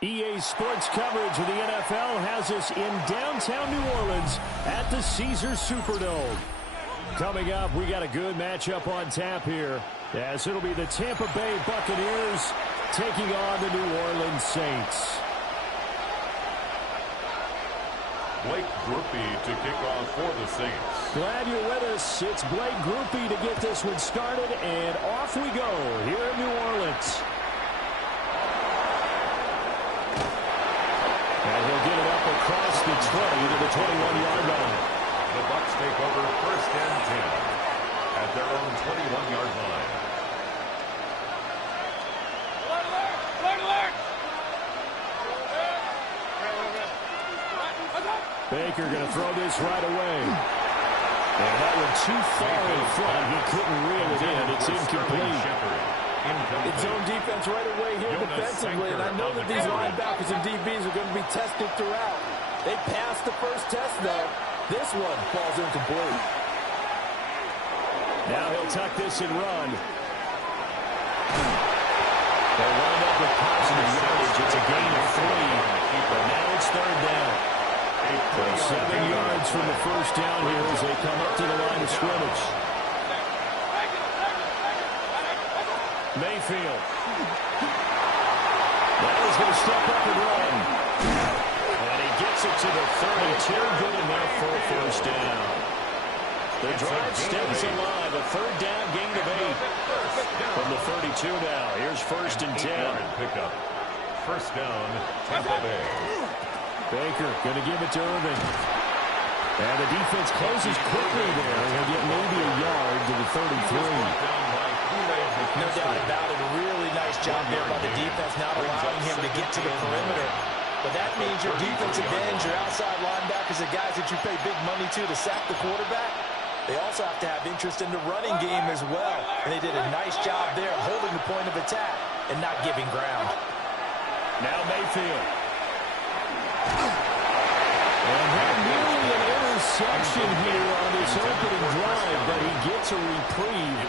EA Sports coverage of the NFL has us in downtown New Orleans at the Caesars Superdome. Coming up, we got a good matchup on tap here, as it'll be the Tampa Bay Buccaneers taking on the New Orleans Saints. Blake Grupe to kick off for the Saints. Glad you're with us. It's Blake Grupe to get this one started, and off we go here in New Orleans. And he'll get it up across the 20 to the 21-yard line. The Bucs take over 1st and 10 at their own 21-yard line. Baker going to throw this right away. And that one too far in front. He couldn't reel it in. It's incomplete. It's zone defense right away here defensively, and I know that these linebackers and DBs are going to be tested throughout. They passed the first test, though. This one falls incomplete. Now he'll tuck this and run. They'll wind up with positive yardage. It's a gain of 3, but now it's 3rd down. 7 yards from the first down here as they come up to the line of scrimmage. Mayfield. Now he's going to step up and run. And he gets it to the 32. Good enough for a 1st down. The drive stays alive. A 3rd down, gain of 8. From the 32 now. Here's 1st and 10. Pickup. 1st down, Tampa Bay. Baker going to give it to Irving. And the defense closes quickly there. He'll get maybe a yard to the 33. No doubt about it. A really nice job there by the defense, not allowing him to get to the perimeter. But that means your defensive ends, your outside linebackers, the guys that you pay big money to sack the quarterback, they also have to have interest in the running game as well. And they did a nice job there holding the point of attack and not giving ground. Now Mayfield. And that nearly an interception here on this opening drive, but he gets a reprieve.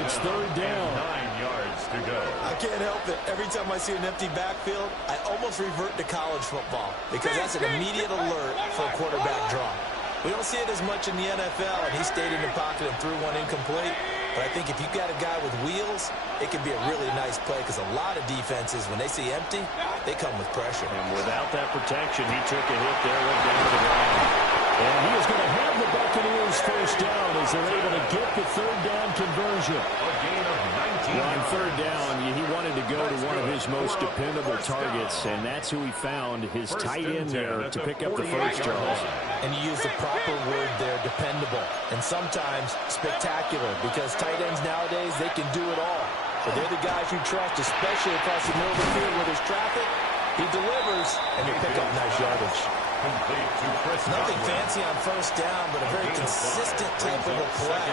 It's 3rd down. 9 yards to go. I can't help it. Every time I see an empty backfield, I almost revert to college football because that's an immediate alert for a quarterback draw. We don't see it as much in the NFL, and he stayed in the pocket and threw one incomplete. But I think if you've got a guy with wheels, it can be a really nice play because a lot of defenses, when they see empty, they come with pressure. And without that protection, he took a hit there, went down to the ground. And he is going to have the Buccaneers 1st down as they're able to get the 3rd down conversion. A gain of 19. On 3rd down, he wanted to go to one of his most dependable targets, and that's who he found, his tight end there, to pick up the 1st yard. And you use the proper word there, dependable, and sometimes spectacular, because tight ends nowadays, they can do it all. But they're the guys you trust, especially across the middle of the field where there's traffic. He delivers, and you pick up nice yardage. Nothing fancy on 1st down, but a very consistent type of a play.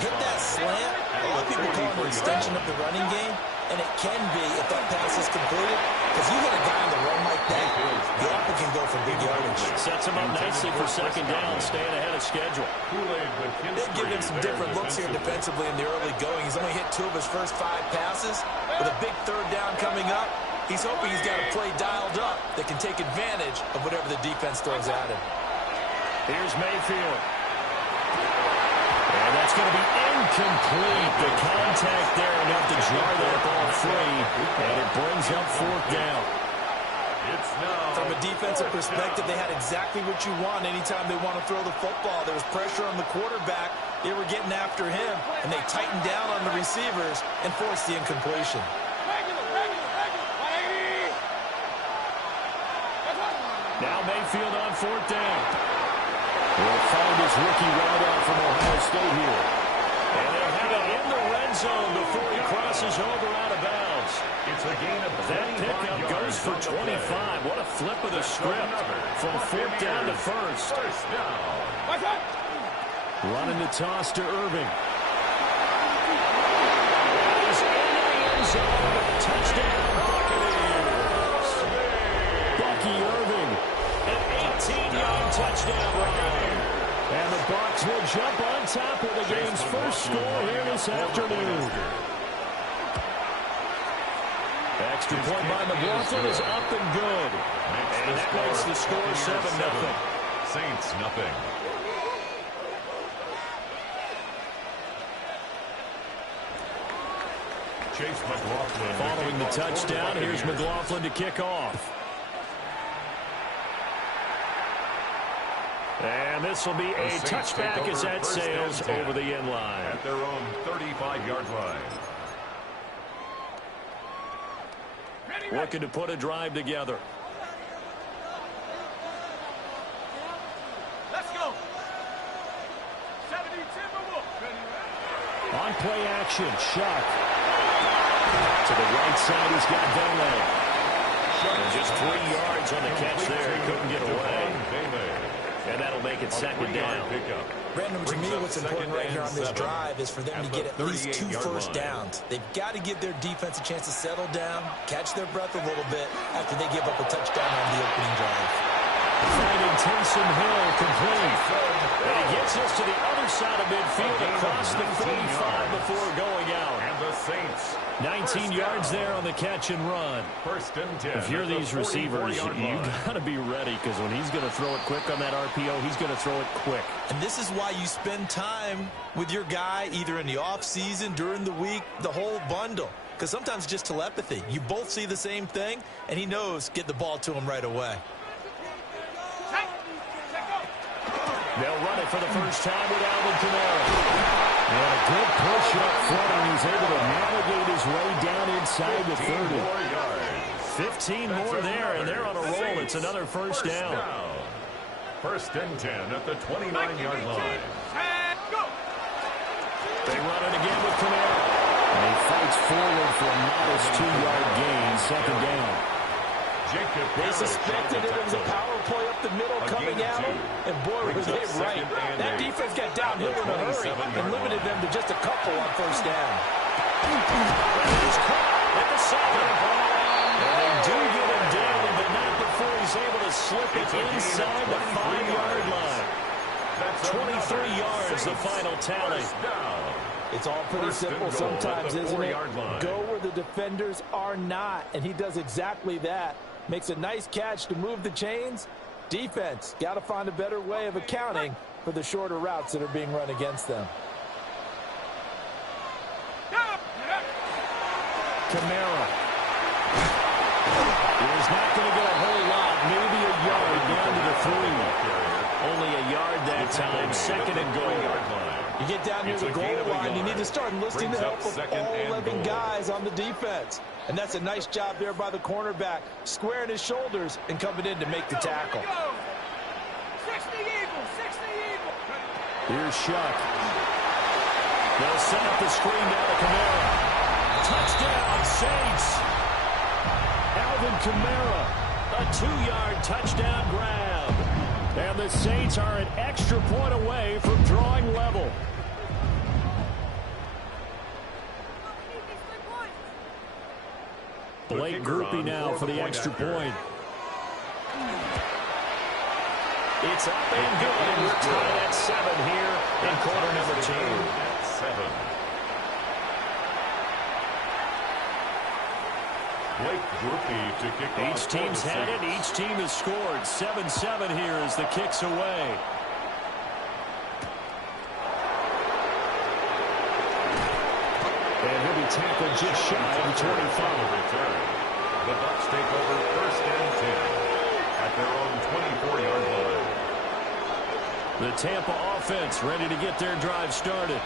Hit that slant. A lot of people call it an extension of the running game, and it can be if that pass is completed, because you hit a guy on the run like that, the offer can go for big yardage. Sets him up nicely for 2nd down, staying ahead of schedule. They've given him some different looks here defensively in the early going. He's only hit 2 of his first 5 passes. With a big 3rd down coming up, he's hoping he's got a play dialed up that can take advantage of whatever the defense throws at him. Here's Mayfield. And that's going to be incomplete. The contact there enough to jar that ball free. And it brings up 4th down. From a defensive perspective, they had exactly what you want anytime they want to throw the football. There was pressure on the quarterback. They were getting after him, and they tightened down on the receivers and forced the incompletion. Now Mayfield on 4th down. He'll find his rookie wideout from Ohio State here. And they'll have it in the red zone before he crosses over out of bounds. It's a gain of that pickup goes for 25. What a flip of the script from 4th down to 1st. Running the toss to Irving. He's in the end zone. Touchdown, Buccaneers. Bucky Irving, an 18-yard touchdown run. And the Bucs will jump on top of the game's first score here this afternoon. extra point by McLaughlin is up and good. And that makes the score 7-0. Saints nothing. Chase McLaughlin. Following the touchdown, here's McLaughlin to kick off. And this will be a touchback as that sails over the end line. At their own 35-yard line. Looking to put a drive together. Let's go. On play action, Shuck. To the right side, he's got Dele. And just 3 yards on the catch there. He couldn't get away. And that'll make it second down. Brandon, to me, what's important right here on this drive is for them to get at least 2 first downs. They've got to give their defense a chance to settle down, catch their breath a little bit after they give up a touchdown on the opening drive. Finding Taysom Hill complete. And he gets us to the other side of midfield across the 45 before going out. And the Saints. 19 yards there on the catch and run. First and 10. If you're these receivers, you got to be ready, because when he's going to throw it quick on that RPO, he's going to throw it quick. And this is why you spend time with your guy either in the offseason, during the week, the whole bundle. Because sometimes it's just telepathy. You both see the same thing, and he knows get the ball to him right away. They'll run it for the first time with Alvin Kamara. And a good push up front, and he's able to navigate his way down inside the 30. 15 more there, and they're on a roll. It's another first down. First and 10 at the 29-yard line. They run it again with Kamara. And he fights forward for a modest 2-yard gain, second down. They suspected it was a power play up the middle coming at him, and boy, were they right. That defense got downhill in a hurry and limited them to just a couple on first down. He's caught at the 7. And they do get him down, but not before he's able to slip it inside the 5-yard line. 23 yards, the final tally. It's all pretty simple sometimes, isn't it? Go where the defenders are not, and he does exactly that. Makes a nice catch to move the chains. Defense, got to find a better way of accounting for the shorter routes that are being run against them. Kamara. He's not going to get a whole lot, maybe a yard down to the 3. Only a yard that time, second and goal. You get down near the goal line, you need to start enlisting the help of all 11 guys on the defense. And that's a nice job there by the cornerback, squaring his shoulders and coming in to make the tackle. 60 Eagles, 60 Eagles. Here's Shuck. They'll set up the screen down to Kamara. Touchdown, Saints. Alvin Kamara, a 2-yard touchdown grab. And the Saints are an extra point away from drawing level. Blake Groupie now for the extra point. It's up and good. We're tied at 7 here in quarter number 2. 7. Blake Groupie to kick off. Each team's had it. Each team has scored. 7-7 here as the kick's away. And he'll be tackled just shy of the 25. Return. The Bucs take over first and 10 at their own 24-yard line. The Tampa offense ready to get their drive started.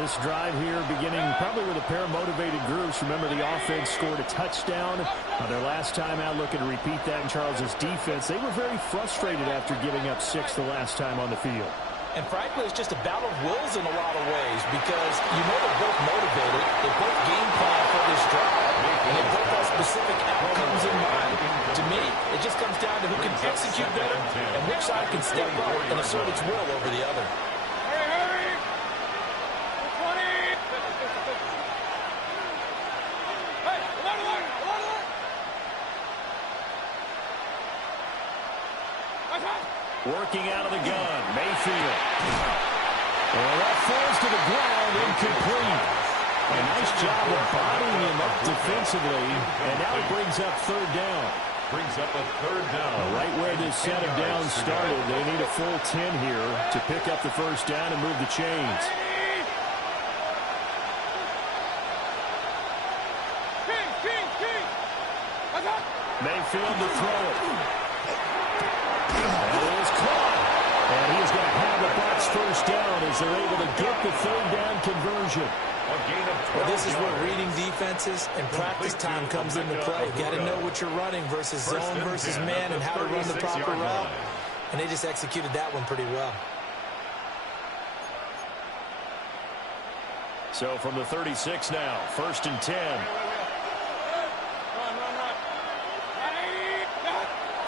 This drive here beginning probably with a pair of motivated groups. Remember, the offense scored a touchdown on their last time out, looking to repeat that in Charles's defense. They were very frustrated after giving up 6 the last time on the field. And frankly, it's just a battle of wills in a lot of ways, because you know they're both motivated. They both game plan for this drive, and they both have specific outcomes in mind. To me, it just comes down to who can execute better and which side can step up and assert its will over the other. Hurry! 20! Hey, alert! Working out of the gun, Mayfield. Well, that falls to the ground, incomplete. A nice job of bodying him up defensively, and now it brings up third down. Brings up a third down. Right where this set of downs started, they need a full 10 here to pick up the first down and move the chains. Mayfield to throw it. And it is caught. And he's going to have the Bucs first down as they're able to get the third down conversion. Well, this is where reading defenses and practice time comes into play. You got to know what you're running versus zone versus man and how to run the proper route. And they just executed that one pretty well. So from the 36 now, first and 10.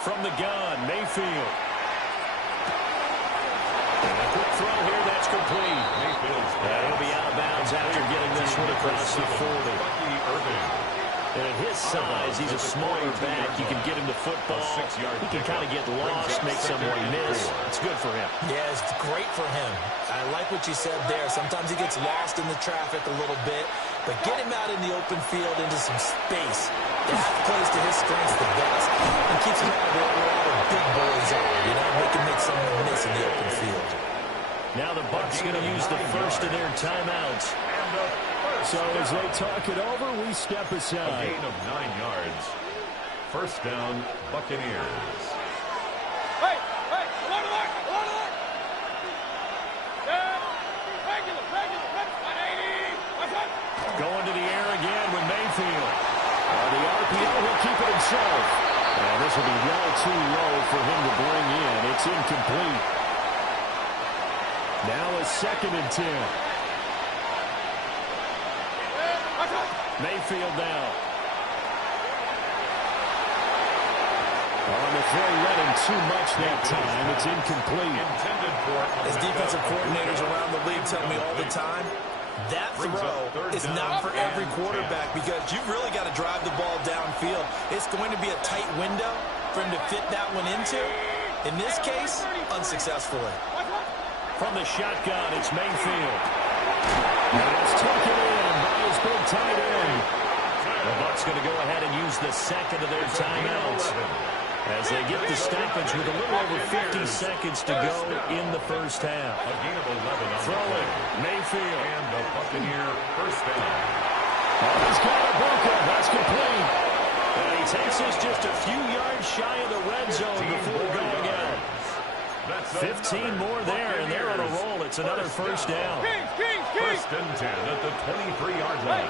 From the gun, Mayfield. And a quick throw here, that's complete. He'll be out of bounds after getting this one across the 40. And at his size, he's a smaller back. You can get him to football. He can kind of get lost, make someone miss. It's good for him. Yeah, it's great for him. I like what you said there. Sometimes he gets lost in the traffic a little bit, but get him out in the open field into some space. That plays to his strengths the best and keeps him out of where all the big boys are. You know, make him make someone miss in the open field. Now the Bucs going to use the first of their timeouts. So as they talk it over, we step aside. A gain of 9 yards. First down, Buccaneers. Hey, along the line. Regular, 180. Going to the air again with Mayfield. The RPO will keep it himself. And this will be well too low for him to bring in. It's incomplete. Now a second and 10. Mayfield now. On the throw, read him too much that time. It's incomplete. As defensive coordinators around the league tell me all the time, that throw is not for every quarterback because you've really got to drive the ball downfield. It's going to be a tight window for him to fit that one into. In this case, unsuccessfully. From the shotgun, it's Mayfield. And it's taken in by his big tight end. The Bucs going to go ahead and use the second of their timeouts as they get the stoppage with a little over 50 seconds to go in the first half. A gain of 11. Throwing, Mayfield. And the Buccaneer first down. He's got a bunker. That's complete. And he takes us just a few yards shy of the red zone before going out. 15 more there, and they're on a roll. It's another first down. First and 10 at the 23-yard line.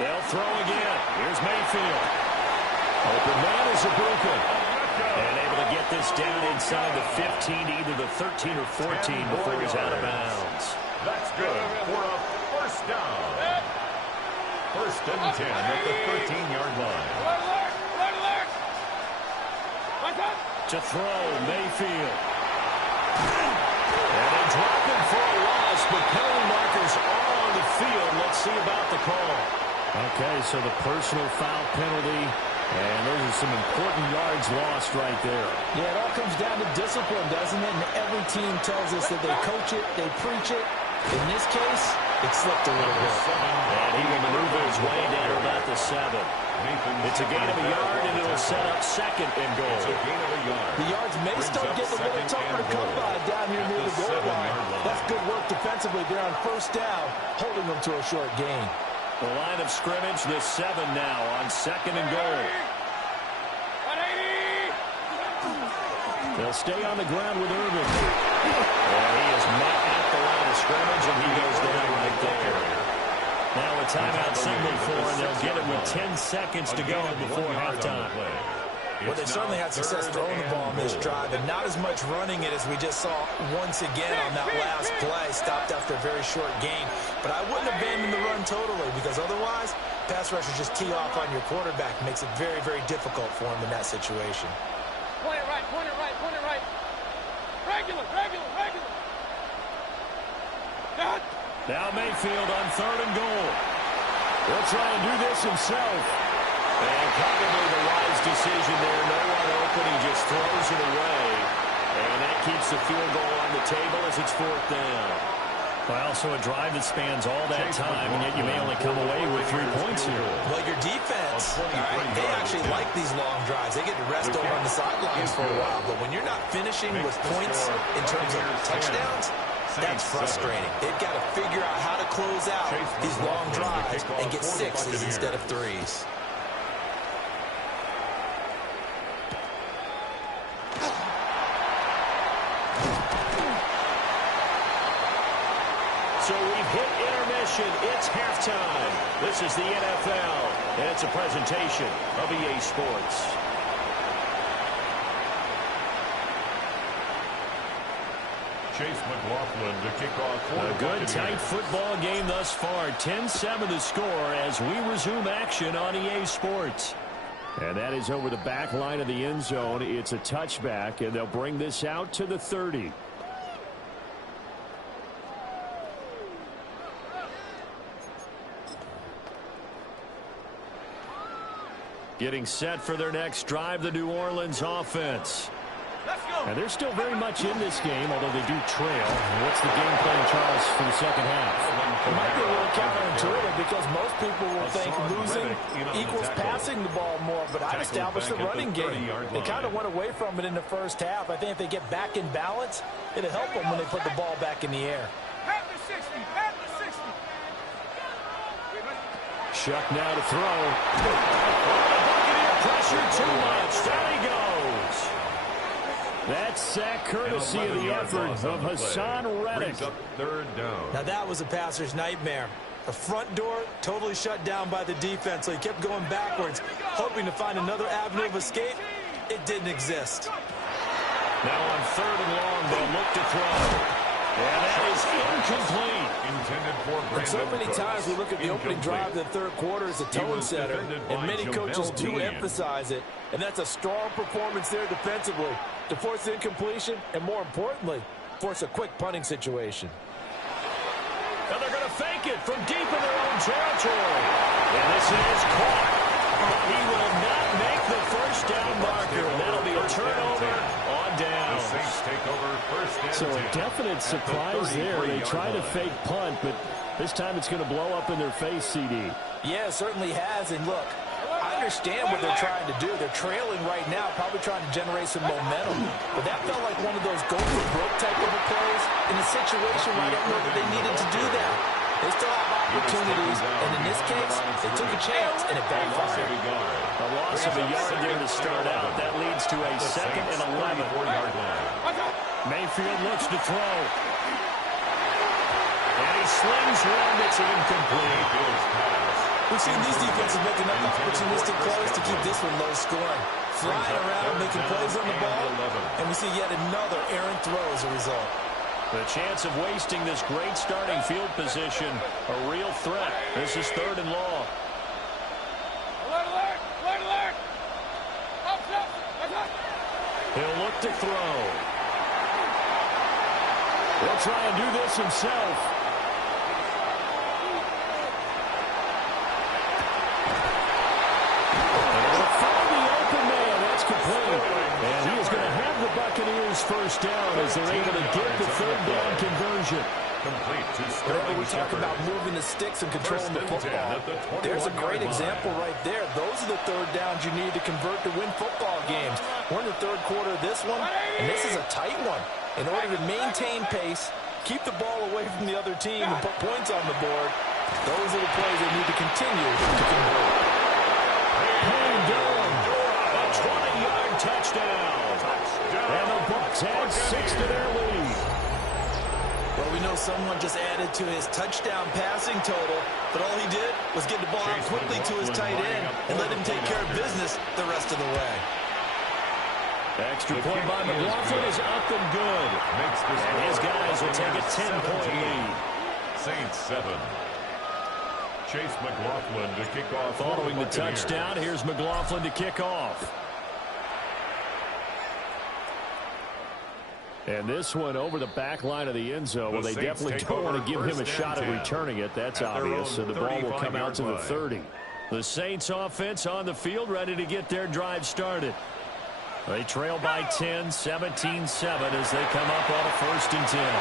They'll throw again. Here's Mayfield. Open man is Ibuka. And able to get this down inside the 15 to either the 13 or 14 before he's out of bounds. That's good for a first down. First and 10 at the 13-yard line. To throw, Mayfield. And they drop him for a loss, but penalty markers are on the field. Let's see about the call. Okay, so the personal foul penalty, and those are some important yards lost right there. Yeah, it all comes down to discipline, doesn't it? And every team tells us that they coach it, they preach it. In this case, it slipped a little bit. And he will maneuver his way down to about the 7. It's a gain of a yard, and it'll set up second and goal. The yards may start getting a little tougher to come by down here near the goal line. That's good work defensively there on first down, holding them to a short gain. The line of scrimmage, the 7 now on second and goal. They'll stay on the ground with Irvin. And he is met at the line of scrimmage, and he goes down right there. Now a timeout signal for, and they'll get it with 10 seconds to go before halftime. Well, they certainly had success throwing the ball on this drive, and not as much running it as we just saw once again on that last play. Stopped after a very short gain. But I wouldn't abandon the run totally, because otherwise, pass rushers just tee off on your quarterback. Makes it very, very difficult for him in that situation. Point it right. Regular. Now Mayfield on third and goal. He'll try and do this himself. And probably the wise decision there. No one open. He just throws it away. And that keeps the field goal on the table as it's fourth down. Well, so a drive that spans all that time, and yet you may only come away with 3 points here. Well, your defense, they actually like these long drives. They get to rest over on the sidelines for a while. But when you're not finishing with points in terms of touchdowns, that's frustrating. They've got to figure out how to close out these long drives and get sixes instead of threes. So we've hit intermission. It's halftime. This is the NFL, and it's a presentation of EA Sports. Chase McLaughlin to kick off. A good, tight football game thus far. 10-7 the score as we resume action on EA Sports. And that is over the back line of the end zone. It's a touchback, and they'll bring this out to the 30. Getting set for their next drive, the New Orleans offense. Let's go. And they're still very much in this game, although they do trail. What's the game plan, Charles, for the second half? It might be a little counterintuitive because most people will think losing equals passing the ball more, but I've established the running game. They kind of went away from it in the first half. I think if they get back in balance, it'll help them when they put the ball back in the air. Pat the 60. Pat the 60. Shuck now to throw. Buccaneer pressure too much. Down he goes. That sack courtesy of the effort of Hassan Reddick. Third down. Now that was a passer's nightmare. The front door totally shut down by the defense, so he kept going backwards, hoping to find another avenue of escape. It didn't exist. Now on third and long, they'll look to throw. And that is incomplete. Intended for And so many times we look at the opening drive of the third quarter as a tone setter, and many coaches do emphasize it. And that's a strong performance there defensively to force incompletion and, more importantly, force a quick punting situation. And they're going to fake it from deep in their own territory. And this is caught. He will not make the first down marker. That'll be a turnover on down. The Saints take over first and So 10. a definite surprise there. They try to fake punt, but this time it's going to blow up in their face, CD. Yeah, it certainly has. And look, I understand what they're trying to do. They're trailing right now, probably trying to generate some momentum. But that felt like one of those go-for-broke type of plays in a situation where I don't know that they needed to do that. They still have opportunities, and in this case, they took a chance, and it backfired. A loss of a yard there to start out. That leads to a second and 11. Mayfield looks to throw. And he slings one that's incomplete. We've seen these defenses make enough opportunistic plays to keep this one low scoring. Flying around, making plays on the ball, and we see yet another errant throw as a result. The chance of wasting this great starting field position, a real threat. This is third and long. Alert, alert. Alert, alert. Up, up. Up. He'll look to throw. He'll try and do this himself. And he'll find the open man. That's complete. And he is going to have the Buccaneers first down as they're able to get the third down conversion. Complete to Whenever we Sterling talk Shepard. about moving the sticks and controlling the First and 10 football, at the 21 there's a great yard line. example right there. Those are the third downs you need to convert to win football games. We're in the third quarter of this one, and this is a tight one. In order to maintain pace, keep the ball away from the other team, and put points on the board, those are the plays they need to continue to convert. Payne Durham, a 20-yard touchdown. And the Bucs add 6 to their lead. Well, we know someone just added to his touchdown passing total, but all he did was get the ball out quickly to his tight end and let him take care of business the rest of the way. Extra point by McLaughlin is up and good. And his guys will take a 10-point lead. Saints 7. Chase McLaughlin to kick off. Following the touchdown, here's McLaughlin to kick off. And this one over the back line of the end zone. Well, they definitely don't want to give him a shot at returning it. That's obvious. So the ball will come out to the 30. The Saints offense on the field, ready to get their drive started. They trail by 10, 17-7 as they come up on a 1st and 10.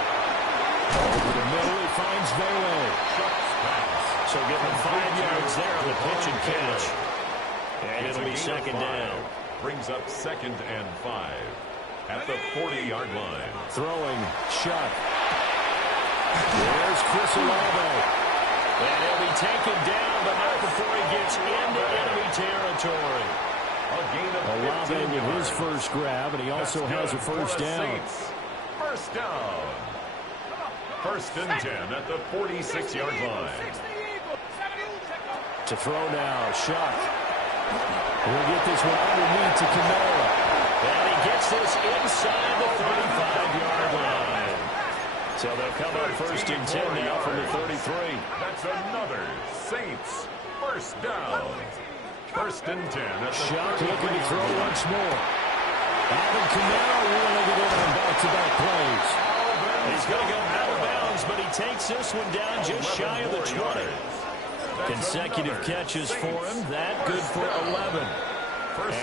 Over the middle, he finds Vele. So give him 5 yards there on the pitch and catch. And it'll be second down. Brings up 2nd and 5 at the 40-yard line. Throwing, Shuck. There's Chris Olave. And he'll be taken down, but not before he gets into enemy territory. Olave with his first grab, and he also has a first down. First down. 1st and 10 at the 46-yard line. To throw now, Shuck. We'll get this one underneath to Kamara. And he gets this inside the 35-yard line. So they'll come up 1st and 10 now from the 33. That's another Saints first down. 1st and 10 at the Shuck looking to throw once more. Alvin Kamara reeling it in on back-to-back plays. He's going to go out of bounds, but he takes this one down just shy of the 20. Consecutive catches for him. That good for 11.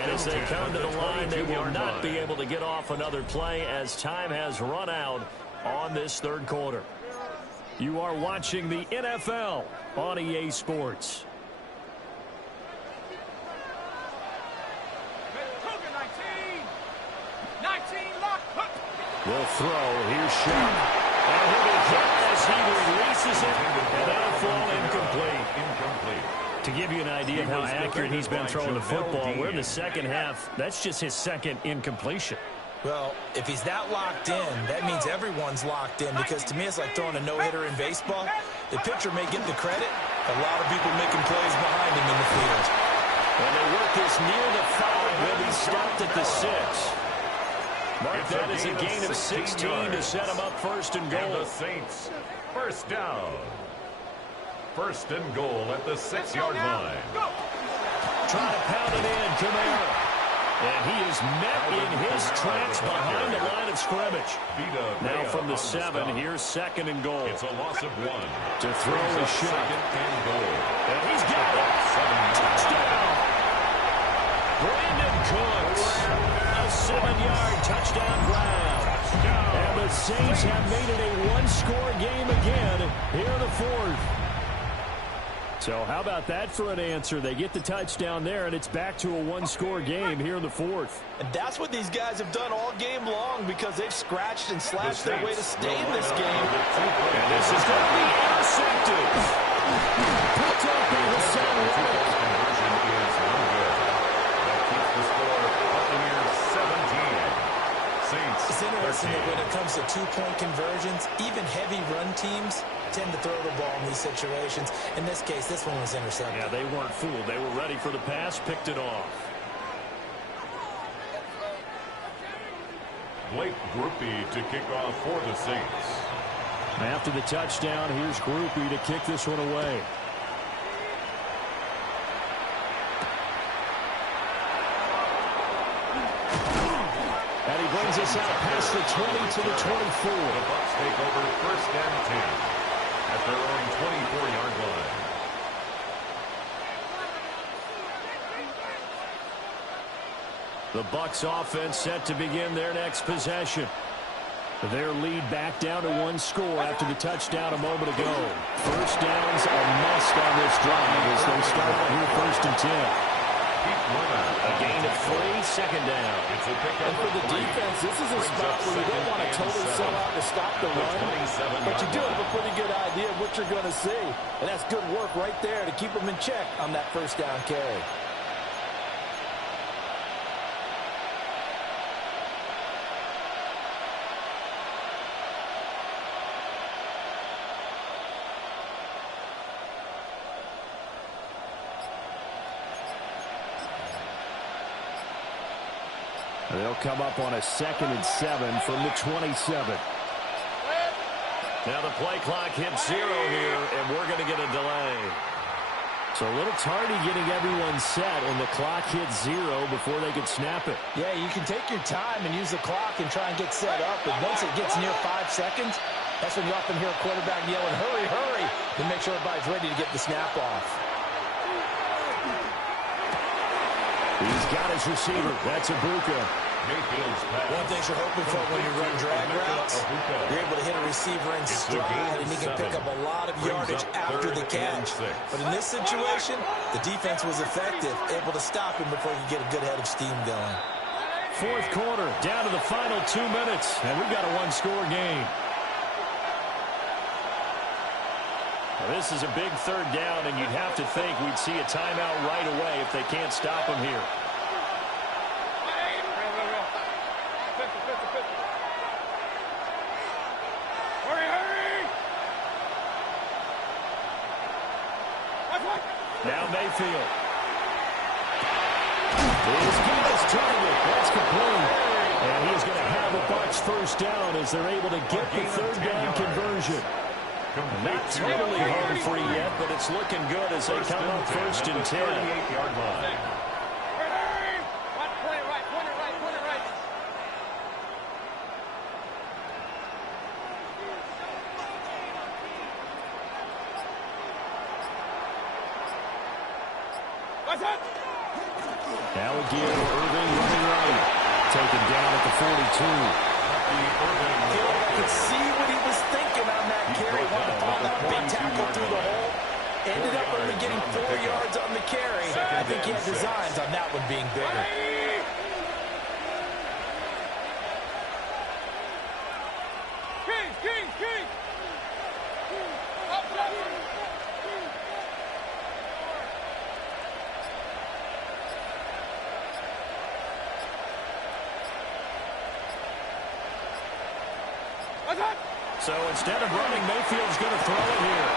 And as they come to the line, they will not be able to get off another play as time has run out on this 3rd quarter. You are watching the NFL on EA Sports. Will throw. Here's Shuck. And he'll be hit as he releases it. And that'll fall incomplete. To give you an idea of how accurate he's been throwing the football, we're in the second half. That's just his 2nd incompletion. Well, if he's that locked in, that means everyone's locked in, because to me it's like throwing a no-hitter in baseball. The pitcher may get the credit. A lot of people making plays behind him in the field. And they work this near the 5. Will be stopped at the 6. Mark that as a gain of 16 to set him up 1st and goal. And the Saints first down. 1st and goal at the 6-yard line. Trying to pound it in, Kamara. And he is met in his tracks behind the line of scrimmage. Now from the 7, here's 2nd and goal. It's a loss of 1. To throw a shot. 2nd and goal. And he's got it. Touchdown. Brandon Cooks. A 7-yard touchdown grab. And the Saints have made it a 1-score game again here in the 4th. So how about that for an answer? They get the touchdown there, and it's back to a 1-score game here in the 4th. And that's what these guys have done all game long, because they've scratched and slashed their way to stay in this game. And this is going to be intercepted. Picked up by the Reddick. Conversion is no good. That keeps the score up near 17. Saints. It's interesting that when it comes to 2-point conversions, even heavy run teams tend to throw the ball in these situations. In this case, this one was intercepted. Yeah, they weren't fooled. They were ready for the pass, picked it off. Blake Groupie to kick off for the Saints. After the touchdown, here's Groupie to kick this one away. And he brings us out past the 20 to the 24. The Bucs take over 1st and 10 at their own 24-yard line. The Bucs offense set to begin their next possession. Their lead back down to 1 score after the touchdown a moment ago. First down's a must on this drive as they start out here 1st and 10. A gain of 3, 2nd down. And for the defense, this is a spot where you don't want to totally sell out to stop the run, but you do have a pretty good idea of what you're going to see. And that's good work right there to keep them in check on that first down carry. They'll come up on a 2nd and 7 from the 27. Now the play clock hits 0 here, and we're going to get a delay. So a little tardy getting everyone set, and the clock hits 0 before they can snap it. Yeah, you can take your time and use the clock and try and get set up, but once it gets near 5 seconds, that's when you often hear a quarterback yelling, hurry, hurry, to make sure everybody's ready to get the snap off. He's got his receiver. That's Ibuka. Mayfield's pass. One thing you're hoping for when you run drag routes, you're able to hit a receiver in stride, and he can pick up a lot of yardage after the catch. But in this situation, the defense was effective, able to stop him before he could get a good head of steam going. Fourth quarter, down to the final 2 minutes, and we've got a one-score game. Well, this is a big third down, and you'd have to think we'd see a timeout right away if they can't stop him here. Now Mayfield. His deepest target. That's complete. And he is going to have a Bucs first down as they're able to get the third down conversion. Not totally home free yet, but it's looking good as they come up first and 10. 38-yard line. Now again, Irving running right. Taken down at the 42. I could see what he was thinking on that carry. Wanted to throw that big tackle through the hole. Ended up only getting 4 yards on the carry. I think he had designs on that one being bigger. So instead of running, Mayfield's going to throw it here.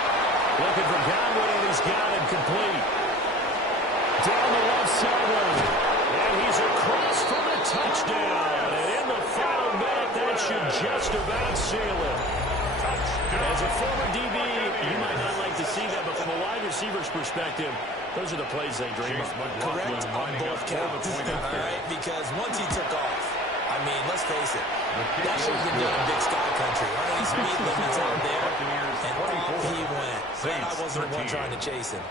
Looking for Godwin, and he's got it complete. Down the left sideline. And he's across for the touchdown. And in the final minute, that should just about seal it. As a former DB, you might not like to see that, but from a wide receiver's perspective, those are the plays they dream of. Correct on both counts. All right, because once he took off, I mean, let's face it, that should have been done in Big Sky Country. Aren't any speed limits out there? And off he went. Glad I wasn't the one trying to chase him.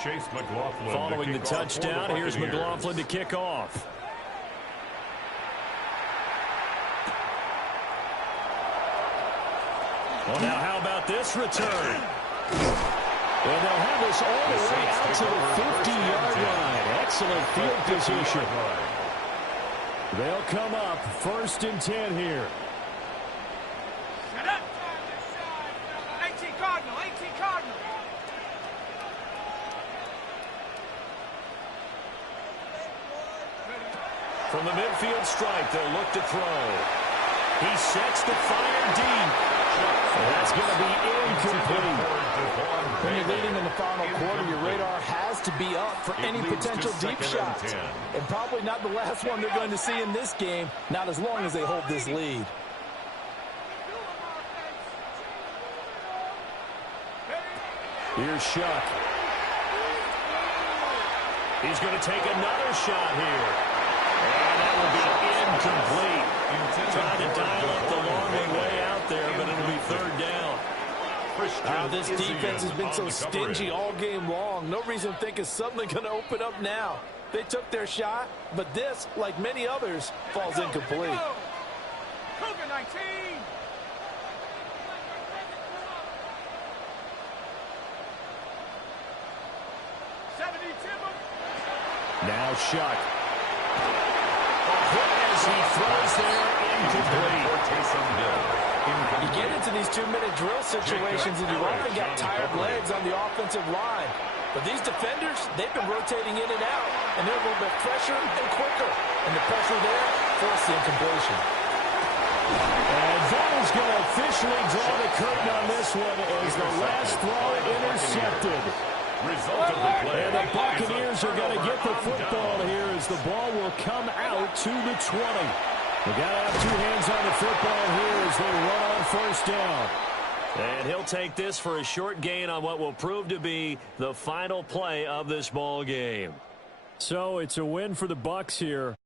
Chase McLaughlin. Following the touchdown, here's McLaughlin to kick off. Well, now how about this return? And they'll have this all the way out to the 50-yard line. Excellent field position. They'll come up first and 10 here. Shut up. 18 Cardinal, 18 Cardinal. From the midfield stripe, they'll look to throw. He sets the fire deep. That's going to be incomplete. When you're leading in the final quarter, your radar has to be up for any potential deep shots. And probably not the last one they're going to see in this game, not as long as they hold this lead. Here's Shuck. He's going to take another shot here. And that will be incomplete. Trying to dial up the long way out there, but it'll be third down. This defense has been so stingy all game long. No reason to think it's suddenly going to open up now. They took their shot, but this, like many others, falls incomplete. Cougar 19. Now Shuck. As he throws there, incomplete. You get into these 2-minute drill situations and you've often got tired legs on the offensive line. But these defenders, they've been rotating in and out, and they're a little bit fresher and quicker. And the pressure there forced the incompletion. And that is going to officially draw the curtain on this one as the last throw intercepted. Result of the play. And the Buccaneers are going to get the football here as the ball will come out to the 20. We've got to have two hands on the football here as they run on first down. And he'll take this for a short gain on what will prove to be the final play of this ball game. So it's a win for the Bucs here.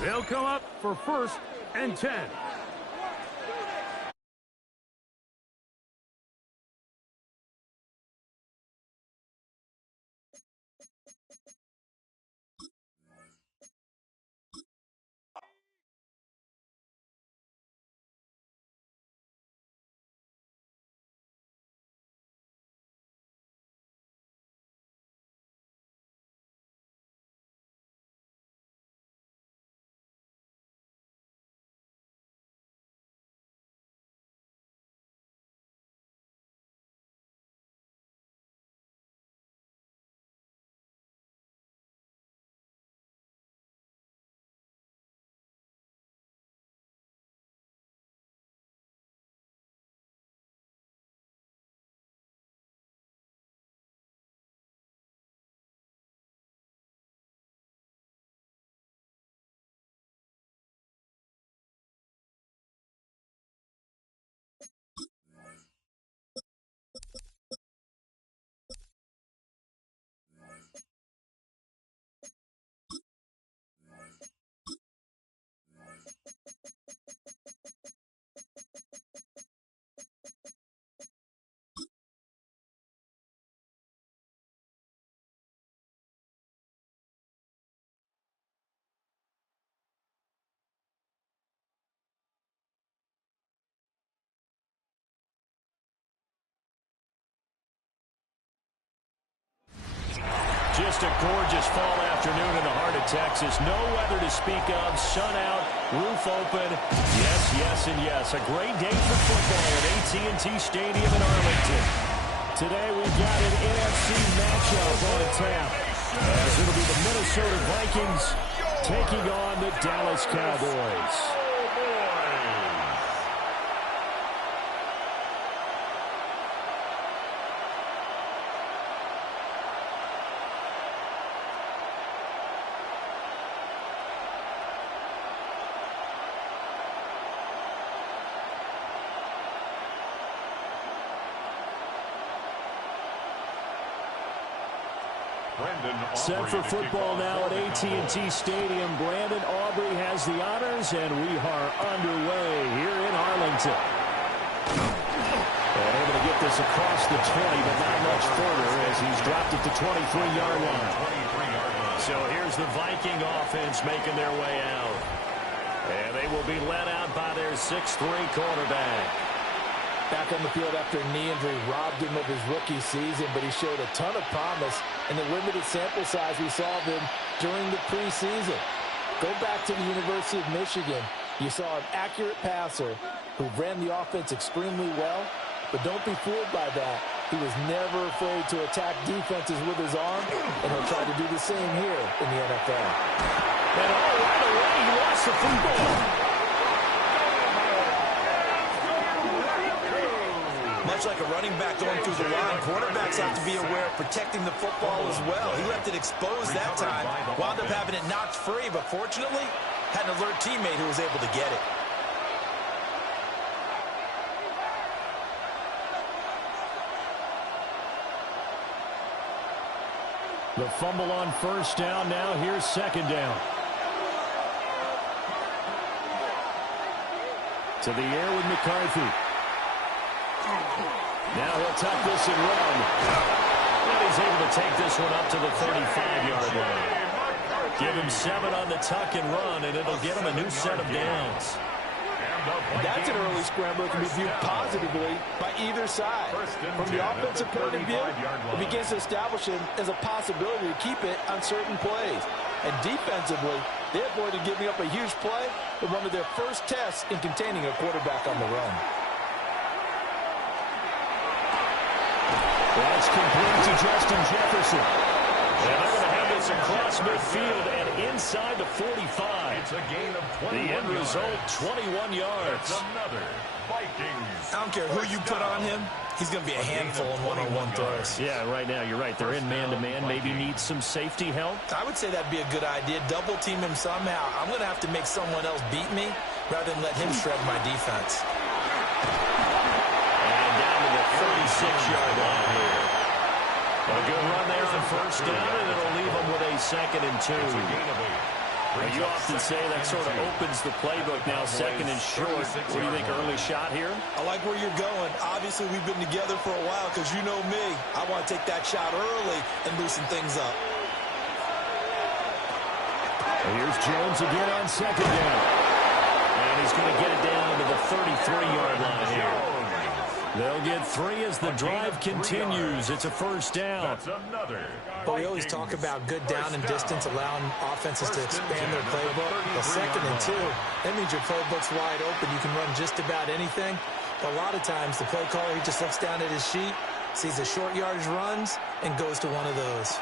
They'll come up for 1st and 10. Just a gorgeous fall afternoon in the heart of Texas. No weather to speak of. Sun out, roof open. Yes, yes, and yes. A great day for football at AT&T Stadium in Arlington. Today we've got an NFC matchup on tap, as it'll be the Minnesota Vikings taking on the Dallas Cowboys. Set for football now at AT&T Stadium. Brandon Aubrey has the honors, and we are underway here in Arlington. And able to get this across the 20, but not much further as he's dropped it to 23-yard line. So here's the Viking offense making their way out. And they will be led out by their 6'3 quarterback. Back on the field after a knee injury robbed him of his rookie season, but he showed a ton of promise in the limited sample size we saw of him during the preseason. Go back to the University of Michigan. You saw an accurate passer who ran the offense extremely well, but don't be fooled by that. He was never afraid to attack defenses with his arm, and he'll try to do the same here in the NFL. And all right away, he lost the football. Much like a running back going through the line, quarterbacks have to be aware of protecting the football as well. He left it exposed that time, wound up having it knocked free, but fortunately, had an alert teammate who was able to get it. The fumble on first down. Now here's second down. To the air with McCarthy. Now he'll tuck this and run. And he's able to take this one up to the 35-yard line. Give him 7 on the tuck and run, and it'll get him a new set of downs. That's an early scramble that can be viewed positively by either side. From the offensive point of view, it begins to establish it as a possibility to keep it on certain plays. And defensively, they avoided giving up a huge play with one of their first tests in containing a quarterback on the run. That's complete to Justin Jefferson. And they're going to have this across midfield and inside the 45. It's a gain of 21 The end result, 21 yards. It's another Vikings. I don't care who you put on him, he's going to be a handful in one-on-one throws. Yeah, right now, you're right. They're in man-to-man. Maybe need some safety help. I would say that'd be a good idea. Double team him somehow. I'm going to have to make someone else beat me rather than let him shred my defense. And down to the 36-yard line here. A good run there on first down, and it'll leave them with a 2nd and 2. It's a gain of 8. Well, you often say that sort of opens the playbook now, second and short. What do you think, early shot here? I like where you're going. Obviously, we've been together for a while because you know me. I want to take that shot early and loosen things up. And here's Jones again on second down. And he's going to get it down to the 33-yard line here. They'll get 3 as the drive continues. It's a first down. Well, we always talk about good down and distance, allowing offenses to expand their playbook. Well, second and 2, that means your playbook's wide open. You can run just about anything. But a lot of times, the play caller, he just looks down at his sheet, sees the short yardage runs, and goes to one of those.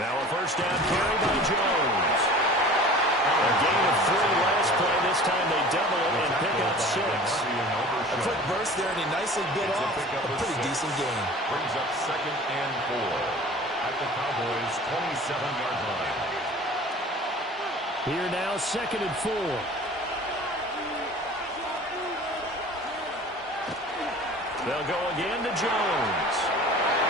Now a first down carry by Jones. A gain of 3 last play. This time they double it and pick up 6. A quick burst there, and he nicely bit off a pretty decent gain. Brings up second and 4 at the Cowboys' 27-yard line. Here now, second and 4. They'll go again to Jones.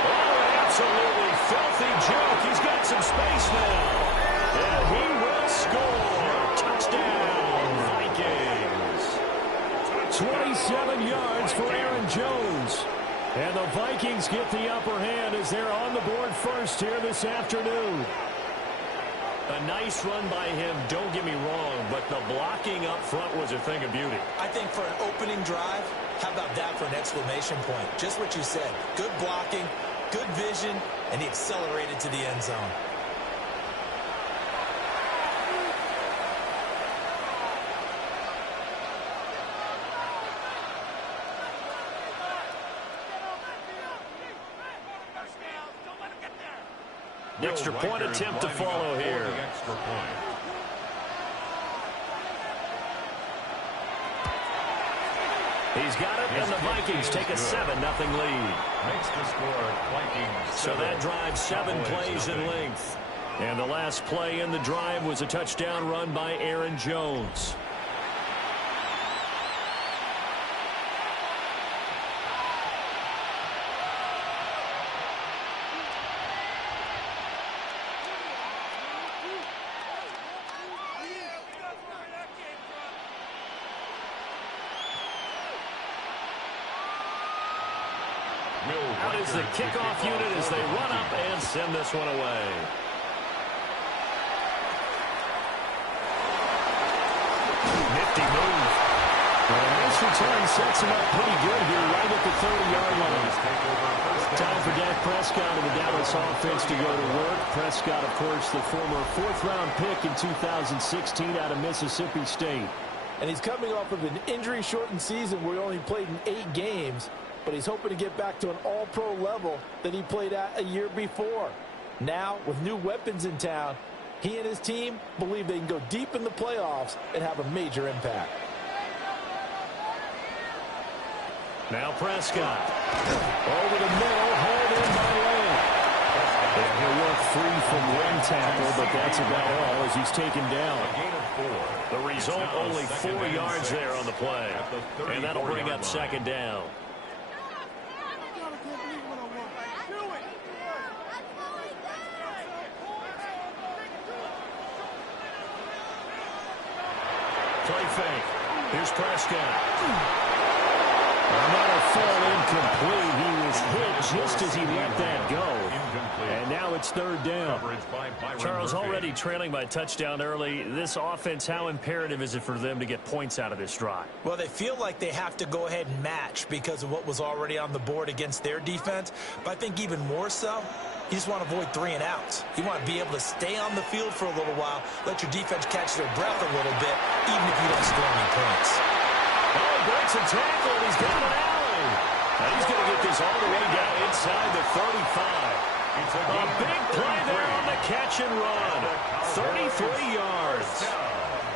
Oh, absolutely filthy joke. He's got some space now. And he will score. Touchdown, Vikings. 27 yards for Aaron Jones. And the Vikings get the upper hand as they're on the board first here this afternoon. A nice run by him, don't get me wrong, but the blocking up front was a thing of beauty. I think for an opening drive, how about that for an exclamation point? Just what you said. Good blocking, good vision, and he accelerated to the end zone. Extra point attempt to follow here. Extra point. He's got it, and the Vikings take a 7-0 lead. Makes the score Vikings. So that drives 7 plays in length. And the last play in the drive was a touchdown run by Aaron Jones. Out is the kickoff unit as they run up and send this one away. Nifty move. And this return sets him up pretty good here right at the 30-yard line. Time for Dak Prescott and the Dallas offense to go to work. Prescott, of course, the former 4th-round pick in 2016 out of Mississippi State. And he's coming off of an injury-shortened season where he only played in 8 games. But he's hoping to get back to an all-pro level that he played at a year before. Now, with new weapons in town, he and his team believe they can go deep in the playoffs and have a major impact. Now Prescott. Over the middle, hauled in by Lamb. And he'll work free from one tackle, but that's about all as he's taken down. A gain of 4. The result, only 4 yards there on the play. And that'll bring up second down. Play fake. Here's Prescott. Another fall incomplete. He was hit just as he let that go. And now it's 3rd down. Charles, already trailing by touchdown early. This offense, how imperative is it for them to get points out of this drive? Well, they feel like they have to go ahead and match because of what was already on the board against their defense. But I think even more so, you just want to avoid 3 and outs. You want to be able to stay on the field for a little while, let your defense catch their breath a little bit, even if you don't score any points. Oh, breaks a tackle, and he's down an alley. And he's going to get this all the way down inside the 35. A big play there on the catch and run. 33 yards.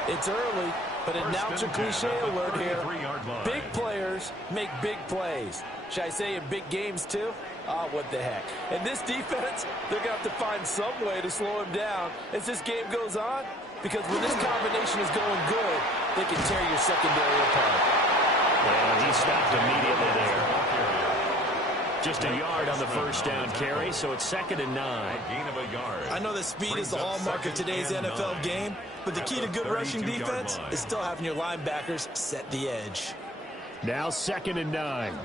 It's early, but announcer cliche alert here. Big players make big plays. Should I say in big games too? Ah, what the heck. And this defense, they're going to have to find some way to slow him down as this game goes on, because when this combination is going good, they can tear your secondary apart. And he stopped immediately there. Just a yard on the first down carry, so it's 2nd and 9. A gain of a yard. I know that speed is the hallmark of today's NFL game, but the key to good rushing defense is still having your linebackers set the edge. Now 2nd and 9.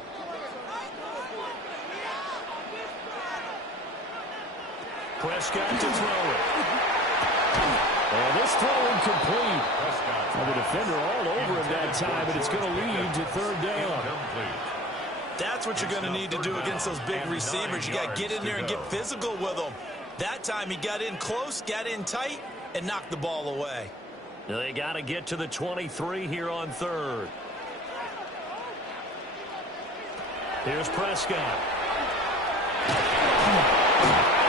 Prescott to throw it. And this throw incomplete. Well, the defender all over him that time, but it's going to lead to 3rd down. That's what you're going to need to do against those big receivers. You got to get in there and get physical with them. That time he got in close, got in tight, and knocked the ball away. They got to get to the 23 here on 3rd. Here's Prescott.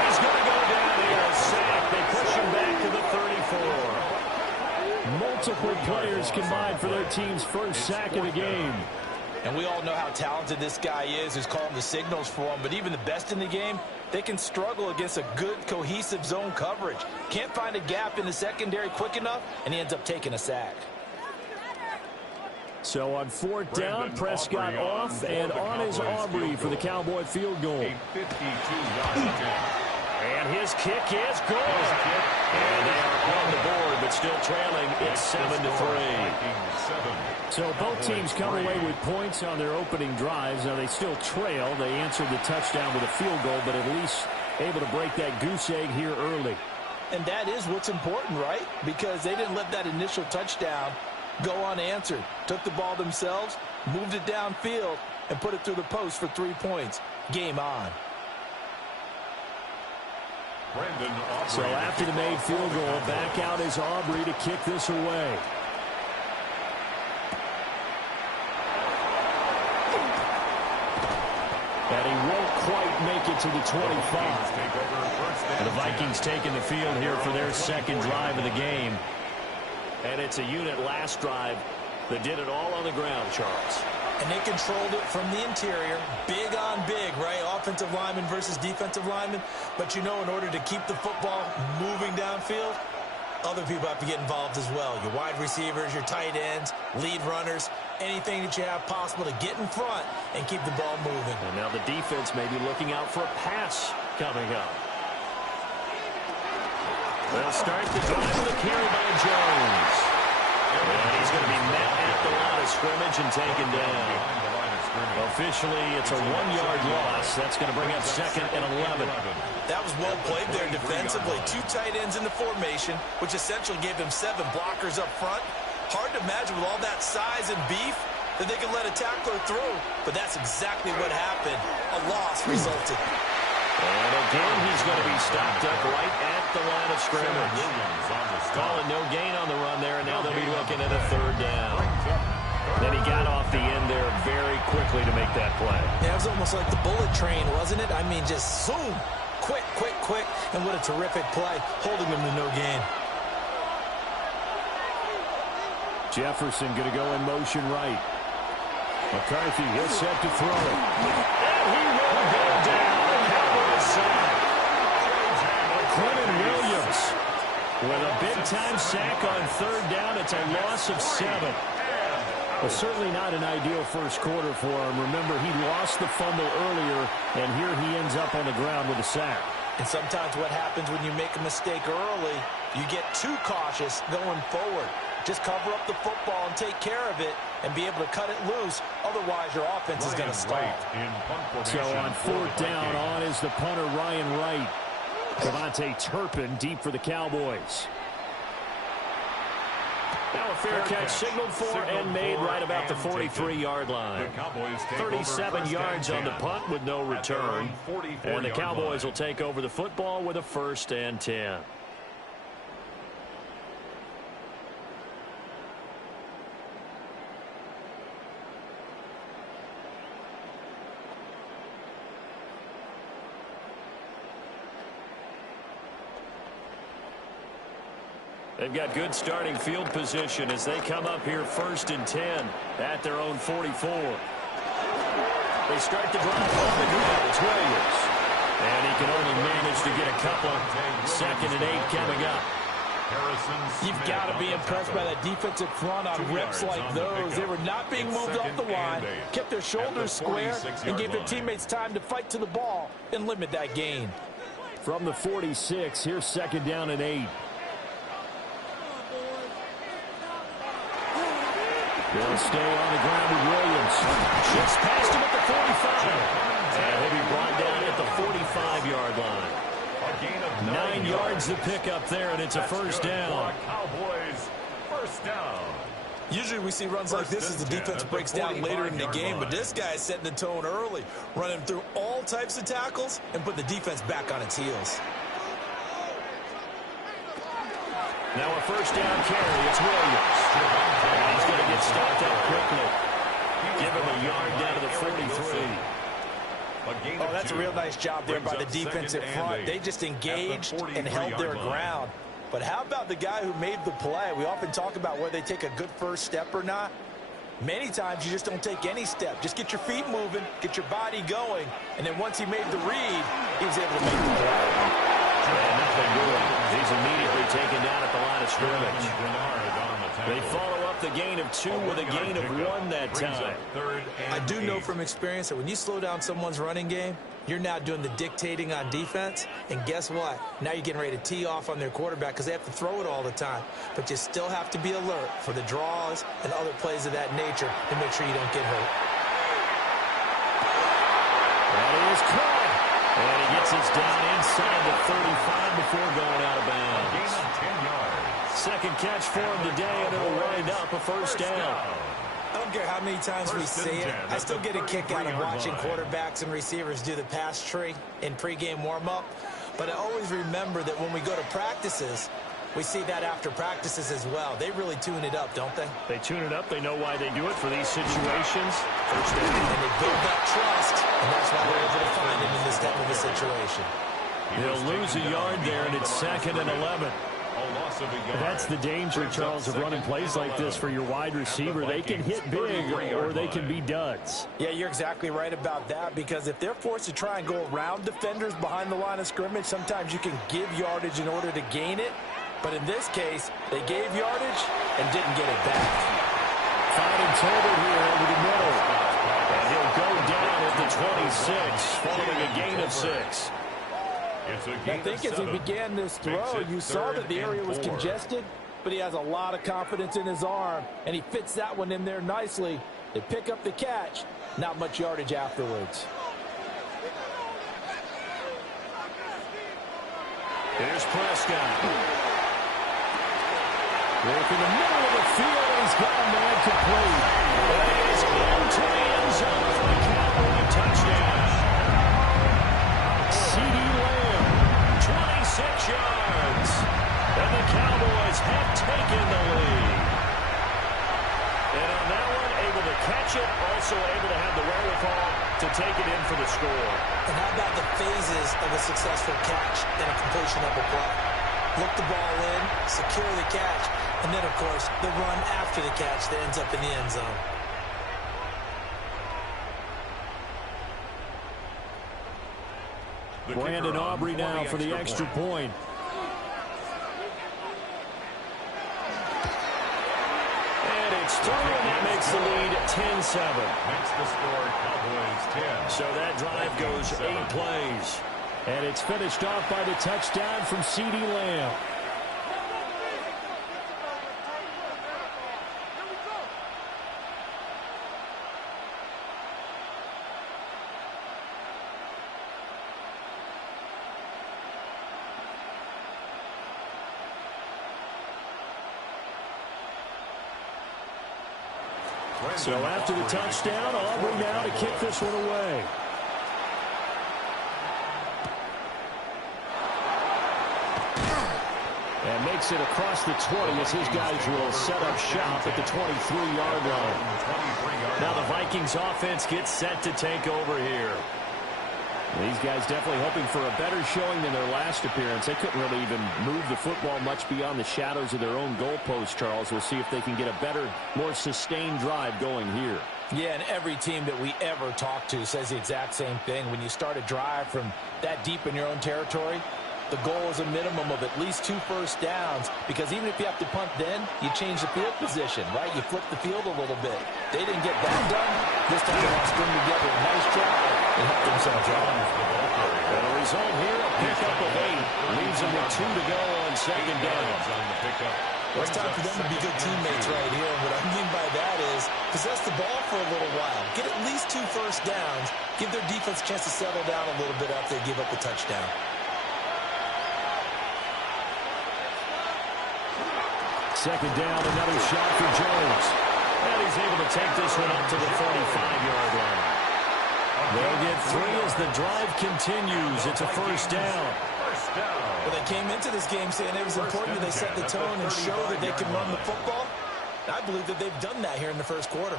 He's going to go down here, a sack. They push him back to the 34. Multiple players combined for their team's first sack of the game. And we all know how talented this guy is who's calling the signals for him. But even the best in the game, they can struggle against a good, cohesive zone coverage. Can't find a gap in the secondary quick enough, and he ends up taking a sack. So on 4th down, Prescott off, and on is Aubrey for the Cowboy field goal. A 52-yard attempt. And his kick is good. And they are on the board, but still trailing. It's 7-3. So both teams come away with points on their opening drives. Now they still trail. They answered the touchdown with a field goal, but at least able to break that goose egg here early. And that is what's important, right? Because they didn't let that initial touchdown go unanswered. Took the ball themselves, moved it downfield, and put it through the post for 3 points. Game on. So after the made field goal, back out is Aubrey to kick this away. And he won't quite make it to the 25. And the Vikings taking the field here for their 2nd drive of the game. And it's a unit last drive that did it all on the ground, Charles. And they controlled it from the interior, big on big, right? Offensive lineman versus defensive lineman. But you know, in order to keep the football moving downfield, other people have to get involved as well. Your wide receivers, your tight ends, lead runners, anything that you have possible to get in front and keep the ball moving. And now the defense may be looking out for a pass coming up. They'll start the drive with a carry by Jones. And he's going to be met at the line of scrimmage and taken down. Officially, it's a 1-yard loss. That's going to bring up 2nd and 11. That was well played there defensively. 2 tight ends in the formation, which essentially gave them 7 blockers up front. Hard to imagine with all that size and beef that they could let a tackler through. But that's exactly what happened. A loss resulted. And again, he's going to be stopped up right at the line of scrimmage. Calling no gain on the run there, and now they'll be looking at a 3rd down. Then he got off the end there very quickly to make that play. Yeah, it was almost like the bullet train, wasn't it? I mean, just zoom. Quick, quick, quick. And what a terrific play, holding them to no gain. Jefferson going to go in motion right. McCarthy, he's set to throw it. And he will go down. Cowboys side. Quentin Williams with a big-time sack on 3rd down. It's a loss of 7. Well, certainly not an ideal first quarter for him. Remember, he lost the fumble earlier, and here he ends up on the ground with a sack. And sometimes what happens when you make a mistake early, you get too cautious going forward. Just cover up the football and take care of it and be able to cut it loose. Otherwise, your offense is going to stall. So on 4th down, on is the punter, Ryan Wright. Devontae Turpin deep for the Cowboys. Now a fair catch signaled for and made right about the 43-yard line. 37 yards on the punt with no return. And the Cowboys will take over the football with a 1st and 10. They've got good starting field position as they come up here 1st and 10 at their own 44. They start the drive on the ground. It's Williams. And he can only manage to get a couple. 2nd and 8 coming up. You've got to be impressed by that defensive front on rips like those. They were not being moved off the line, kept their shoulders square, and gave their teammates time to fight to the ball and limit that gain. From the 46, here's second down and 8. They'll stay on the ground with Williams. Just past him at the 45. And he'll be brought down at the 45-yard line. 9 yards to pick up there, and it's a first down. Cowboys, first down. Usually we see runs like this as the defense breaks down later in the game, but this guy is setting the tone early, running through all types of tackles and put the defense back on its heels. Now a first down carry. It's Williams. And he's going to get stopped up quickly. Give him a yard down to the 43. Oh, that's a real nice job there by the defensive front. They just engaged and held their ground. But how about the guy who made the play? We often talk about whether they take a good first step or not. Many times you just don't take any step. Just get your feet moving, get your body going, and then once he made the read, he was able to make the play. And nothing doing. He's immediately taken down at the line of scrimmage. They follow up the gain of 2 with a gain of 1 that time. I do know from experience that when you slow down someone's running game, you're now doing the dictating on defense, and guess what? Now you're getting ready to tee off on their quarterback because they have to throw it all the time. But you still have to be alert for the draws and other plays of that nature to make sure you don't get hurt. That is caught. And he gets us down inside the 35 before going out of bounds. Gain of 10 yards. Second catch for him today, and it'll wind up a first down. I don't care how many times we say it, I still get a kick out of watching quarterbacks and receivers do the pass tree in pregame warm-up. But I always remember that when we go to practices, we see that after practices as well. They really tune it up, don't they? They tune it up. They know why they do it for these situations. First down. And they build that trust, and that's why they're able to find him in this type of a situation. They'll lose a yard there, and it's 2nd and 11. That's the danger, Charles, of running plays like this for your wide receiver. They can hit big or they can be duds. Yeah, you're exactly right about that, because if they're forced to try and go around defenders behind the line of scrimmage, sometimes you can give yardage in order to gain it. But in this case, they gave yardage and didn't get it back. Finding total here over the middle. And he'll go down at the 26, following a gain of 6. I think as he began this throw, you saw that the area was congested, but he has a lot of confidence in his arm, and he fits that one in there nicely. They pick up the catch, not much yardage afterwards. Here's Prescott. Work in the middle of the field, and he's got a man complete. It is into the end zone for a Cowboy touchdown. C.D. Lamb, 26 yards. And the Cowboys have taken the lead. And on that one, able to catch it, also able to have the wherewithal to take it in for the score. And how about the phases of a successful catch and a completion of a play? Look the ball in, secure the catch, and then, of course, the run after the catch that ends up in the end zone. Brandon Aubrey now for the extra point. And it's through, and that makes the lead 10-7. Makes the score Cowboys 10. So that drive goes 8 plays. And it's finished off by the touchdown from C.D. Lamb. So after the touchdown, Aubrey now to kick this one away. And makes it across the 20 as his guys will set up shop at the 23-yard line. Now the Vikings offense gets set to take over here. These guys definitely hoping for a better showing than their last appearance. They couldn't really even move the football much beyond the shadows of their own goalpost, Charles. We'll see if they can get a better, more sustained drive going here. Yeah, and every team that we ever talk to says the exact same thing. When you start a drive from that deep in your own territory, the goal is a minimum of at least 2 first downs, because even if you have to punt then, you change the field position, right? You flip the field a little bit. They didn't get that done. This time they want to string together a nice drive and help themselves out. And the result here, a pickup of 8. Leaves them with 2 to go on second down. Well, it's time for them to be good teammates right here. And what I mean by that is possess the ball for a little while. Get at least 2 first downs. Give their defense a chance to settle down a little bit after they give up the touchdown. Second down, another shot for Jones. And he's able to take this one up to the 35-yard line. They'll get 3 as the drive continues. It's a first down. Well, they came into this game saying it was important that they set the tone and show that they can run the football. I believe that they've done that here in the first quarter.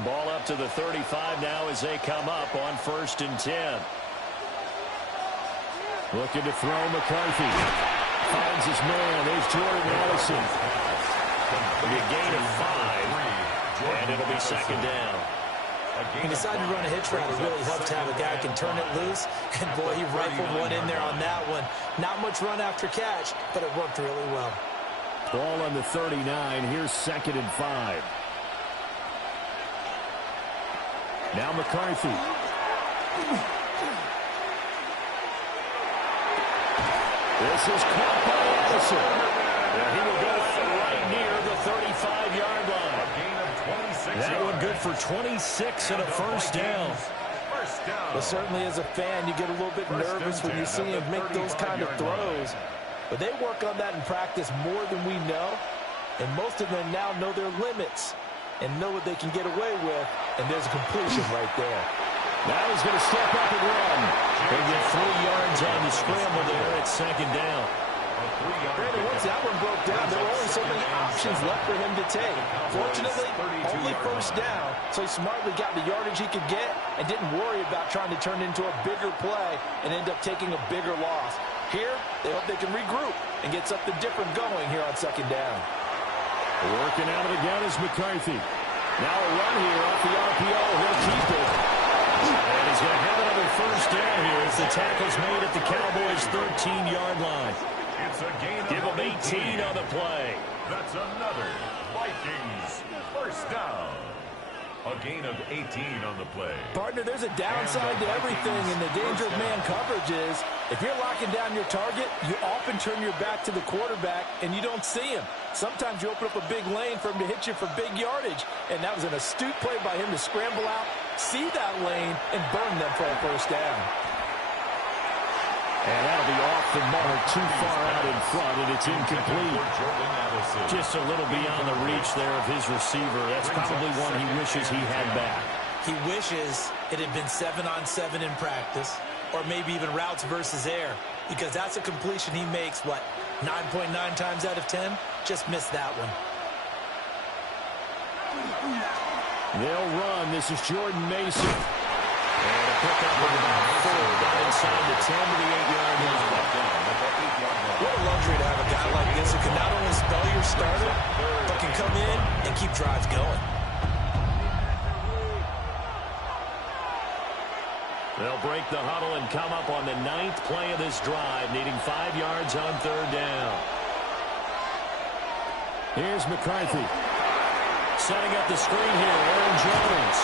Ball up to the 35 now as they come up on 1st and 10. Looking to throw McCarthy. Finds his man. There's Jordan Addison. A gain of 5. And it'll be second down. He decided to run a hitch route. It really helps to have a guy who can turn it loose. And, boy, he rifled one in there on that one. Not much run after catch, but it worked really well. Ball on the 39. Here's 2nd and 5. Now McCarthy. This is caught by Addison. And he will go right near the 35-yard line. That one good for 26 and a first down. Well, certainly as a fan, you get a little bit nervous when you see him make those kind of throws. But they work on that in practice more than we know. And most of them now know their limits and know what they can get away with. And there's a completion right there. Now he's going to step up and run. They get 3 yards on the scramble there at second down. Brandon, once that one broke down, there were only so many options left for him to take. Fortunately, only first down, so he smartly got the yardage he could get and didn't worry about trying to turn it into a bigger play and end up taking a bigger loss. Here, they hope they can regroup and get something different going here on second down. Working out of the gun is McCarthy. Now a run here off the RPO. He'll keep it. And he's going to have another first down here as the tackle's made at the Cowboys' 13-yard line. Give him 18 on the play. That's another Vikings first down. A gain of 18 on the play. Partner, there's a downside to everything, and the danger of man coverage is if you're locking down your target, you often turn your back to the quarterback and you don't see him. Sometimes you open up a big lane for him to hit you for big yardage, and that was an astute play by him to scramble out, see that lane, and burn them for a first down. And that'll be off the mark, too far out in front, and it's incomplete. Just a little beyond the reach there of his receiver. That's probably one he wishes he had back. He wishes it had been 7-on-7 in practice, or maybe even routes versus air, because that's a completion he makes, 9.9 times out of 10? Just missed that one. They'll run. This is Jordan Mason. And a pickup of about 4 down inside the 10 to the 8-yard line. What a luxury to have a guy like this who can not only spell your starter, but can come in and keep drives going. They'll break the huddle and come up on the 9th play of this drive, needing 5 yards on 3rd down. Here's McCarthy. Setting up the screen here, Aaron Jones.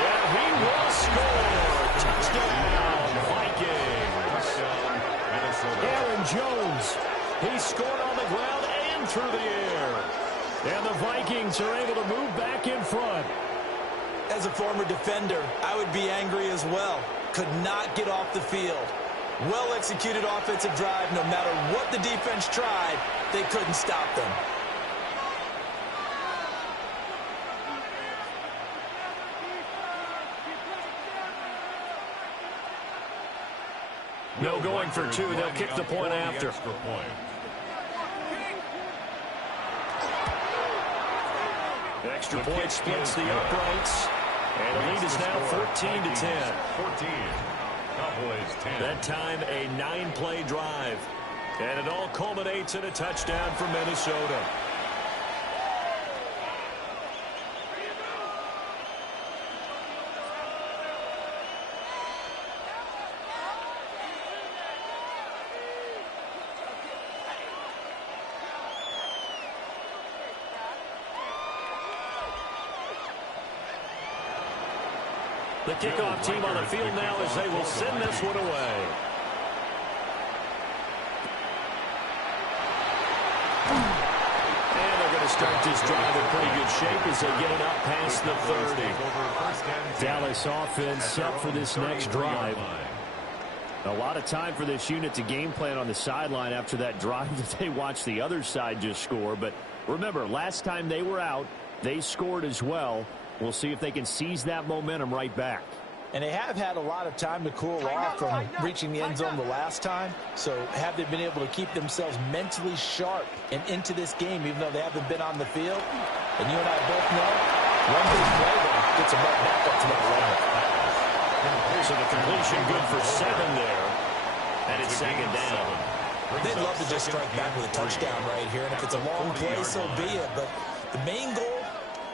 And he will score. Touchdown, Vikings. Aaron Jones. He scored on the ground and through the air. And the Vikings are able to move back in front. As a former defender, I would be angry as well. Could not get off the field. Well-executed offensive drive. No matter what the defense tried, they couldn't stop them. No going for 2. They'll kick the point after. Extra point splits the uprights. And the lead is now 14-10. 14. Cowboys 10. That time a 9-play drive. And it all culminates in a touchdown for Minnesota. The kickoff team on the field now as they will send this one away. And they're going to start this drive in pretty good shape as they get it up past the 30. Dallas offense set for this next drive. A lot of time for this unit to game plan on the sideline after that drive that they watched the other side just score. But remember, last time they were out, they scored as well. We'll see if they can seize that momentum right back. And they have had a lot of time to cool off from reaching the end zone the last time. So have they been able to keep themselves mentally sharp and into this game, even though they haven't been on the field? And you and I both know, one big play there gets them right back up to that level. So the completion good for 7 there. And it's second down. They'd love to just strike back with a touchdown right here. And if it's a long play, so be it. But the main goal,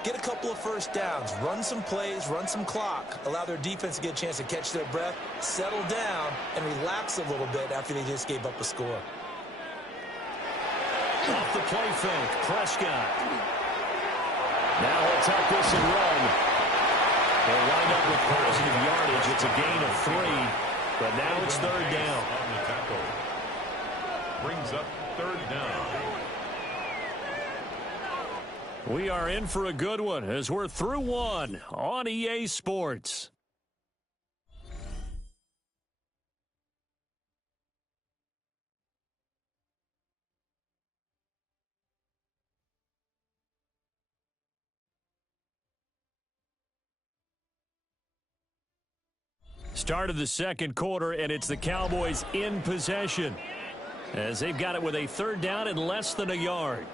get a couple of first downs, run some plays, run some clock, allow their defense to get a chance to catch their breath, settle down, and relax a little bit after they just gave up a score. Off the play fake, Prescott. Now he'll tuck this and run. They'll wind up with positive yardage. It's a gain of 3, but now it's third down. Brings up third down. We are in for a good one as we're through one on EA Sports. Start of the second quarter, and it's the Cowboys in possession as they've got it with a third down and less than a yard.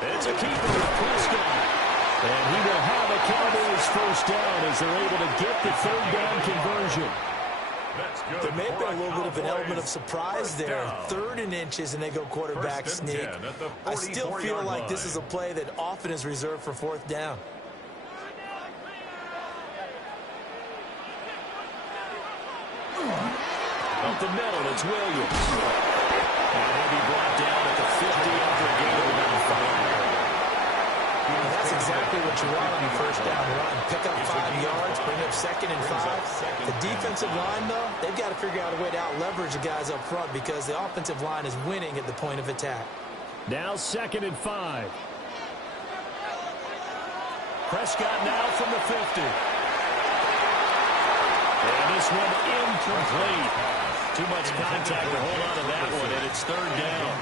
It's a keeper with Prescott. And he will have a Cowboys first down as they're able to get the third down conversion. There may have been a little bit of an element of surprise there. 3rd and inches, and they go quarterback sneak. I still feel like this is a play that often is reserved for 4th down. Up the middle, it's Williams. And he'll be brought down at the 50 after a gain of about 5. That's exactly what you want on your first down run. Pick up 5 yards, bring up 2nd and 5. The defensive line, though, they've got to figure out a way to out-leverage the guys up front because the offensive line is winning at the point of attack. Now 2nd and 5. Prescott now from the 50. And this one incomplete. Too much contact to hold on to that one, and it's third down.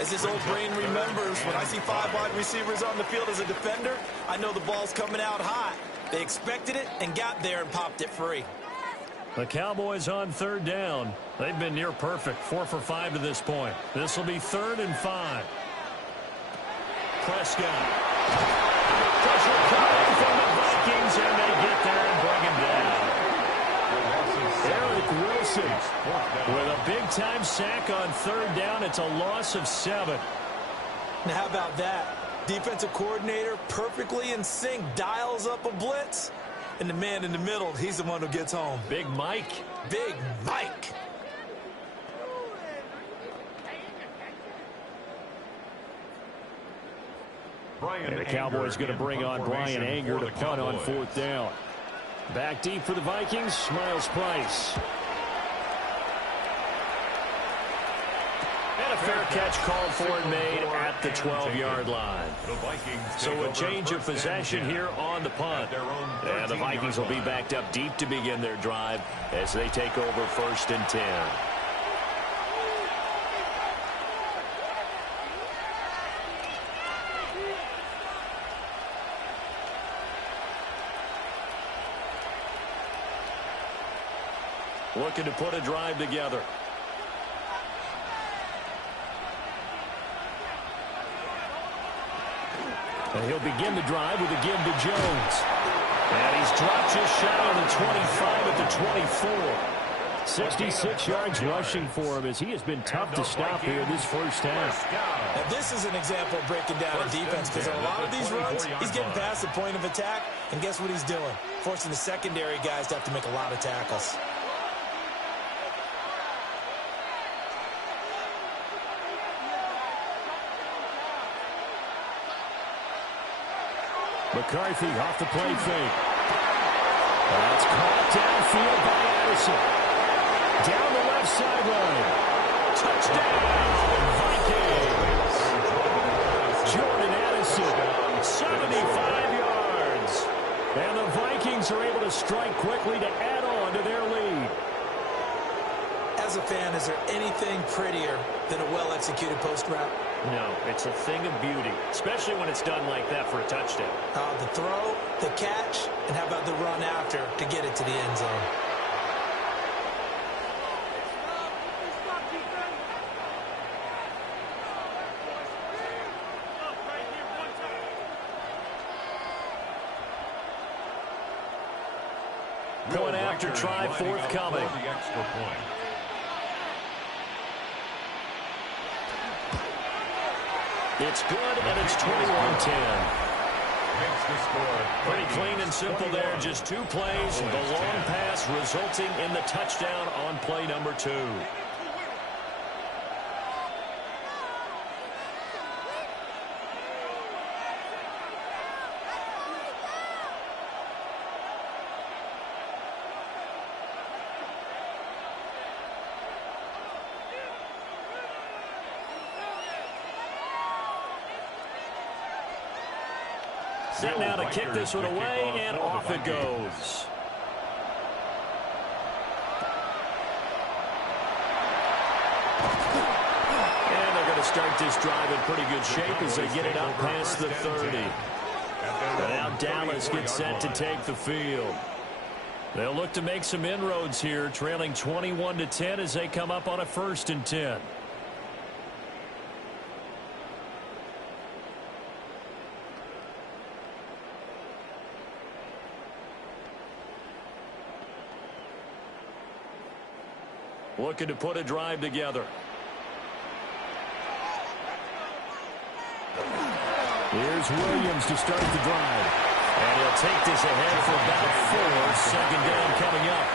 As his old brain remembers, when I see 5 wide receivers on the field as a defender, I know the ball's coming out hot. They expected it and got there and popped it free. The Cowboys on third down. They've been near perfect, 4 for 5 to this point. This will be 3rd and 5. Prescott. Pressure coming from the Vikings, and they get there and bring him down. Eric Wilson with a big-time sack on third down. It's a loss of 7. Now, how about that? Defensive coordinator perfectly in sync, dials up a blitz. And the man in the middle, he's the one who gets home. Big Mike. Big Mike. And the Cowboys going to bring on Brian Anger to punt on 4th down. Back deep for the Vikings, Miles Price. And a fair catch called for and made at the 12-yard line. So a change of possession here on the punt. And the Vikings will be backed up deep to begin their drive as they take over 1st and 10. Looking to put a drive together. And he'll begin the drive with a give to Jones. And he's dropped just shy of the 25 at the 24. 66 yards rushing for him as he has been tough to stop here this first half. Now this is an example of breaking down a defense because on a lot of these runs, he's getting past the point of attack, and guess what he's doing? Forcing the secondary guys to have to make a lot of tackles. McCarthy off the play fake. That's caught downfield by Addison. Down the left sideline. Touchdown, Vikings. Jordan Addison, 75 yards. And the Vikings are able to strike quickly to add on to their lead. As a fan, is there anything prettier than a well-executed post route? No, it's a thing of beauty, especially when it's done like that for a touchdown. The throw, the catch, and how about the run after to get it to the end zone? Going after try forthcoming. The extra point. It's good, and it's 21-10. Pretty clean and simple there. Just 2 plays. The long pass resulting in the touchdown on play number 2. Set now to kick this one away, and off it goes. And they're going to start this drive in pretty good shape as they get it up past the 30. And now Dallas gets set to take the field. They'll look to make some inroads here, trailing 21-10 as they come up on a 1st and 10. Looking to put a drive together. Here's Williams to start the drive. And he'll take this ahead for about 4. 2nd down coming up.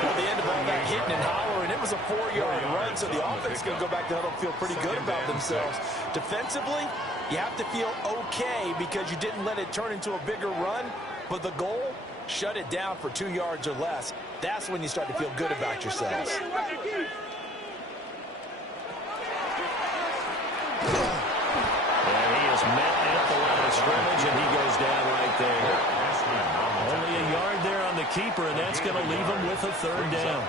Well, the end of all that hitting and hollering, it was a 4-yard run, so the offense is going to go back to huddle and feel pretty good about themselves. Defensively, you have to feel okay because you didn't let it turn into a bigger run, but the goal, shut it down for 2 yards or less. That's when you start to feel good about yourselves. And he is met at the line of scrimmage, and he goes down right there. Only a yard there on the keeper, and that's going to leave him with a 3rd down.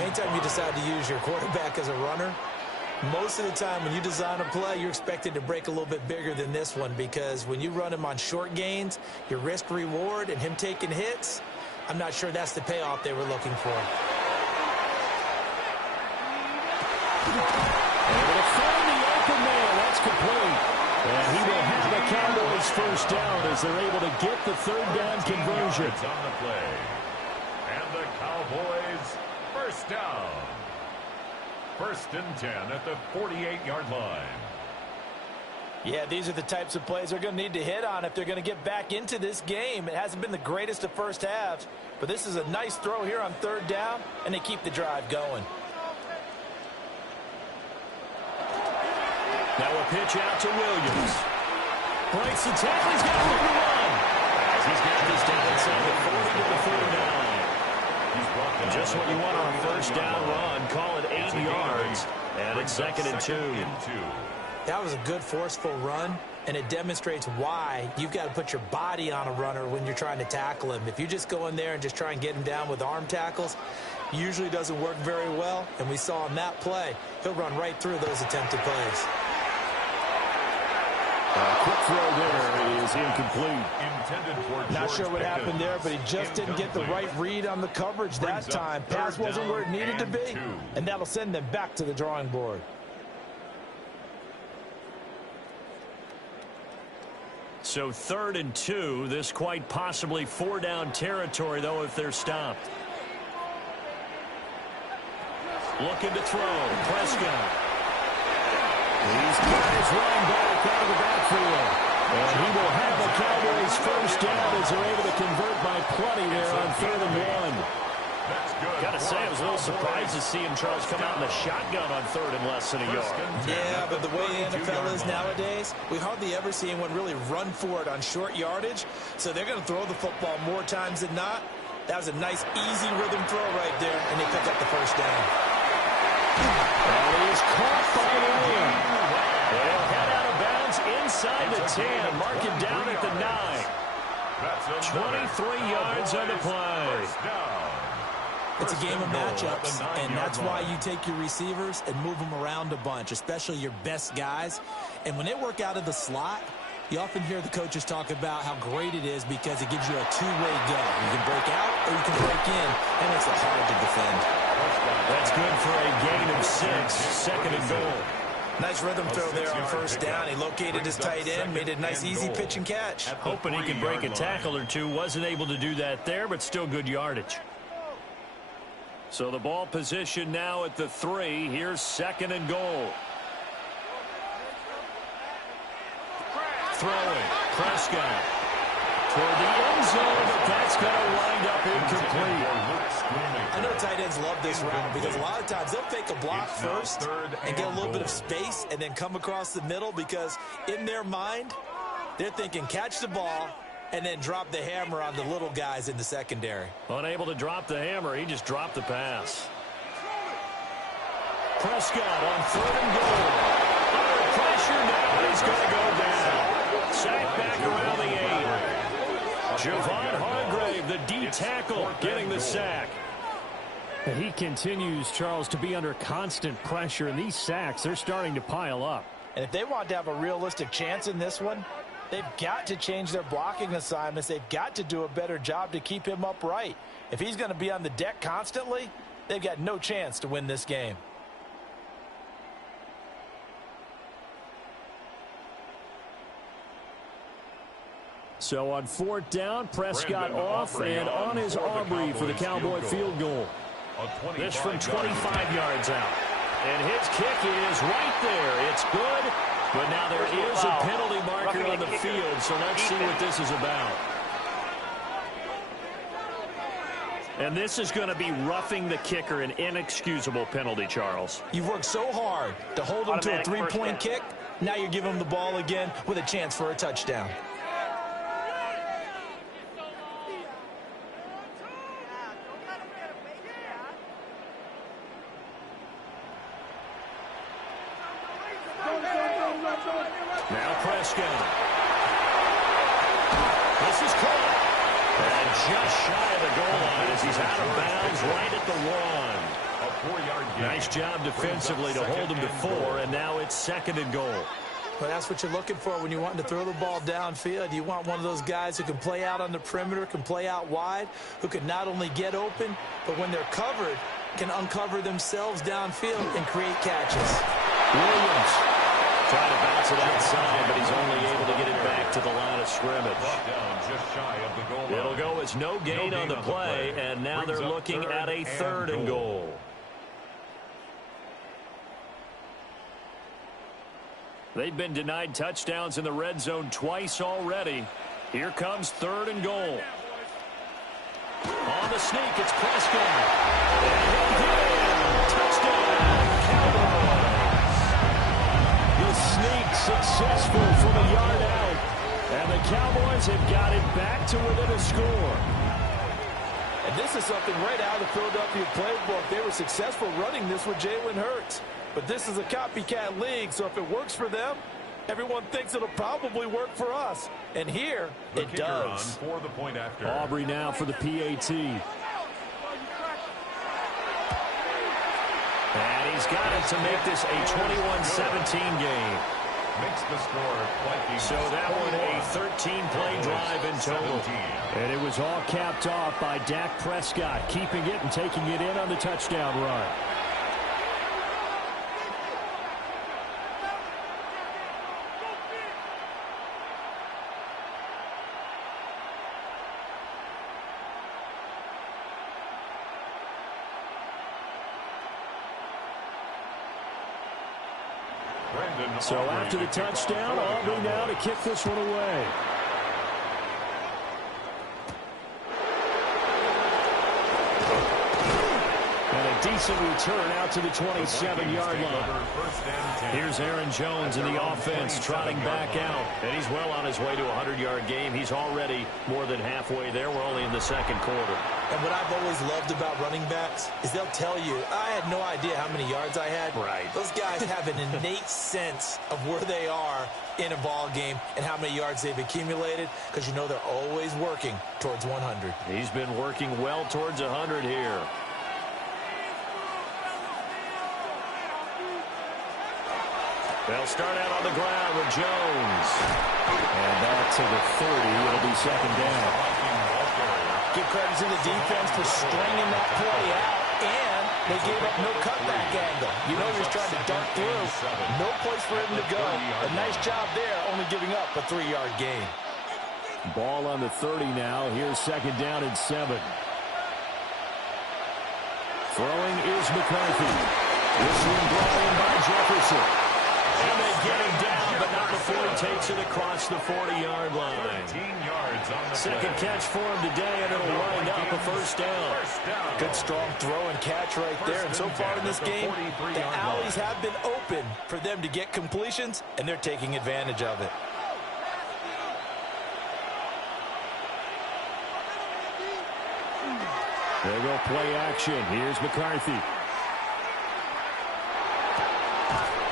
Anytime you decide to use your quarterback as a runner, most of the time when you design a play, you're expected to break a little bit bigger than this one because when you run him on short gains, your risk-reward and him taking hits, I'm not sure that's the payoff they were looking for. Able to find the open man. That's complete. And he will have the Cowboys 1st down as they're able to get the 3rd down conversion. On the play. And the Cowboys 1st down. 1st and 10 at the 48-yard line. Yeah, these are the types of plays they're going to need to hit on if they're going to get back into this game. It hasn't been the greatest of first halves, but this is a nice throw here on 3rd down, and they keep the drive going. Now a pitch out to Williams. Breaks the tackle. He's got room to run. As he's got this down inside the 40 to the 49. Just what you want on a 1st down run. Call it 8 yards. And it's 2nd and 2. That was a good forceful run, and it demonstrates why you've got to put your body on a runner when you're trying to tackle him. If you just go in there and just try and get him down with arm tackles, usually doesn't work very well, and we saw in that play, he'll run right through those attempted plays. Quick throw there is incomplete. Not sure what happened there, but he just didn't get the right read on the coverage that time. Pass wasn't where it needed to be, and that'll send them back to the drawing board. So 3rd and 2. This quite possibly 4-down territory, though, if they're stopped. Looking to throw. Prescott. These guys running back out of the backfield. And he will have a Cowboys first down as they're able to convert by plenty there on 3rd and 1. Got to say, I was a little surprised to see him, Charles, come out in the shotgun on 3rd and less than a yard. Yeah, but the way the NFL is nowadays, we hardly ever see anyone really run for it on short yardage. So they're going to throw the football more times than not. That was a nice, easy rhythm throw right there, and they pick up the first down. And he's caught by Williams. They'll head out of bounds inside the 10. Mark it down at the 9. 23 yards on the play. It's a game of matchups, and that's why you take your receivers and move them around a bunch, especially your best guys. And when they work out of the slot, you often hear the coaches talk about how great it is because it gives you a two-way go. You can break out or you can break in, and it's hard to defend. That's good for a gain of 6. 2nd and goal. Nice rhythm throw there on first down. He located his tight end, made a nice easy pitch and catch. Hoping he could break a tackle or two. Wasn't able to do that there, but still good yardage. So the ball position now at the 3. Here's 2nd and goal. Throwing. Prescott. Toward the end zone, but that's going to wind up incomplete. I know tight ends love this route because a lot of times they'll take a block first and get a little bit of space and then come across the middle because in their mind, they're thinking catch the ball and then drop the hammer on the little guys in the secondary. Unable to drop the hammer, he just dropped the pass. Prescott on 3rd and goal. Under pressure now, he's going to go down. Sacked back around the 8. Javon Hargrave, the D tackle, getting the sack. And he continues, Charles, to be under constant pressure, and these sacks, they're starting to pile up. And if they want to have a realistic chance in this one, they've got to change their blocking assignments. They've got to do a better job to keep him upright. If he's going to be on the deck constantly, they've got no chance to win this game. So on 4th down, Prescott off and on is Aubrey for the Cowboy field goal. This from 25 yards out. And his kick is right there. It's good, but now there is a penalty marker on the field, so let's see what this is about. And this is going to be roughing the kicker, an inexcusable penalty, Charles. You've worked so hard to hold him to a 3-point kick. Now you're giving him the ball again with a chance for a touchdown. Now Prescott. This is caught. And just shy of the goal line as he's out of bounds right at the 1. A 4-yard gain. Nice job defensively to hold him to 4, and now it's 2nd and goal. Well, that's what you're looking for when you want to throw the ball downfield. You want one of those guys who can play out on the perimeter, can play out wide, who can not only get open, but when they're covered, can uncover themselves downfield and create catches. Williams trying to bounce it outside, but he's only able to get it back to the line of scrimmage. Just shy of the goal line. It'll go as no gain on the play, and now they're looking at a 3rd and goal. They've been denied touchdowns in the red zone twice already. Here comes 3rd and goal. On the sneak, it's Prescott. And he'll get in. Touchdown, Cowboys. The sneak successful from a yard out. And the Cowboys have got it back to within a score. And this is something right out of the Philadelphia playbook. They were successful running this with Jalen Hurts. But this is a copycat league, so if it works for them, everyone thinks it'll probably work for us. And here, it does. For the point after. Aubrey now for the PAT. And he's got it to make this a 21-17 game. Makes the score quite So that one a 13-play drive in total. And it was all capped off by Dak Prescott, keeping it and taking it in on the touchdown run. So after the touchdown, Aubrey now to kick this one away. And a decent return out to the 27-yard line. Here's Aaron Jones in the offense trotting back out. And he's well on his way to a 100-yard game. He's already more than halfway there. We're only in the second quarter. And what I've always loved about running backs is they'll tell you, I had no idea how many yards I had. Right. Those guys have an innate sense of where they are in a ball game and how many yards they've accumulated, because you know they're always working towards 100. He's been working well towards 100 here. They'll start out on the ground with Jones. And back to the 30. It'll be second down. Give credit to the defense for stringing that play out, and they gave up no cutback angle. You know he was trying to dart through. No place for him to go. A nice job there, only giving up a 3-yard gain. Ball on the 30 now. Here's second down and 7. Throwing is McCarthy. This one brought in by Jefferson. And they get him down, but not before he takes it across the 40-yard line. 13 yards on the Second catch for him today, and it'll wind up a first down. Good strong throw and catch right there. And so far in this game, the alleys have been open for them to get completions, and they're taking advantage of it. They go play action. Here's McCarthy.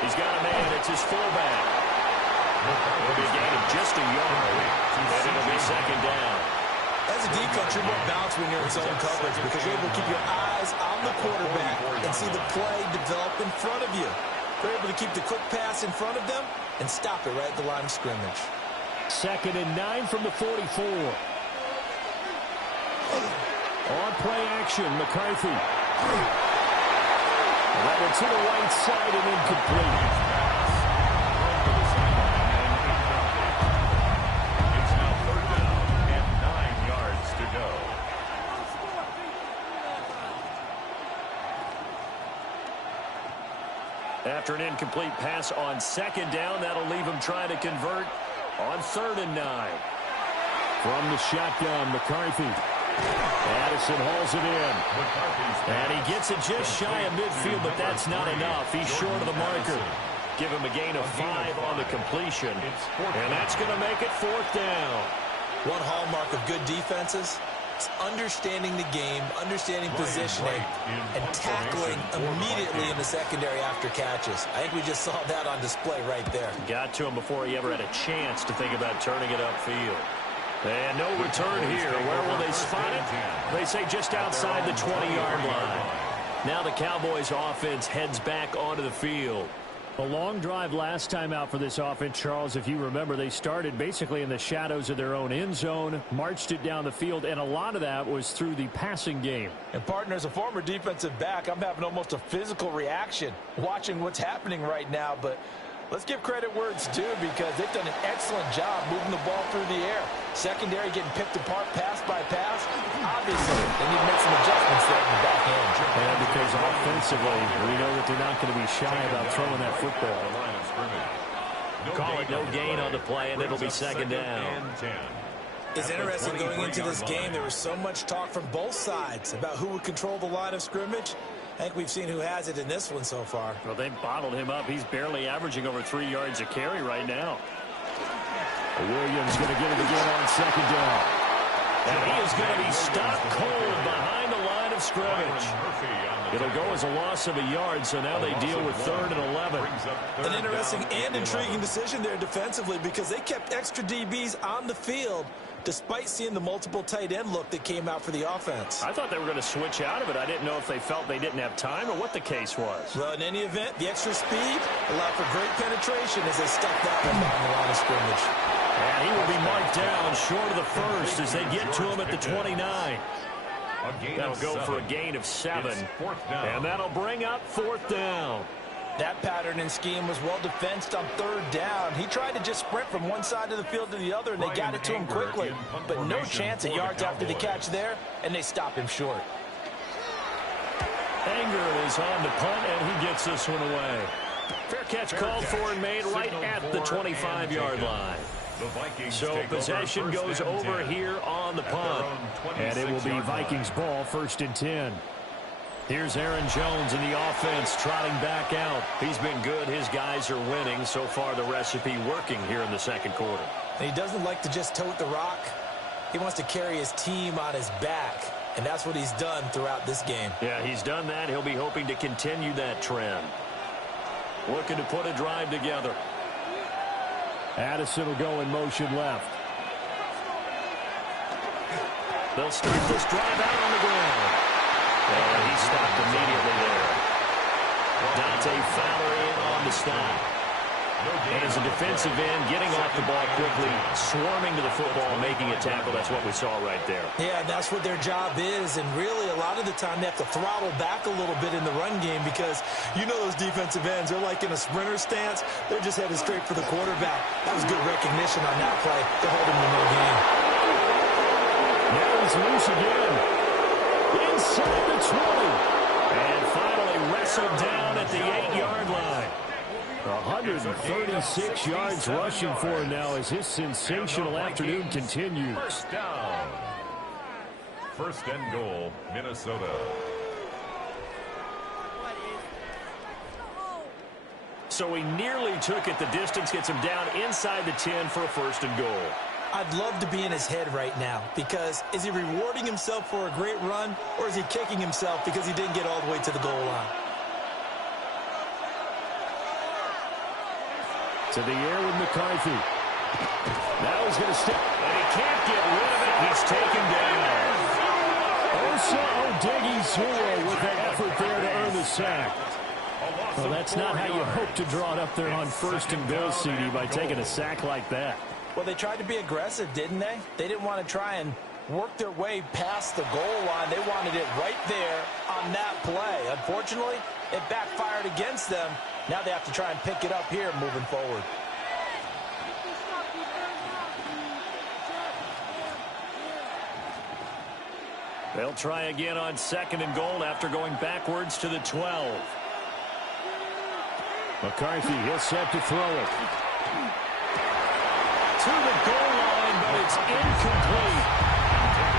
He's got a man. It's his fullback. It'll be a gain of just a yard. And it'll be second down. As a defense, you're more balanced when you're in zone coverage because you're able to keep your eyes on the quarterback and see the play develop in front of you. They're able to keep the quick pass in front of them and stop it right at the line of scrimmage. Second and 9 from the 44. On play action, McCarthy. That one to the right side and incomplete. It's now third down and 9 yards to go. After an incomplete pass on second down, that'll leave him trying to convert on 3rd and 9. From the shotgun, McCarthy. Addison hauls it in. And he gets it just shy of midfield, but that's not enough. He's short of the marker. Give him a gain of 5 on the completion. And that's going to make it 4th down. One hallmark of good defenses is understanding the game, understanding positioning, and tackling immediately in the secondary after catches. I think we just saw that on display right there. Got to him before he ever had a chance to think about turning it upfield. And no return here. Where will they spot it? They say just outside the 20-yard line. Now the Cowboys offense heads back onto the field. A long drive last time out for this offense, Charles. If you remember, they started basically in the shadows of their own end zone, marched it down the field, and a lot of that was through the passing game. And, partner, as a former defensive back, I'm having almost a physical reaction watching what's happening right now. But let's give credit where it's due because they've done an excellent job moving the ball through the air. Secondary getting picked apart pass by pass. Obviously, they need to make some adjustments there in the back end. And because offensively, we know that they're not going to be shy about throwing that football. Call it no gain on the play, and it'll be second down. It's interesting going into this game. There was so much talk from both sides about who would control the line of scrimmage. I think we've seen who has it in this one so far. Well, they've bottled him up. He's barely averaging over 3 yards a carry right now. Williams going to get it again on second down. And he is going to be stopped cold behind the line of scrimmage. It'll go as a loss of a yard, so now they deal with 3rd and 11. An interesting and intriguing decision there defensively because they kept extra DBs on the field despite seeing the multiple tight end look that came out for the offense. I thought they were going to switch out of it. I didn't know if they felt they didn't have time or what the case was. Well, in any event, the extra speed allowed for great penetration as they stuck that one down the line of scrimmage. And he will be marked down short of the first as they get to him at the 29. That'll go for a gain of 7. And that'll bring up 4th down. That pattern and scheme was well defensed on 3rd down. He tried to just sprint from one side of the field to the other, and they got it to him quickly. But no chance at yards after the catch there, and they stop him short. Anger is on the punt, and he gets this one away. Fair catch called for and made right at the 25-yard line. So possession goes over here on the punt. And it will be Vikings ball, 1st and 10. Here's Aaron Jones in the offense trotting back out. He's been good. His guys are winning. So far the recipe working here in the second quarter. And he doesn't like to just tote the rock. He wants to carry his team on his back. And that's what he's done throughout this game. Yeah, he's done that. He'll be hoping to continue that trend. Looking to put a drive together. Addison will go in motion left. They'll start this drive out on the ground. And he stopped immediately there. Dante Fowler in on the stop. And as a defensive end, getting off the ball quickly, swarming to the football, making a tackle. That's what we saw right there. Yeah, that's what their job is. And really, a lot of the time, they have to throttle back a little bit in the run game because you know those defensive ends, they're like in a sprinter stance. They're just headed straight for the quarterback. That was good recognition on that play to hold him to no gain. Now he's loose again. Inside the 20. And finally wrestled down at the 8-yard line. 136 yards rushing for him now as his sensational afternoon continues. First down. 1st and goal, Minnesota. So he nearly took it the distance, gets him down inside the 10 for a 1st and goal. I'd love to be in his head right now because is he rewarding himself for a great run or is he kicking himself because he didn't get all the way to the goal line? To the air with McCarthy. Now he's going to step, and he can't get rid of it. He's taken down. Osa Odighizuwa with the effort there to earn the sack. Well, that's not how you hope to draw it up there on 1st and goal, CD, by taking a sack like that. Well, they tried to be aggressive, didn't they? They didn't want to try and work their way past the goal line. They wanted it right there on that play. Unfortunately, it backfired against them. Now they have to try and pick it up here moving forward. They'll try again on 2nd and goal after going backwards to the 12. McCarthy, he'll set to throw it. To the goal line, but it's incomplete.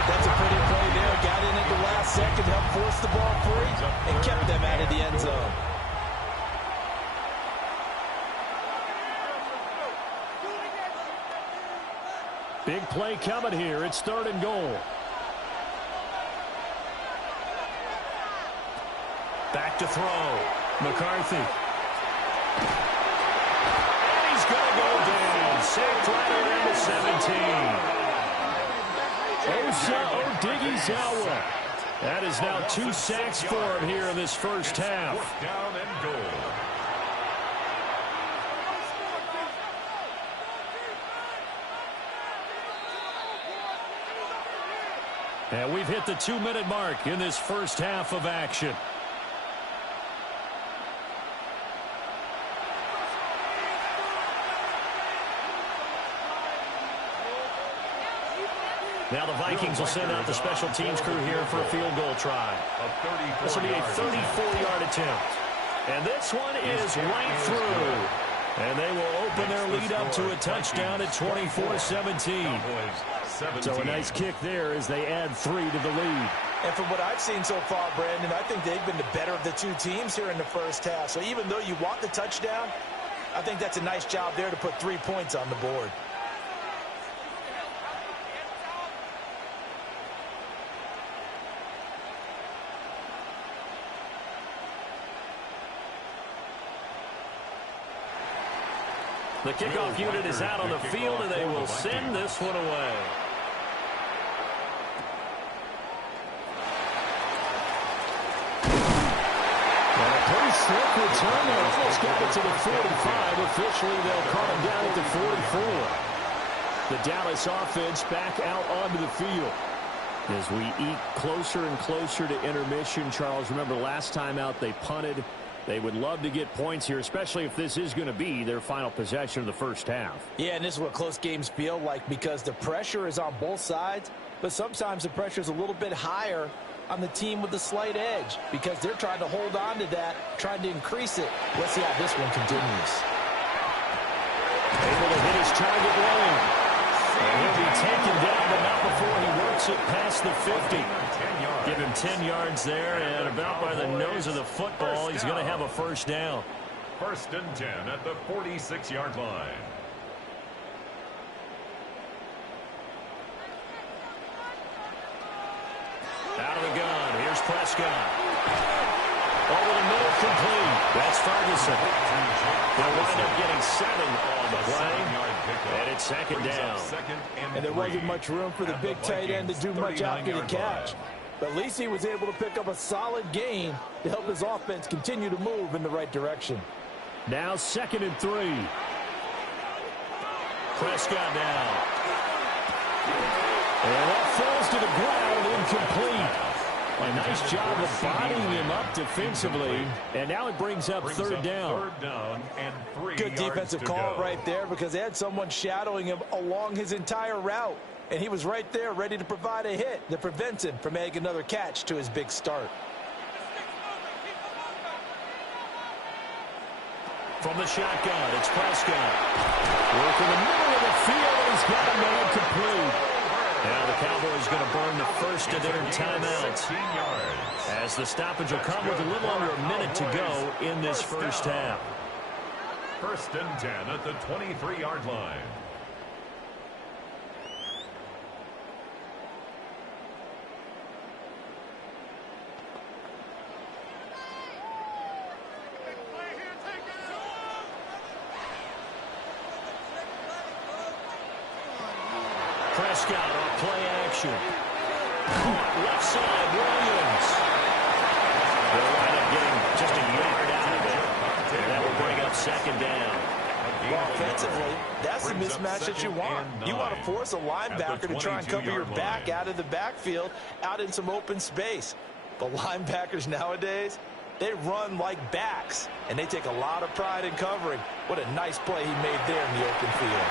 That's a pretty play there. Got in at the last second, helped force the ball free, and kept them out of the end zone. Big play coming here. It's 3rd and goal. Back to throw. McCarthy. And he's going to go down. Sacked right around the 17. Osa Odighizuwa. That is now 2 sacks for him here in this first half. 4th down and goal. And we've hit the 2-minute mark in this first half of action. Now the Vikings will send out the special teams crew here for a field goal try. This will be a 34-yard attempt. And this one is right through. And they will open their lead up to a touchdown at 24-17. So a nice kick there as they add 3 to the lead. And from what I've seen so far, Brandon, I think they've been the better of the two teams here in the first half. So even though you want the touchdown, I think that's a nice job there to put 3 points on the board. The kickoff unit is out on the field, and they will send this one away. And a pretty slick return. They almost got it to the 45. Officially, they'll call him down at the 44. The Dallas offense back out onto the field. As we eke closer and closer to intermission, Charles, remember last time out they punted. They would love to get points here, especially if this is going to be their final possession of the first half. Yeah, and this is what close games feel like because the pressure is on both sides, but sometimes the pressure is a little bit higher on the team with the slight edge because they're trying to hold on to that, trying to increase it. Let's see how this one continues. Able to hit his target lane. And he'll be taken down, but not before he works it past the 50. Give him 10 yards there, and about by the nose of the football, he's going to have a first down. 1st and 10 at the 46-yard line. Out of the gun, here's Prescott. Over the middle, complete. That's Ferguson. They'll wind up getting 7 on the play, and it's 2nd down. And there wasn't much room for the big tight end to do much after the catch. But at least he was able to pick up a solid gain to help his offense continue to move in the right direction. Now 2nd and 3. Prescott now. And that falls to the ground, incomplete. A nice job of bodying him up defensively. And now it brings up 3rd down. And 3 Good defensive call go. right there because they had someone shadowing him along his entire route. And he was right there ready to provide a hit that prevents him from making another catch to his big start. From the shotgun, it's Prescott. Working the middle of the field, and he's got a man complete. Now the Cowboys going to burn the first of their timeouts, as the stoppage will come with a little under a minute to go in this first half. 1st and 10 at the 23-yard line. Prescott on play action. Left side, Williams. They'll wind up getting just a yard out of it. And that will bring up 2nd down. Well, offensively, that's the mismatch that you want. You want to force a linebacker to try and cover your back out of the backfield, out in some open space. But linebackers nowadays, they run like backs, and they take a lot of pride in covering. What a nice play he made there in the open field.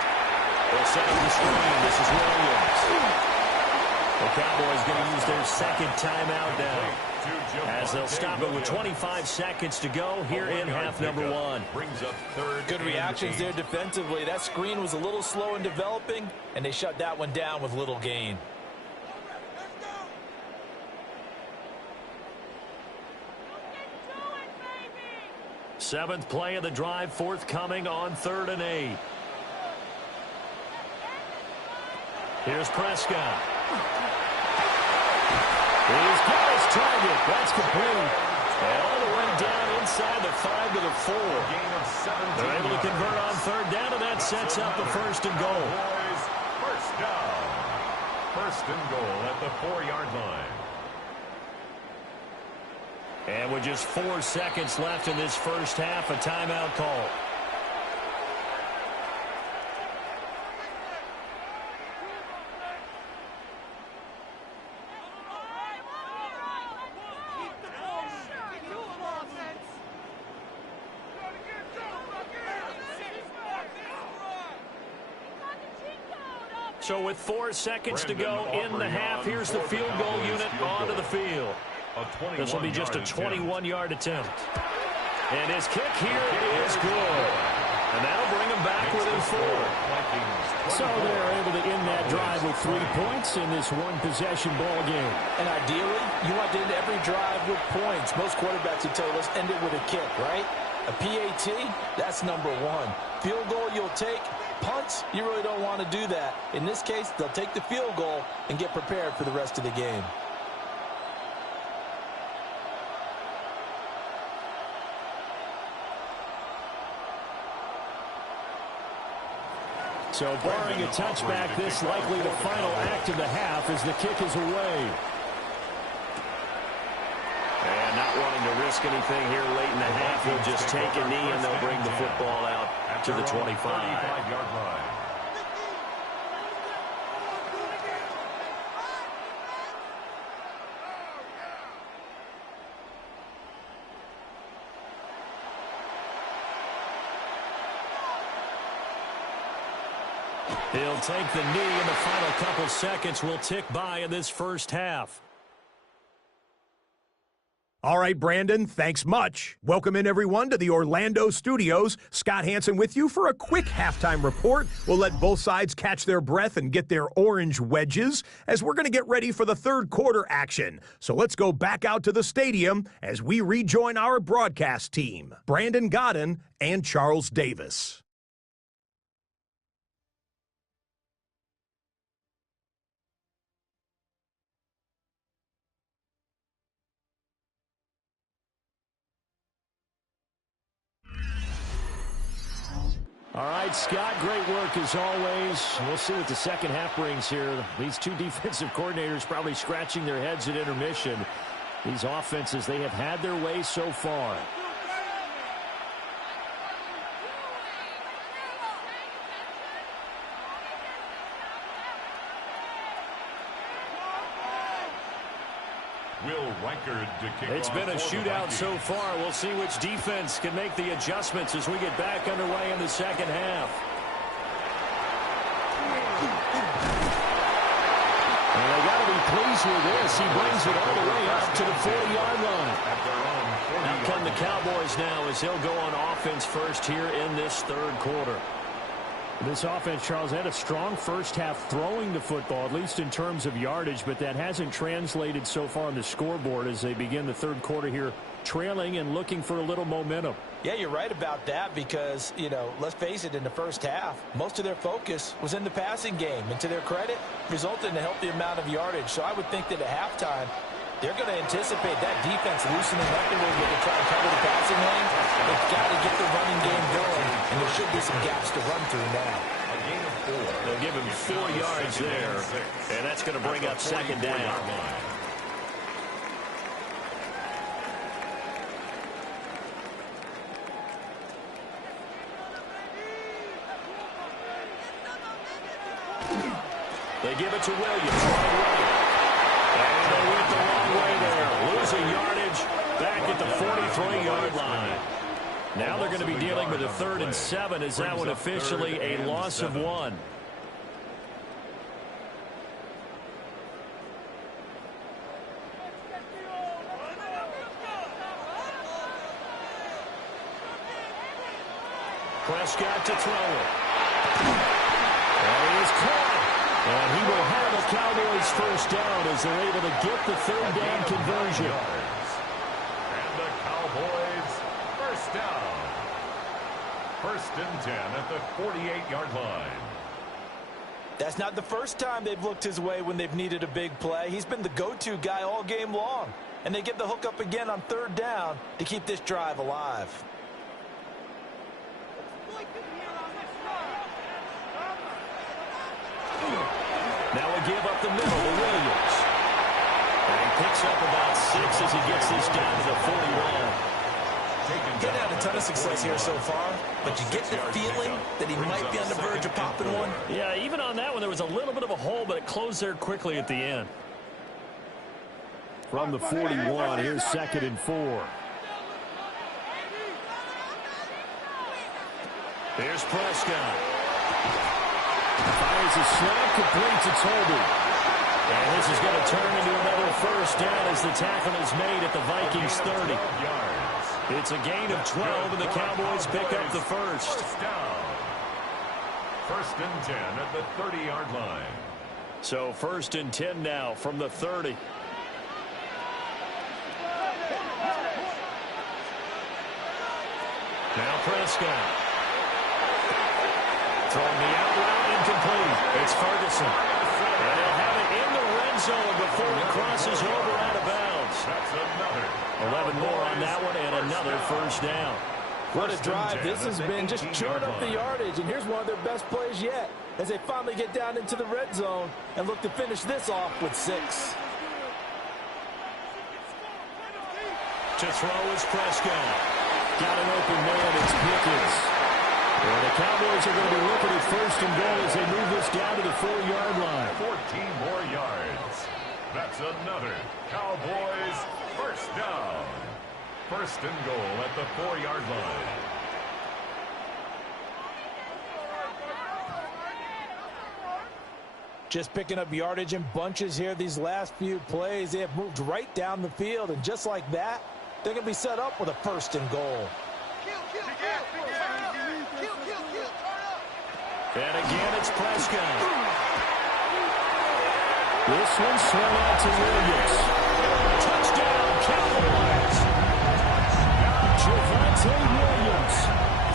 They'll set up the screen. This is Williams. The Cowboys going to use their 2nd timeout now, as they'll stop it with 25 seconds to go here in half number 1. Brings up 3rd. Good reactions there defensively. That screen was a little slow in developing, and they shut that one down with little gain. Seventh play of the drive forthcoming on 3rd and 8. Here's Prescott. He's got his target. That's complete. And all the way down inside the 5 to the 4. They're able to convert on 3rd down, and that sets up the 1st and goal. First down. 1st and goal at the 4-yard line. And with just 4 seconds left in this first half, a timeout call. So with 4 seconds to go in the half, here's the field goal unit onto the field. This will be just a 21-yard attempt. And his kick here is good. And that'll bring him back within 4. So they're able to end that drive with 3 points in this one-possession ball game. And ideally, you want to end every drive with points. Most quarterbacks would tell you, let's end it with a kick, right? A PAT, that's number 1. Field goal you'll take. Punts, you really don't want to do that. In this case, they'll take the field goal and get prepared for the rest of the game. So barring a touchback, this likely the final act of the half as the kick is away. And not wanting to risk anything here late in the half, he'll just take a knee and they'll bring the football out to the 25. 35-yard line. He'll take the knee, and the final couple seconds will tick by in this first half. All right, Brandon, thanks much. Welcome in, everyone, to the Orlando studios. Scott Hansen with you for a quick halftime report. We'll let both sides catch their breath and get their orange wedges as we're going to get ready for the third quarter action. So let's go back out to the stadium as we rejoin our broadcast team, Brandon Godden and Charles Davis. All right, Scott, great work as always. We'll see what the second half brings here. These two defensive coordinators probably scratching their heads at intermission. These offenses, they have had their way so far. It's been a shootout so far. We'll see which defense can make the adjustments as we get back underway in the second half. And they got to be pleased with this. He brings it all the way up to the 40-yard line. Out come the Cowboys now as they'll go on offense first here in this third quarter. This offense, Charles, had a strong first half throwing the football, at least in terms of yardage, but that hasn't translated so far on the scoreboard as they begin the third quarter here, trailing and looking for a little momentum. Yeah, you're right about that because, let's face it, in the first half, most of their focus was in the passing game. And to their credit, resulted in a healthy amount of yardage. So I would think that at halftime, they're going to anticipate that defense loosening up a little bit to try and cover the passing lane. They've got to get the running game going, and there should be some gaps to run through now. They'll give him 4 yards there, and that's going to bring up second down. They give it to Williams right away. And they went the wrong way there. Losing yardage back at the 43-yard line. Now they're going to be dealing with a 3rd and 7 as that one officially a loss of 1. Prescott to throw it. And he is caught. And he will have a Cowboys first down as they're able to get the 3rd down conversion. And the Cowboys first down. 1st and 10 at the 48-yard line. That's not the first time they've looked his way when they've needed a big play. He's been the go-to guy all game long. And they get the hook up again on 3rd down to keep this drive alive. Now we give up the middle to Williams. And he picks up about 6 as he gets this down to the 41. Getting had a ton of success here so far, but you get the feeling that he might be on the verge of popping one. Yeah, even on that one, there was a little bit of a hole, but it closed there quickly at the end. From the 41, here's 2nd and 4. Here's Prescott. Fires a snap, complete to Toby. And this is going to turn into another first down as the tackle is made at the Vikings 30. It's a gain of 12, and the Cowboys pick up the first. 1st and 10 at the 30-yard line. So 1st and 10 now from the 30. Now Prescott. Throwing the out route incomplete. It's Ferguson. And they'll have it in the red zone before he crosses over out of bounds. That's another. 11 more on that one and another first down. What a drive this has been, just chewing up the yardage. And here's one of their best plays yet as they finally get down into the red zone and look to finish this off with 6. To throw is Prescott. Got an open man, it's Pickens. And the Cowboys are going to be looking at 1st and goal as they move this down to the 4-yard line. 14 more yards. That's another Cowboys first down. 1st and goal at the 4-yard line. Just picking up yardage in bunches here these last few plays. They have moved right down the field, and just like that, they're going to be set up with a 1st and goal. And again, it's Prescott. This one swung out to Williams. Touchdown, Cowboys. Javonte Williams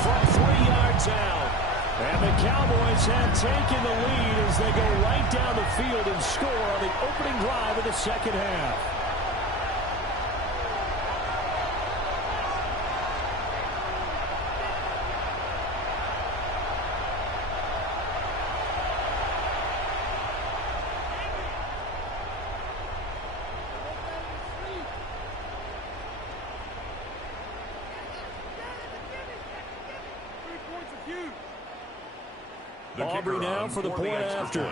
from 3 yards out. And the Cowboys have taken the lead as they go right down the field and score on the opening drive of the second half. Aubrey now for the point after. And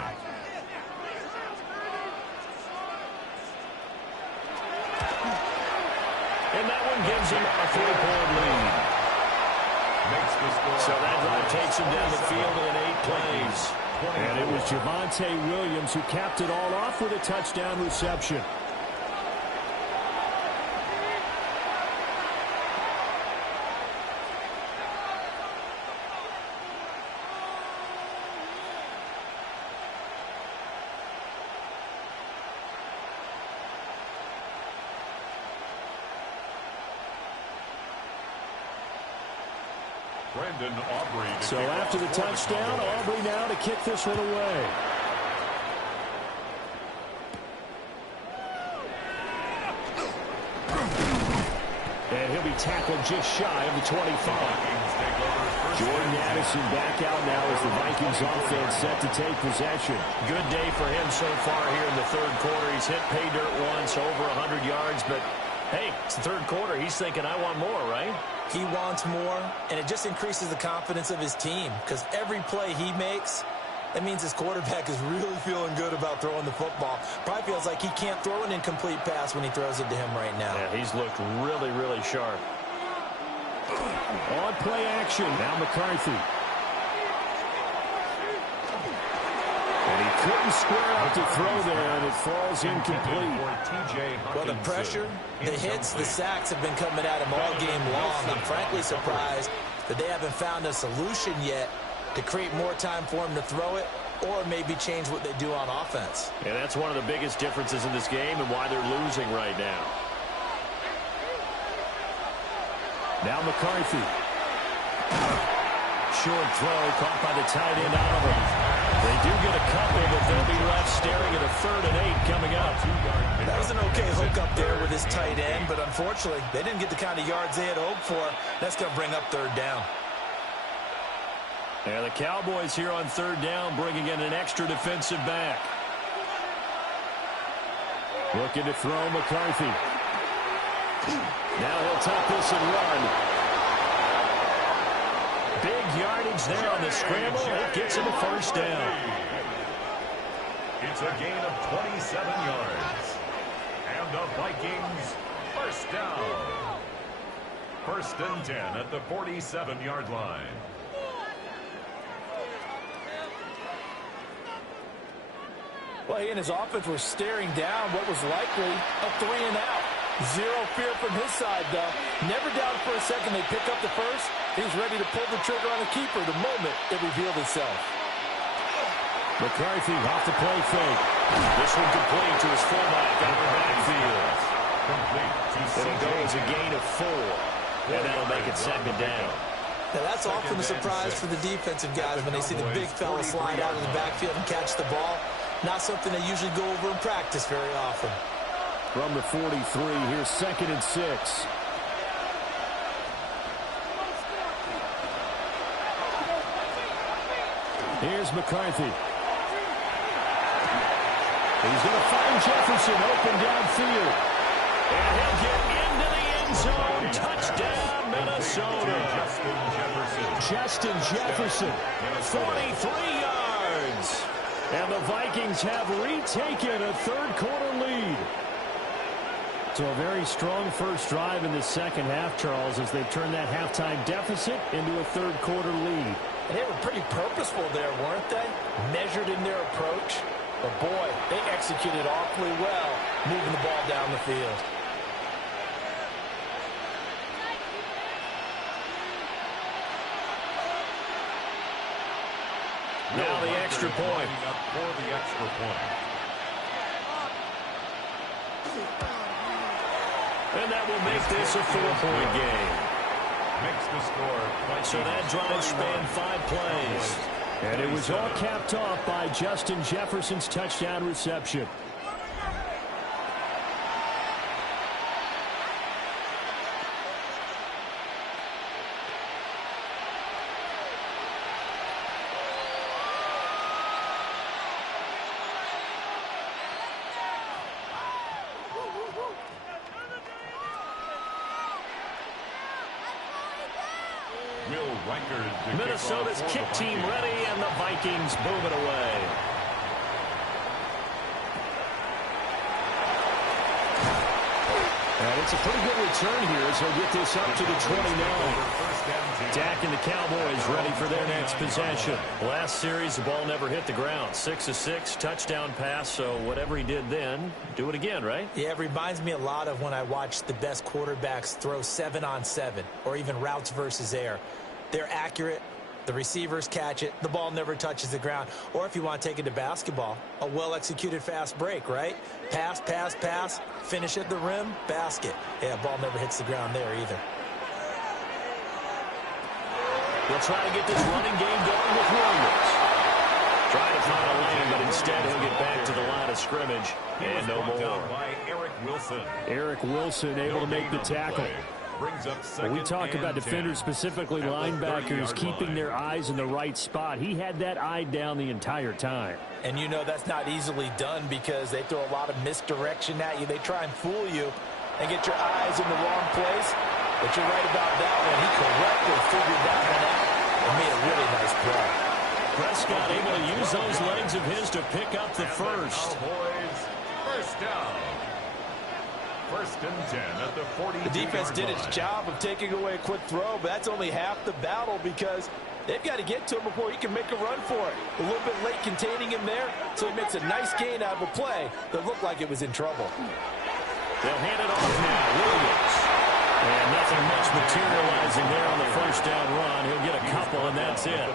that one gives him a 3-point lead. So that drive takes him down the field in 8 plays. And it was Javonte Williams who capped it all off with a touchdown reception. So after the touchdown, Aubrey now to kick this one away. And he'll be tackled just shy of the 25. Jordan Addison back out now as the Vikings offense set to take possession. Good day for him so far here in the 3rd quarter. He's hit pay dirt once, over 100 yards, but hey, it's the 3rd quarter. He's thinking, I want more, right? He wants more, and it just increases the confidence of his team because every play he makes, that means his quarterback is really feeling good about throwing the football. Probably feels like he can't throw an incomplete pass when he throws it to him right now. Yeah, he's looked really, really sharp. On play action, now McCarthy. And he couldn't square up to throw there, and it falls incomplete. Well, the pressure, the hits, the sacks have been coming at him all game long. I'm frankly surprised that they haven't found a solution yet to create more time for him to throw it or maybe change what they do on offense. And that's one of the biggest differences in this game and why they're losing right now. Now McCarthy. Short throw caught by the tight end Oliver. They do get a couple, but they'll be left staring at a 3rd and 8 coming up. That was an okay hook up there with his tight end, but unfortunately, they didn't get the kind of yards they had hoped for. That's going to bring up 3rd down. And the Cowboys here on 3rd down, bringing in an extra defensive back. Looking to throw McCarthy. Now he'll top this and run. Big yardage there on the scramble. It gets him a 1st down. It's a gain of 27 yards. And the Vikings 1st down. 1st and 10 at the 47-yard line. Well, he and his offense were staring down what was likely a 3 and out. Zero fear from his side, though. Never doubted for a second they pick up the first. He's ready to pull the trigger on the keeper the moment it revealed itself. McCarthy off the play fake. This one complete to his fullback out of the backfield. It'll go as a gain of 4. And that'll make it 2nd down. Now, that's often a surprise for the defensive guys when they see the big fella slide out of the backfield and catch the ball. Not something they usually go over in practice very often. From the 43, here's 2nd and 6. Here's McCarthy. He's going to find Jefferson open downfield. And he'll get into the end zone. Touchdown, Minnesota. Justin Jefferson, 43 yards. And the Vikings have retaken a 3rd quarter lead. So a very strong first drive in the second half, Charles, as they've turned that halftime deficit into a 3rd quarter lead. And they were pretty purposeful there, weren't they? Measured in their approach. But, boy, they executed awfully well moving the ball down the field. Now the extra point. Up for the extra point. And that will make this a 4-point game. Makes the score. So that drive spanned 5 plays. And it was all capped off by Justin Jefferson's touchdown reception. Minnesota's kick team ready, and the Vikings boom it away. And it's a pretty good return here as he'll get this up to the 29. Dak and the Cowboys ready for their next possession. Last series, the ball never hit the ground. 6 of 6, touchdown pass, so whatever he did then, do it again, right? Yeah, it reminds me a lot of when I watched the best quarterbacks throw 7-on-7 or even routes versus air. They're accurate. The receivers catch it. The ball never touches the ground. Or if you want to take it to basketball, a well-executed fast break, right? Pass, pass, pass, finish at the rim, basket. Yeah, ball never hits the ground there either. They'll try to get this running game going with Williams. Try to find a lane, but instead he'll get back to the line of scrimmage. And no more. By Eric Wilson. Eric Wilson able to make the tackle. When we talk about defenders, specifically linebackers, keeping their eyes in the right spot, he had that eye down the entire time. And you know that's not easily done because they throw a lot of misdirection at you. They try and fool you and get your eyes in the wrong place. But you're right about that one. He correctly figured that one out and made a really nice play. Prescott able to use those legs of his to pick up the first. Cowboys, first down. First and 10 at the 42-yard line. The defense did its job of taking away a quick throw, but that's only half the battle because they've got to get to him before he can make a run for it. A little bit late containing him there, so he makes a nice gain out of a play that looked like it was in trouble. They'll hand it off now. Williams. And nothing much materializing there on the first down run. He'll get a couple, and that's it.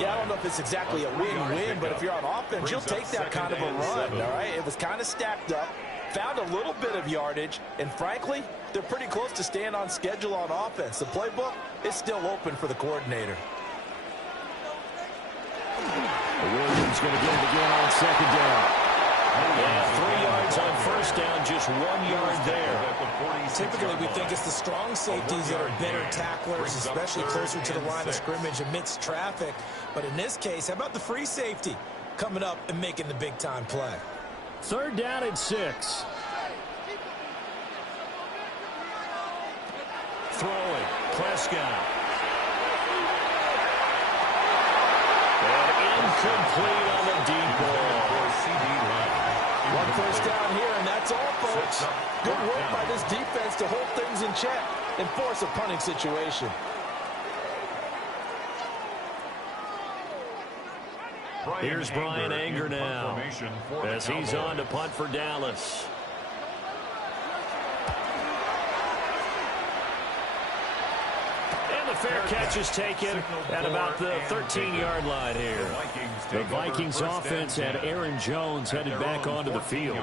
Yeah, I don't know if it's exactly a win-win, but if you're on offense, you'll take that kind of a run, all right? It was kind of stacked up. Found a little bit of yardage, and frankly, they're pretty close to staying on schedule on offense. The playbook is still open for the coordinator. Williams going to get it again on second down. Yeah, 3 yards on first down, just 1 yard there. Typically, we think it's the strong safeties that are better tacklers, especially closer to the line of scrimmage amidst traffic. But in this case, how about the free safety coming up and making the big-time play? Third down and 6. Throwing, Prescott. And incomplete on the deep ball. One first down here, and that's all, folks. Good work by this defense to hold things in check and force a punting situation. Here's Brian Anger now as he's on to punt for Dallas. And the fair catch is taken at about the 13-yard line here. The Vikings offense had Aaron Jones headed back onto the field.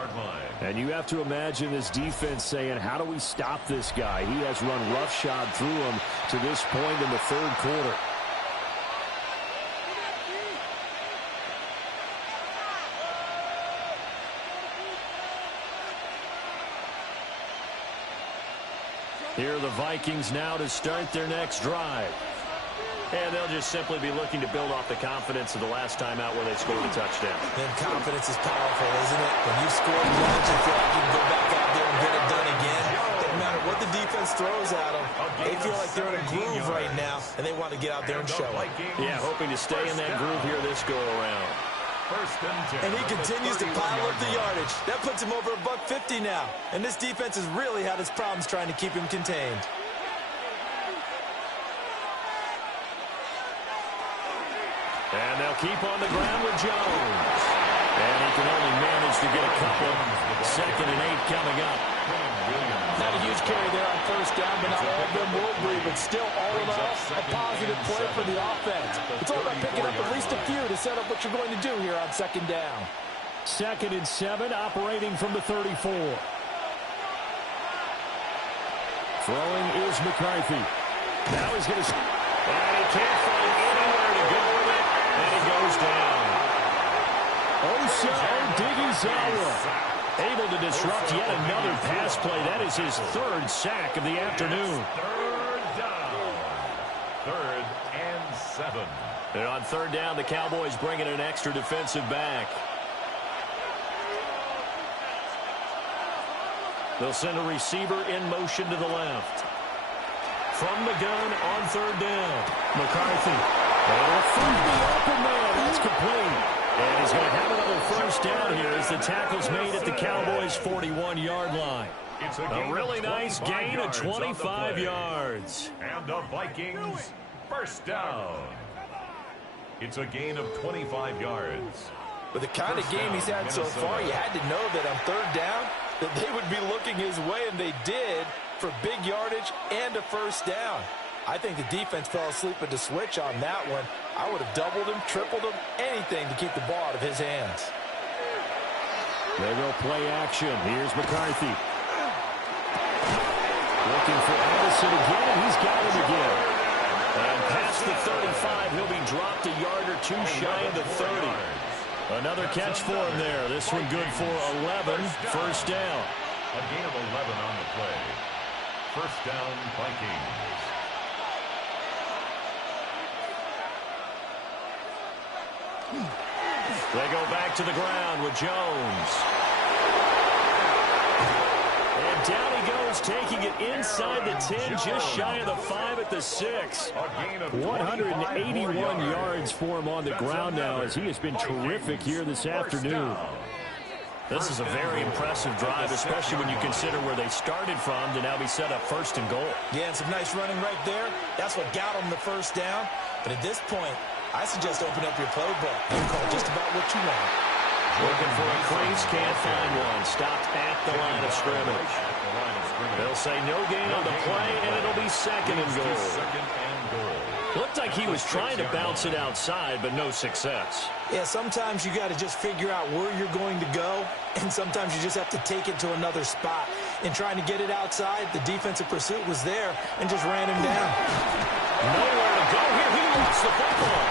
And you have to imagine this defense saying, how do we stop this guy? He has run roughshod through him to this point in the third quarter. Here are the Vikings now to start their next drive. And they'll just simply be looking to build off the confidence of the last time out where they scored a touchdown. Then confidence is powerful, isn't it? When you score once, you feel like you can go back out there and get it done again. Doesn't matter what the defense throws at them. They feel like they're in a groove right now, and they want to get out there and show it. Yeah, hoping to stay in that groove here this go-around. And he continues to pile up the yardage. That puts him over $150 now. And this defense has really had its problems trying to keep him contained. And they'll keep on the ground with Jones. And he can only manage to get a couple. 2nd and 8 coming up. Not a huge carry there on first down, but not all of them will breathe. But still, all in all, a positive play for the offense. It's all about picking up at least a few to set up what you're going to do here on 2nd down. 2nd and 7, operating from the 34. Throwing is McCarthy. Now he's going to... And he can't find anywhere to go with it. And he goes down. Osa Odighizuwa able to disrupt yet another pass play. That is his 3rd sack of the afternoon. 3rd down. 3rd and 7. And on 3rd down, the Cowboys bring in an extra defensive back. They'll send a receiver in motion to the left. From the gun on 3rd down. McCarthy. And the open man. That's complete. And he's going to have another first down here as the tackle's made at the Cowboys' 41-yard line. It's A really nice gain of 25 yards. And the Vikings, first down. It's a gain of 25 yards. With the kind of game he's had so far, you had to know that on 3rd down, that they would be looking his way, and they did, for big yardage and a first down. I think the defense fell asleep at the switch on that one. I would have doubled him, tripled him, anything to keep the ball out of his hands. They go play action. Here's McCarthy. Looking for Addison again, and he's got him again. And past the 35, he'll be dropped a yard or two shy of the 30. Another catch for him there. This one good for 11. First down. A gain of 11 on the play. First down, Vikings. They go back to the ground with Jones. And down he goes, taking it inside the 10, just shy of the 5 at the 6. 181 yards for him on the ground now, as he has been terrific here this afternoon. This is a very impressive drive, especially when you consider where they started from to now be set up 1st and goal. Yeah, and some nice running right there. That's what got him the first down. But at this point, I suggest open up your playbook. You can call just about what you want. Looking for a crease, can't find one. Stopped at the line of scrimmage. They'll say no gain on the play, and it'll be 2nd and goal. Looked like he was trying to bounce it outside, but no success. Yeah, sometimes you got to just figure out where you're going to go, and sometimes you just have to take it to another spot. In trying to get it outside, the defensive pursuit was there and just ran him down. Nowhere to go here. He lost the football.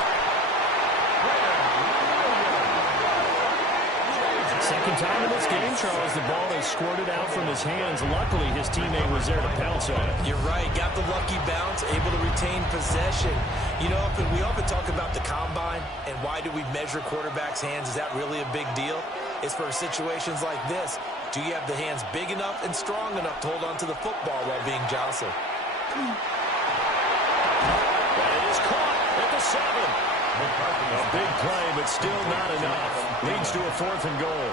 Second time in this game, Charles, the ball is squirted out from his hands. Luckily, his teammate was there to pounce on it. You're right. Got the lucky bounce, able to retain possession. You know, we often talk about the combine and why do we measure quarterbacks' hands. Is that really a big deal? It's for situations like this. Do you have the hands big enough and strong enough to hold on to the football while being jostled? And it is caught at the 7. A big play, but still not enough. Leads to a 4th and goal.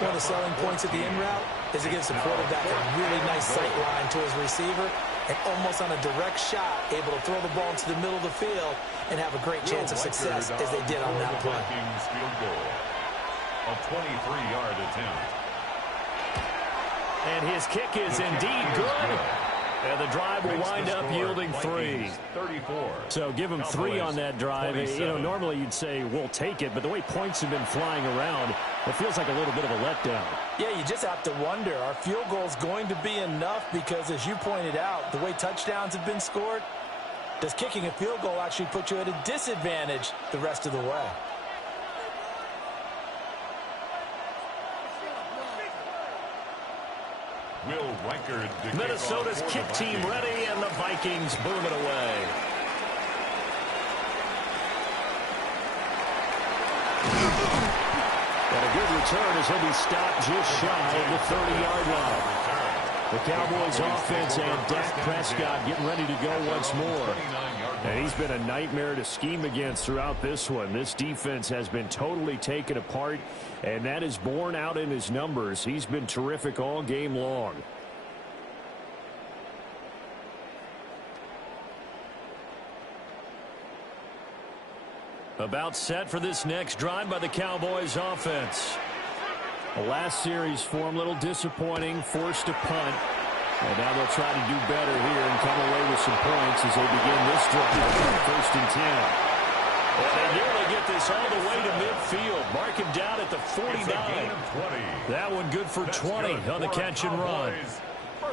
One of the selling points of the in route is it gives the quarterback a really nice sight line to his receiver, and almost on a direct shot, able to throw the ball into the middle of the field and have a great chance of success as they did on that play. A 23-yard attempt. And his kick is indeed good. And the drive will wind up yielding 3. 34. So give him 3 on that drive. You know, normally you'd say, we'll take it. But the way points have been flying around, it feels like a little bit of a letdown. Yeah, you just have to wonder, are field goals going to be enough? Because as you pointed out, the way touchdowns have been scored, does kicking a field goal actually put you at a disadvantage the rest of the way? Minnesota's kick team ready, and the Vikings boom it away. And a good return as he'll be stopped just shy of the 30-yard line. The Cowboys offense and Dak Prescott getting ready to go once more. And he's been a nightmare to scheme against throughout this one. This defense has been totally taken apart, and that is borne out in his numbers. He's been terrific all game long. About set for this next drive by the Cowboys offense. The last series for them, a little disappointing, forced to punt. And now they'll try to do better here and come away with some points as they begin this drive. 1st and 10. And they nearly get this all the way to midfield. Mark him down at the 49. That one good for 20 on the catch and run.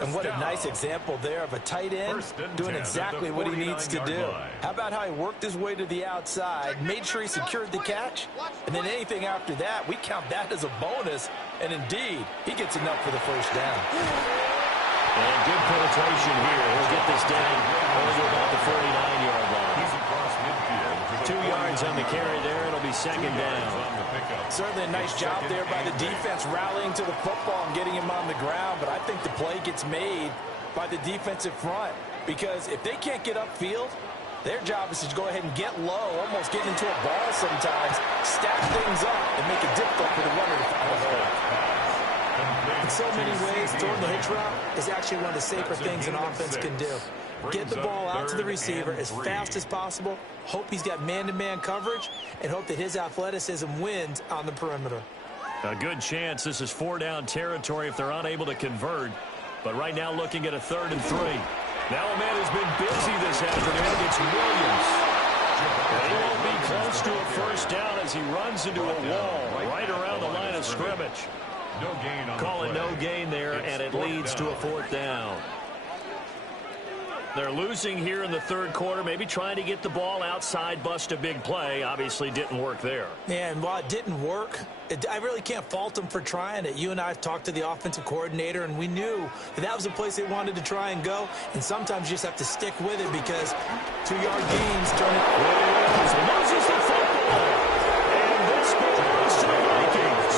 And what a nice example there of a tight end doing exactly what he needs to do. How about how he worked his way to the outside, made sure he secured the catch, and then anything after that, we count that as a bonus. And indeed, he gets enough for the first down. And good penetration here. He'll get this down over about the 49-yard line. 2 yards on the carry there. It'll be 2nd down. Certainly a nice job there by the defense rallying to the football and getting him on the ground. But I think the play gets made by the defensive front because if they can't get upfield, their job is to go ahead and get low, almost get into a ball sometimes, stack things up, and make it difficult for the runner to find a hole. In so many ways, throwing the hitch route is actually one of the safer things an offense can do. Get the ball out to the receiver as fast as possible, hope he's got man-to-man coverage, and hope that his athleticism wins on the perimeter. A good chance this is 4-down territory if they're unable to convert. But right now looking at a 3rd and 3. Now a man who's been busy this afternoon. It's Williams. And he won't be close to a first down as he runs into a wall right around the line of scrimmage. No gain on Call it no gain there, and it leads to a 4th down. They're losing here in the 3rd quarter, maybe trying to get the ball outside, bust a big play. Obviously didn't work there. Yeah, and while it didn't work, I really can't fault them for trying it. You and I have talked to the offensive coordinator, and we knew that was a place they wanted to try and go, and sometimes you just have to stick with it because 2-yard gains turn it. Williams loses the football, and this belongs to the Vikings.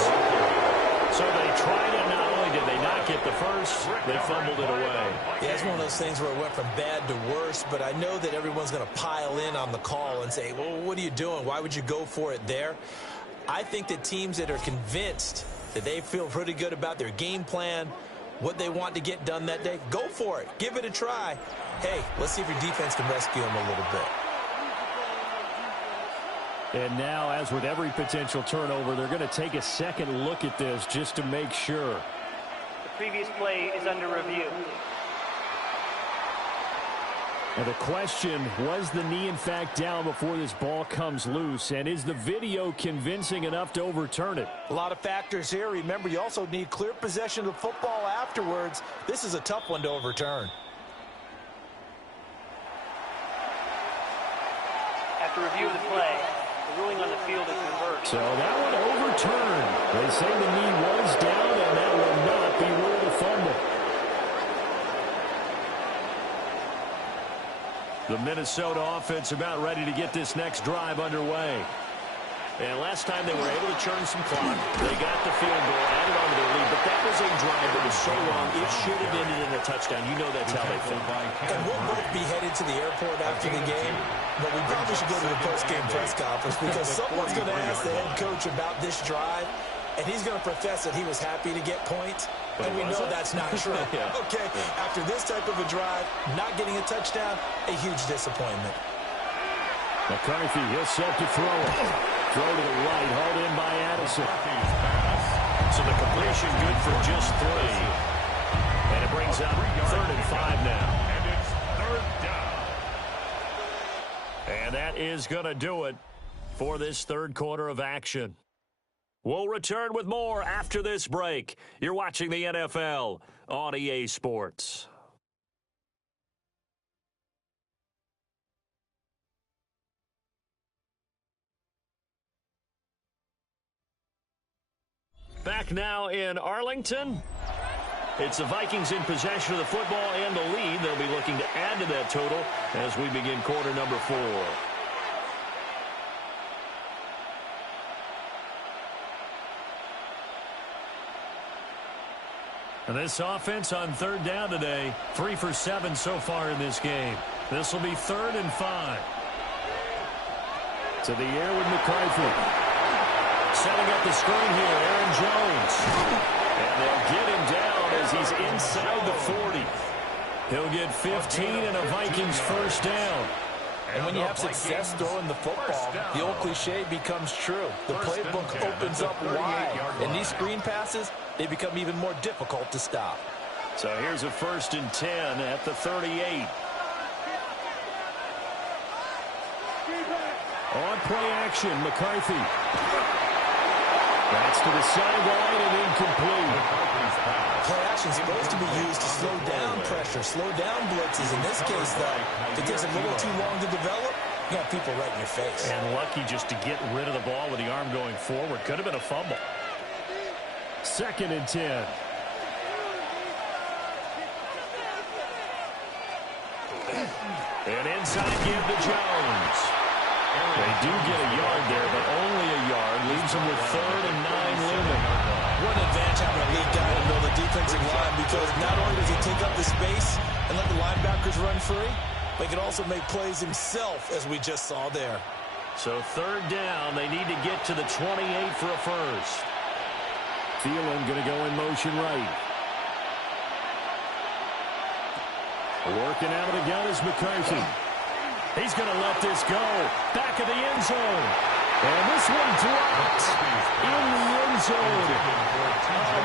So they tried it. Not only did they not get the first, they fumbled it away. Yeah, it's one of those things where it went from bad to worse, but I know that everyone's going to pile in on the call and say, well, what are you doing? Why would you go for it there? I think that teams that are convinced that they feel pretty good about their game plan, what they want to get done that day, go for it. Give it a try. Hey, let's see if your defense can rescue them a little bit. And now, as with every potential turnover, they're going to take a second look at this just to make sure. The previous play is under review. And the question, was the knee in fact down before this ball comes loose? And is the video convincing enough to overturn it? A lot of factors here. Remember, you also need clear possession of the football afterwards. This is a tough one to overturn. After review of the play, the ruling on the field is reversed. So that one overturned. They say the knee was down, and that will not be ruled a fumble. The Minnesota offense about ready to get this next drive underway. And last time they were able to churn some clock, they got the field goal, added on to their lead, but that was a drive that was so long, it should have ended in a touchdown. You know that's how they feel. And we'll both be headed to the airport after the game, but we probably should go to the post-game press conference because someone's going to ask the head coach about this drive, and he's going to profess that he was happy to get points, and we know that's not true. Okay, after this type of a drive, not getting a touchdown, a huge disappointment. McCarthy, he'll set to throw it. Throw to the right, hauled in by Addison. So the completion good for just 3. And it brings up 3rd and 5 now. And it's 3rd down. And that is going to do it for this 3rd quarter of action. We'll return with more after this break. You're watching the NFL on EA Sports. Back now in Arlington. It's the Vikings in possession of the football and the lead. They'll be looking to add to that total as we begin quarter number 4. And this offense on 3rd down today, 3 for 7 so far in this game. This will be 3rd and 5. To the air with McCarthy. Setting up the screen here, Aaron Jones. And they'll get him down as he's inside the 40. He'll get 15 and a Vikings first down. And when you have success throwing the football, the old cliche becomes true. The playbook opens up wide. And these screen passes, they become even more difficult to stop. So here's a 1st and 10 at the 38. On play action, McCarthy. That's to the sideline and incomplete. Play action is supposed to be used to slow down pressure, slow down blitzes. In this case, though, if it takes a little too long to develop, you got people right in your face. And lucky just to get rid of the ball with the arm going forward. Could have been a fumble. 2nd and 10. An inside give to Jones. They do get a yard there, but only a yard. Leaves them with 3rd and 9 looming. What an advantage having a lead guy in the middle of the defensive line, because not only does he take up the space and let the linebackers run free, but he can also make plays himself, as we just saw there. So 3rd down, they need to get to the 28 for a first. Thielen going to go in motion right. Working out of the gun is McCarthy. He's going to let this go. Back of the end zone. And this one dropped in the end zone.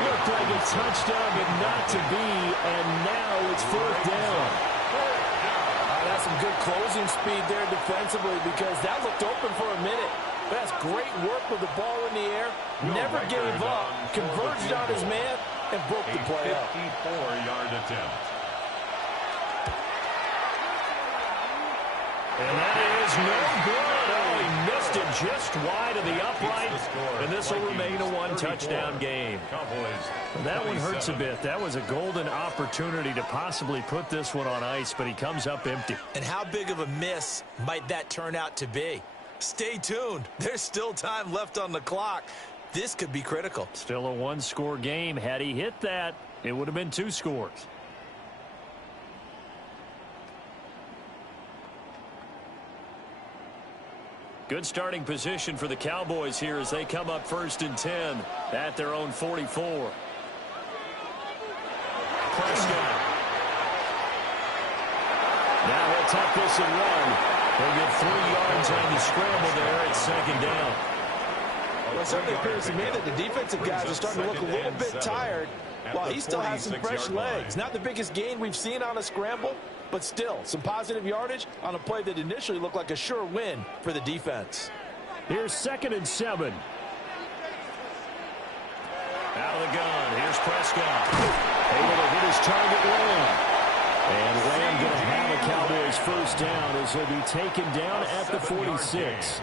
Looked like a touchdown, but not to be. And now it's 4th down. That's some good closing speed there defensively, because that looked open for a minute. But that's great work with the ball in the air. Never gave up. Converged on his man and broke the play up. 54-yard attempt. And that is no good. Oh, he missed it just wide of the upright. And this will remain a one-touchdown game. That one hurts a bit. That was a golden opportunity to possibly put this one on ice, but he comes up empty. And how big of a miss might that turn out to be? Stay tuned. There's still time left on the clock. This could be critical. Still a one-score game. Had he hit that, it would have been 2 scores. Good starting position for the Cowboys here as they come up 1st and 10 at their own 44. Prescott. Now he'll tuck this and run. He'll get 3 yards on the scramble there at 2nd down. Well, it certainly appears to me that the defensive guys are starting to look a little bit tired, while he still has some fresh legs. Not the biggest gain we've seen on a scramble, but still some positive yardage on a play that initially looked like a sure win for the defense. Here's 2nd and 7. Out of the gun. Here's Prescott. Able to hit his target, Lamb. And Lamb going to have a Cowboys 1st down as he'll be taken down at the 46.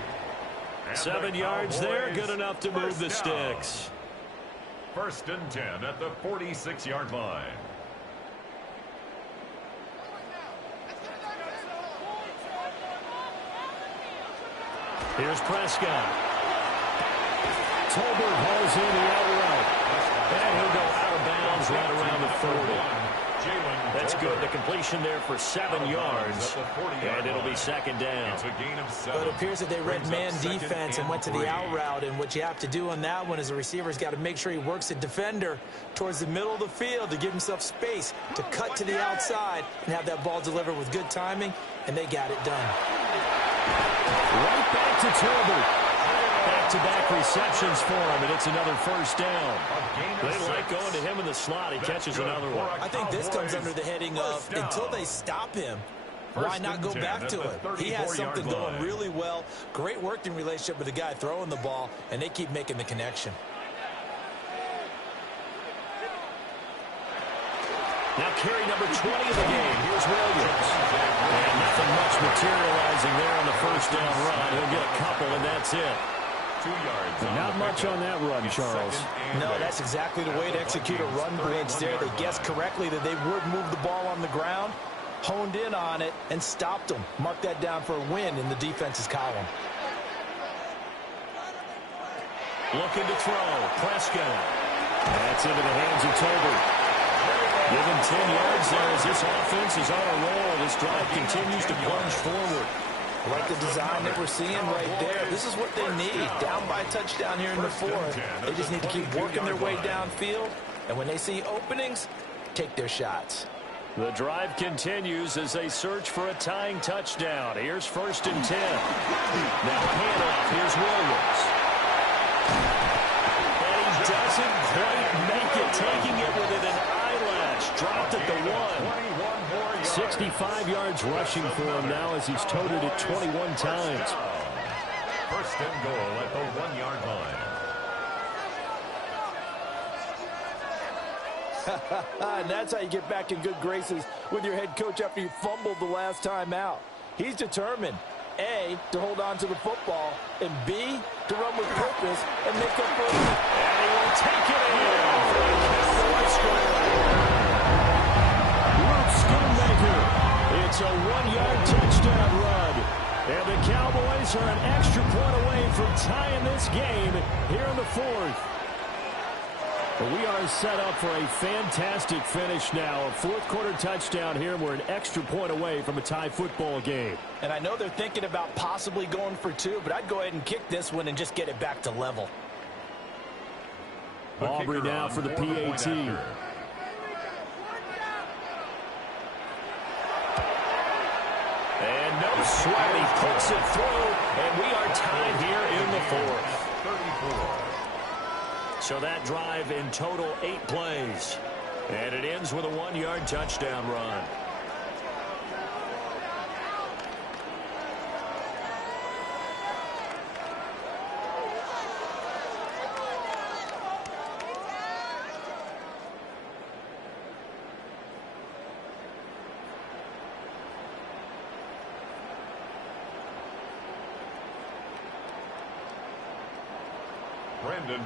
7 yards there, good enough to move the sticks. 1st and 10 at the 46-yard line. Here's Prescott. Tolbert hauls in the out route. And he'll go out of bounds right around the 40. That's good. The completion there for 7 yards. And it'll be 2nd down. But it appears that they read man defense and went to the out route. And what you have to do on that one is the receiver's got to make sure he works the defender towards the middle of the field to give himself space to cut to the outside and have that ball delivered with good timing. And they got it done. Right back to Tolbert. Back-to-back receptions for him, and it's another 1st down. They like going to him in the slot. He catches another one. I think this comes under the heading of, until they stop him, why not go back to him? He has something going really well. Great working relationship with the guy throwing the ball, and they keep making the connection. Now carry number 20 of the game. Here's Williams. And nothing much materializing there on the 1st down run. He'll get a couple, and that's it. 2 yards. Not much on that run, Charles. No, that's exactly the way to execute a run blitz there. They guessed correctly that they would move the ball on the ground, honed in on it, and stopped them. Mark that down for a win in the defense's column. Looking to throw. Prescott. That's into the hands of Tolbert. Give him 10 yards there as this offense is on a roll. This drive continues to plunge forward. I like the design that we're seeing right there. This is what they need. Down by a touchdown here in the 4th. They just need to keep working their way downfield. And when they see openings, take their shots. The drive continues as they search for a tying touchdown. Here's 1st and 10. Now a handoff. Here's Williams. And he doesn't quite make it, taking it within an eyelash. Dropped at the 1. 65 yards rushing for him now as he's toted it 21 times. 1st and goal at the 1-yard line. And that's how you get back in good graces with your head coach after you fumbled the last time out. He's determined, A, to hold on to the football, and B, to run with purpose and make up for it. And he will take it in for a Cowboy score. Luke Schoonmaker. It's a 1-yard touchdown run. And the Cowboys are an extra point away from tying this game here in the 4th. We are set up for a fantastic finish now. A 4th quarter touchdown here. We're an extra point away from a tie football game. And I know they're thinking about possibly going for 2, but I'd go ahead and kick this one and just get it back to level. Aubrey now for the PAT. And no sweat. He puts it through, and we are tied here in the 4th. 34. So that drive in total 8 plays. And it ends with a 1-yard touchdown run.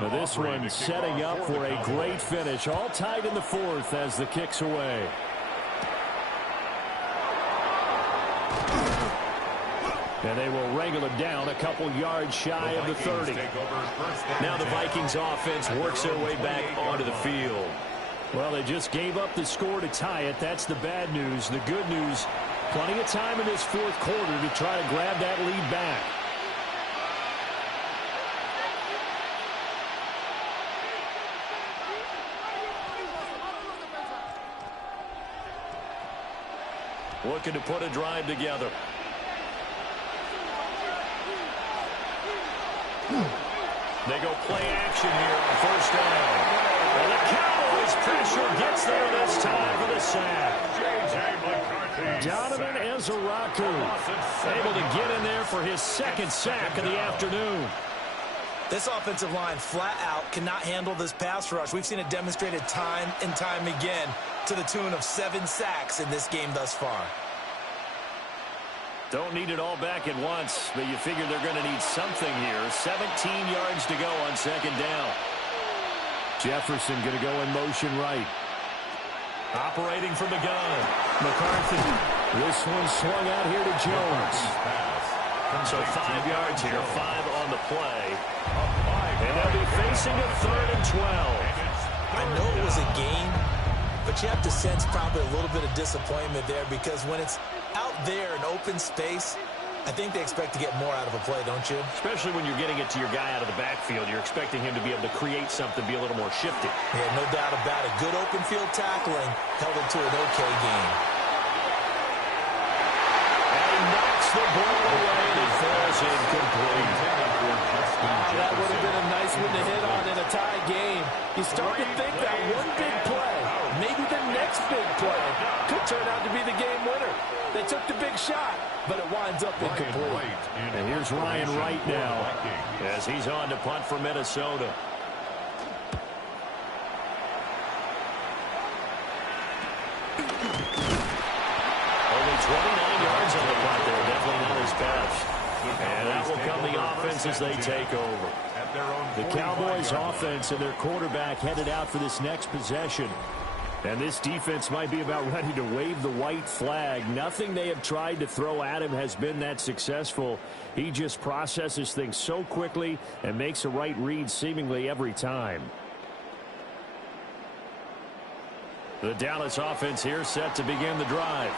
Now this one setting up for a great finish. All tied in the 4th as the kick's away. And they will wrangle it down a couple yards shy of the 30. Now the Vikings offense works their way back onto the field. Well, they just gave up the score to tie it. That's the bad news. The good news, plenty of time in this 4th quarter to try to grab that lead back. Looking to put a drive together. They go play action here on 1st down. And the Cowboys pressure gets there this time for the sack. Donovan Ezeraku able to get in there for his 2nd sack of the afternoon. This offensive line flat out cannot handle this pass rush. We've seen it demonstrated time and time again to the tune of 7 sacks in this game thus far. Don't need it all back at once, but you figure they're going to need something here. 17 yards to go on 2nd down. Jefferson going to go in motion right. Operating from the gun. McCarthy. This one swung out here to Jones. So 5 yards here, 5 on the play. And they'll be facing a 3rd and 12. I know it was a game, but you have to sense probably a little bit of disappointment there because when it's out there in open space, I think they expect to get more out of a play, don't you? Especially when you're getting it to your guy out of the backfield. You're expecting him to be able to create something, be a little more shifty. Yeah, no doubt about it. Good open field tackling held it to an okay game. And he knocks the ball away and it falls incomplete. That would have been a nice one to hit on in a tie game. You start to think that one big play, maybe the next big play, could turn out to be the game winner. They took the big shot, but it winds up incomplete. And here's Ryan Wright now as he's on to punt for Minnesota. Only 29 yards on the punt there. Definitely not his best. And that will come the offense as they take over. The Cowboys offense and their quarterback headed out for this next possession. And this defense might be about ready to wave the white flag. Nothing they have tried to throw at him has been that successful. He just processes things so quickly and makes a right read seemingly every time. The Dallas offense here set to begin the drive.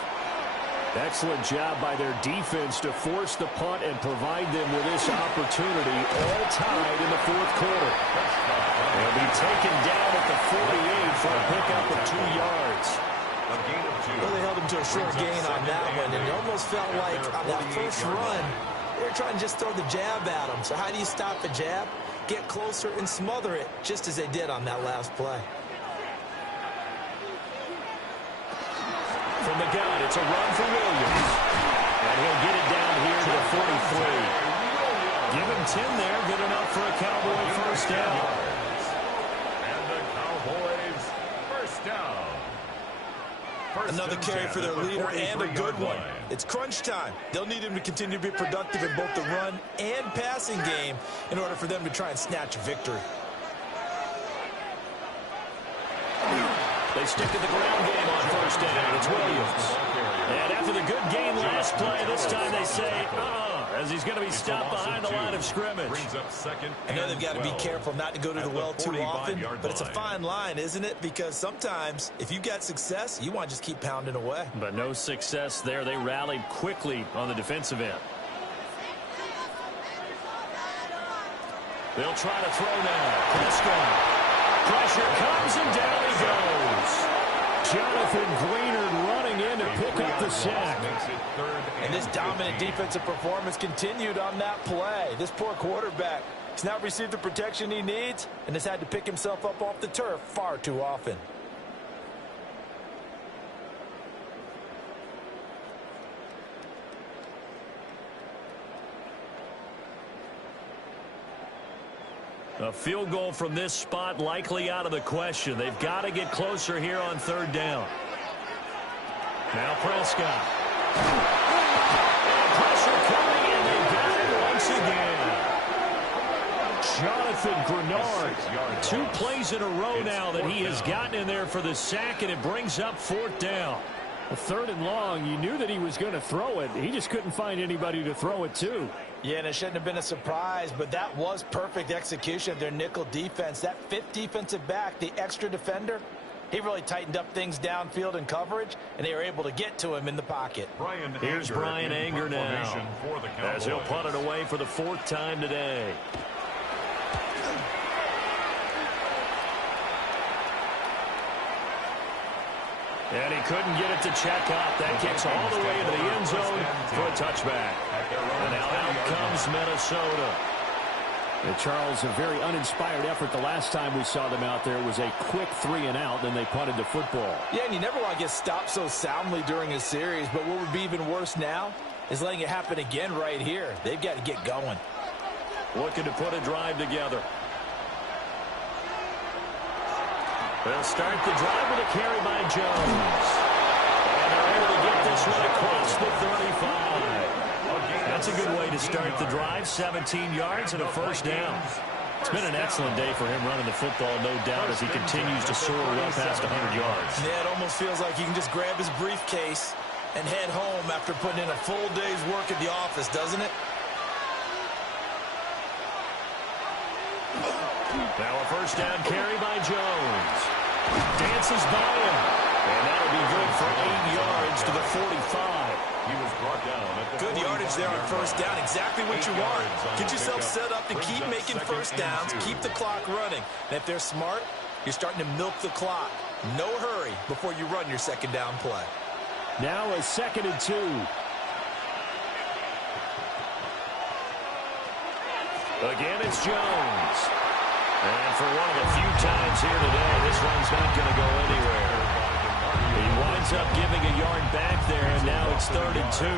Excellent job by their defense to force the punt and provide them with this opportunity, all tied in the 4th quarter. They'll be taken down at the 48 for a pickup of 2 yards. Well, they held him to a short gain on that one, and it almost felt like on that first run, they were trying to just throw the jab at him. So how do you stop a jab? Get closer and smother it, just as they did on that last play. From the gun, it's a run for Williams. And he'll get it down here to the 43. Give him 10 there, good enough for a Cowboy first down. And the Cowboys first down. Another carry for their leader and a good one. It's crunch time. They'll need him to continue to be productive in both the run and passing game in order for them to try and snatch a victory. They stick to the ground game on first down. It's Williams. And after the good game last play, this time they say, as he's going to be stopped behind the line of scrimmage. I know they've got to be careful not to go to the well too often, but it's a fine line, isn't it? Because sometimes, if you've got success, you want to just keep pounding away. But no success there. They rallied quickly on the defensive end. They'll try to throw now. Prescott. Pressure comes and down he goes. Jonathan Greenard running in to pick up the sack. And this dominant defensive performance continued on that play. This poor quarterback has not received the protection he needs and has had to pick himself up off the turf far too often. A field goal from this spot likely out of the question. They've got to get closer here on third down. Now Prescott. Pressure coming, and they got it once again. Jonathan Greenard. 2 plays in a row now that he has gotten in there for the sack, and it brings up fourth down. A 3rd and long, you knew that he was going to throw it. He just couldn't find anybody to throw it to. Yeah, and it shouldn't have been a surprise, but that was perfect execution of their nickel defense. That 5th defensive back, the extra defender, he really tightened up things downfield in coverage, and they were able to get to him in the pocket. Here's Brian Anger now, as he'll punt it away for the 4th time today. And he couldn't get it to check up. That kicks all the way into the end zone for a touchback. And now out comes Minnesota. And Charles, a very uninspired effort the last time we saw them out there. It was a quick 3 and out, then they punted the football. Yeah, and you never want to get stopped so soundly during a series, but what would be even worse now is letting it happen again right here. They've got to get going. Looking to put a drive together. They'll start the drive with a carry by Jones. And they're able to get this one across the 35. That's a good way to start the drive. 17 yards and a first down. It's been an excellent day for him running the football, no doubt, as he continues to soar well past 100 yards. Yeah, it almost feels like he can just grab his briefcase and head home after putting in a full day's work at the office, doesn't it? Now a first down carry by Jones. Dances by him. And that'll be good for 8 yards to the 45. He was brought down at the Good yardage there on first down. Exactly what you want. Get yourself set up to keep making first downs, keep the clock running. And if they're smart, you're starting to milk the clock. No hurry before you run your second down play. Now a 2nd and 2. Again, it's Jones. And for one of the few times here today, this one's not going to go anywhere. He winds up giving a yard back there, and now it's 3rd and 2.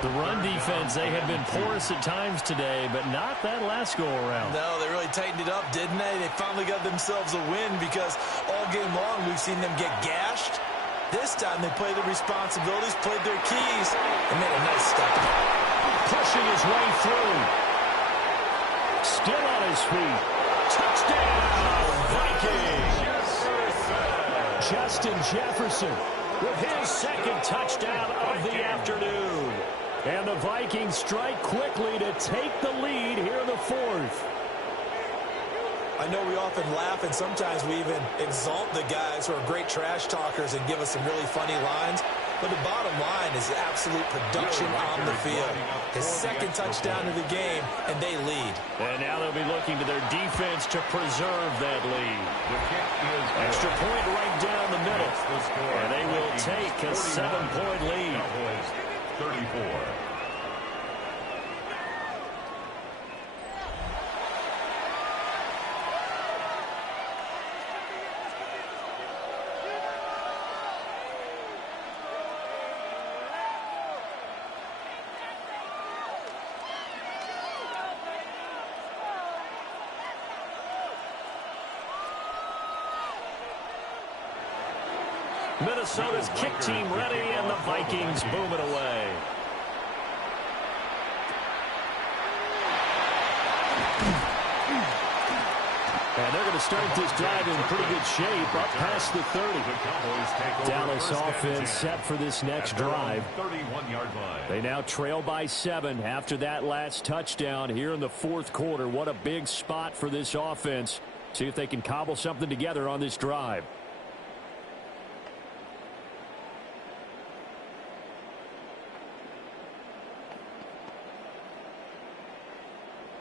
The run defense, they have been porous at times today, but not that last go-around. No, they really tightened it up, didn't they? They finally got themselves a win because all game long we've seen them get gashed. This time they played their responsibilities, played their keys, and made a nice step. Pushing his way through. Still on his feet. Touchdown, Vikings! Justin Jefferson with his 2nd touchdown of the afternoon. And the Vikings strike quickly to take the lead here in the 4th. I know we often laugh and sometimes we even exalt the guys who are great trash talkers and give us some really funny lines. But the bottom line is absolute production on the field. His 2nd touchdown of the game, and they lead. And now they'll be looking to their defense to preserve that lead. The kick is Extra point right down the middle. And they will take a 7-point lead. 34. Minnesota's kick team ready, and the Vikings boom it away. And they're going to start this drive in pretty good shape, up past the 30. Dallas offense set for this next drive. 31-yard line. They now trail by 7 after that last touchdown here in the fourth quarter. What a big spot for this offense. See if they can cobble something together on this drive.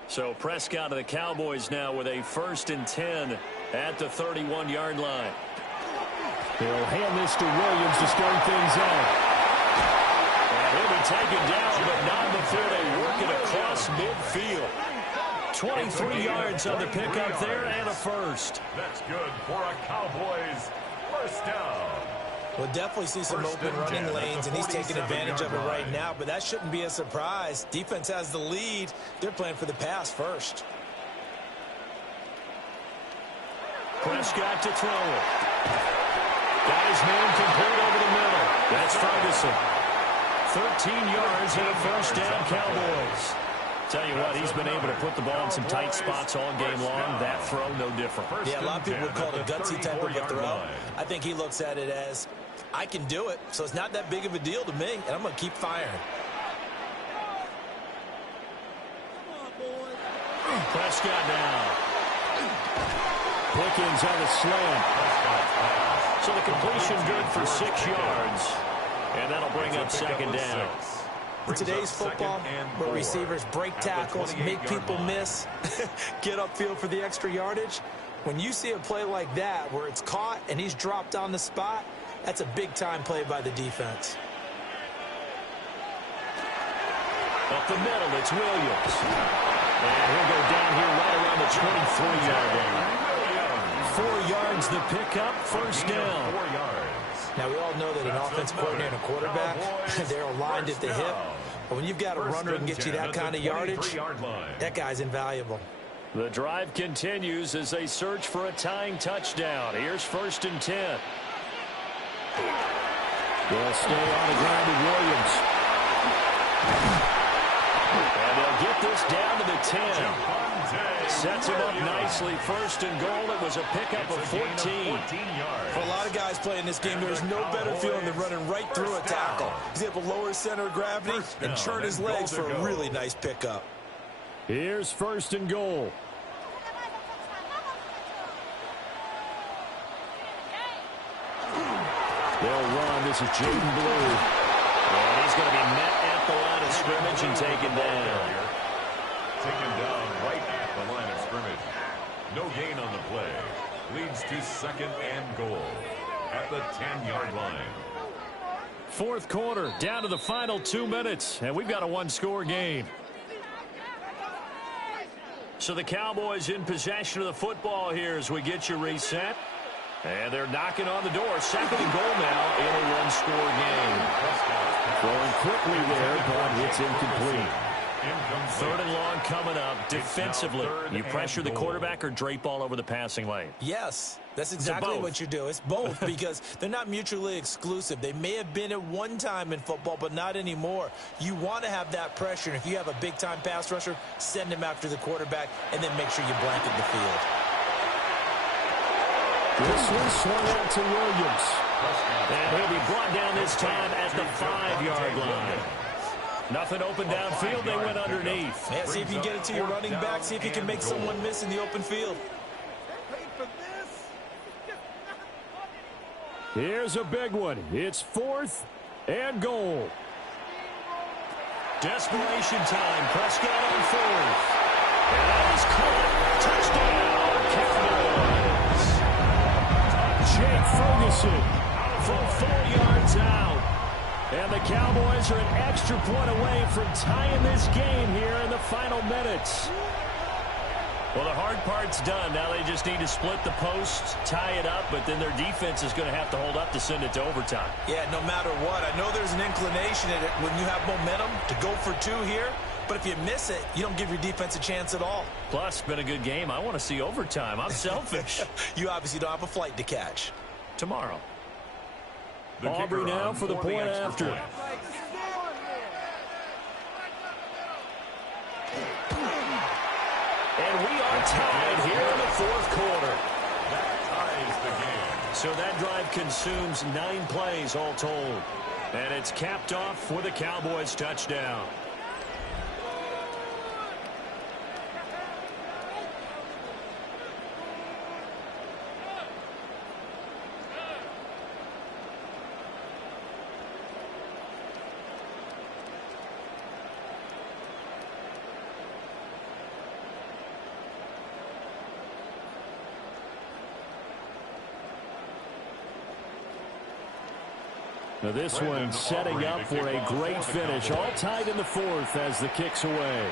So Prescott of the Cowboys now with a 1st and 10 at the 31-yard line. They'll hand this to Williams to start things out. And he'll be taken down, but not before they work it across midfield. 23 yards on the pickup there and a first. That's good for a Cowboys first down. We'll definitely see some open running lanes, and he's taking advantage of it right now, but that shouldn't be a surprise. Defense has the lead. They're playing for the pass first. Prescott to throw it. Got his man complete over the middle. That's Ferguson. 13 yards and a first down, Cowboys. Tell you what, he's been able to put the ball in some tight spots all game long. That throw, no different. Yeah, a lot of people would call it a gutsy type of a throw. I think he looks at it as, I can do it, so it's not that big of a deal to me, and I'm going to keep firing. Prescott now. Pickens on the slant. So the completion good for 6 yards. And that'll bring up second down. In today's football, where receivers break tackles, make people miss, get upfield for the extra yardage, when you see a play like that where it's caught and he's dropped on the spot, that's a big-time play by the defense. Up the middle, it's Williams. And he'll go down here right around the 23-yard line. 4 yards the pickup, first down. 4 yards. Now, we all know that an offensive coordinator and a quarterback, they're aligned at the hip. But when you've got a runner who can get you that kind of yardage, that guy's invaluable. The drive continues as they search for a tying touchdown. Here's 1st and 10. They'll stay on the ground with Williams. And they'll get this down to the 10. Sets him up nicely. 1st and goal. It was a pickup of 14. For a lot of guys playing this game, there's no better feeling than running right through a tackle. He's able to lower his center of gravity and churn his legs for a really nice pickup. Here's 1st and goal. They'll run. This is Jaden Blue. And he's going to be met at the line of scrimmage and taken down. Taken down right at the line of scrimmage. No gain on the play. Leads to 2nd and goal at the 10-yard line. Fourth quarter, down to the final 2 minutes, and we've got a one-score game. So the Cowboys in possession of the football here as we get you reset. And they're knocking on the door. 2nd and goal now in a one-score game. Throwing quickly there, but it's incomplete. 3rd and long coming up. Defensively, you pressure the quarterback or drape all over the passing lane? Yes, that's exactly what you do. It's both because they're not mutually exclusive. They may have been at one time in football, but not anymore. You want to have that pressure, and if you have a big-time pass rusher, send him after the quarterback, and then make sure you blanket the field. This one swung out to Williams. And he'll be brought down this time at the 5-yard line. Nothing open downfield. They went underneath. Yeah, see if you can get it to your running back. See if you can make someone miss in the open field. Here's a big one. It's 4th and goal. Desperation time. Prescott on 4th. And that is caught. Touchdown, Cowboys. Jake Ferguson from 4 yards out. And the Cowboys are an extra point away from tying this game here in the final minutes. Well, the hard part's done. Now they just need to split the posts, tie it up, but then their defense is going to have to hold up to send it to overtime. Yeah, no matter what. I know there's an inclination in it when you have momentum to go for two here, but if you miss it, you don't give your defense a chance at all. Plus, it's been a good game. I want to see overtime. I'm selfish. You obviously don't have a flight to catch. Tomorrow. Aubrey now for the point after. And we are tied here in the fourth quarter. That ties the game. So that drive consumes 9 plays all told. And it's capped off with a Cowboys touchdown. Now this one setting up for a great finish. All tied in the fourth as the kick's away.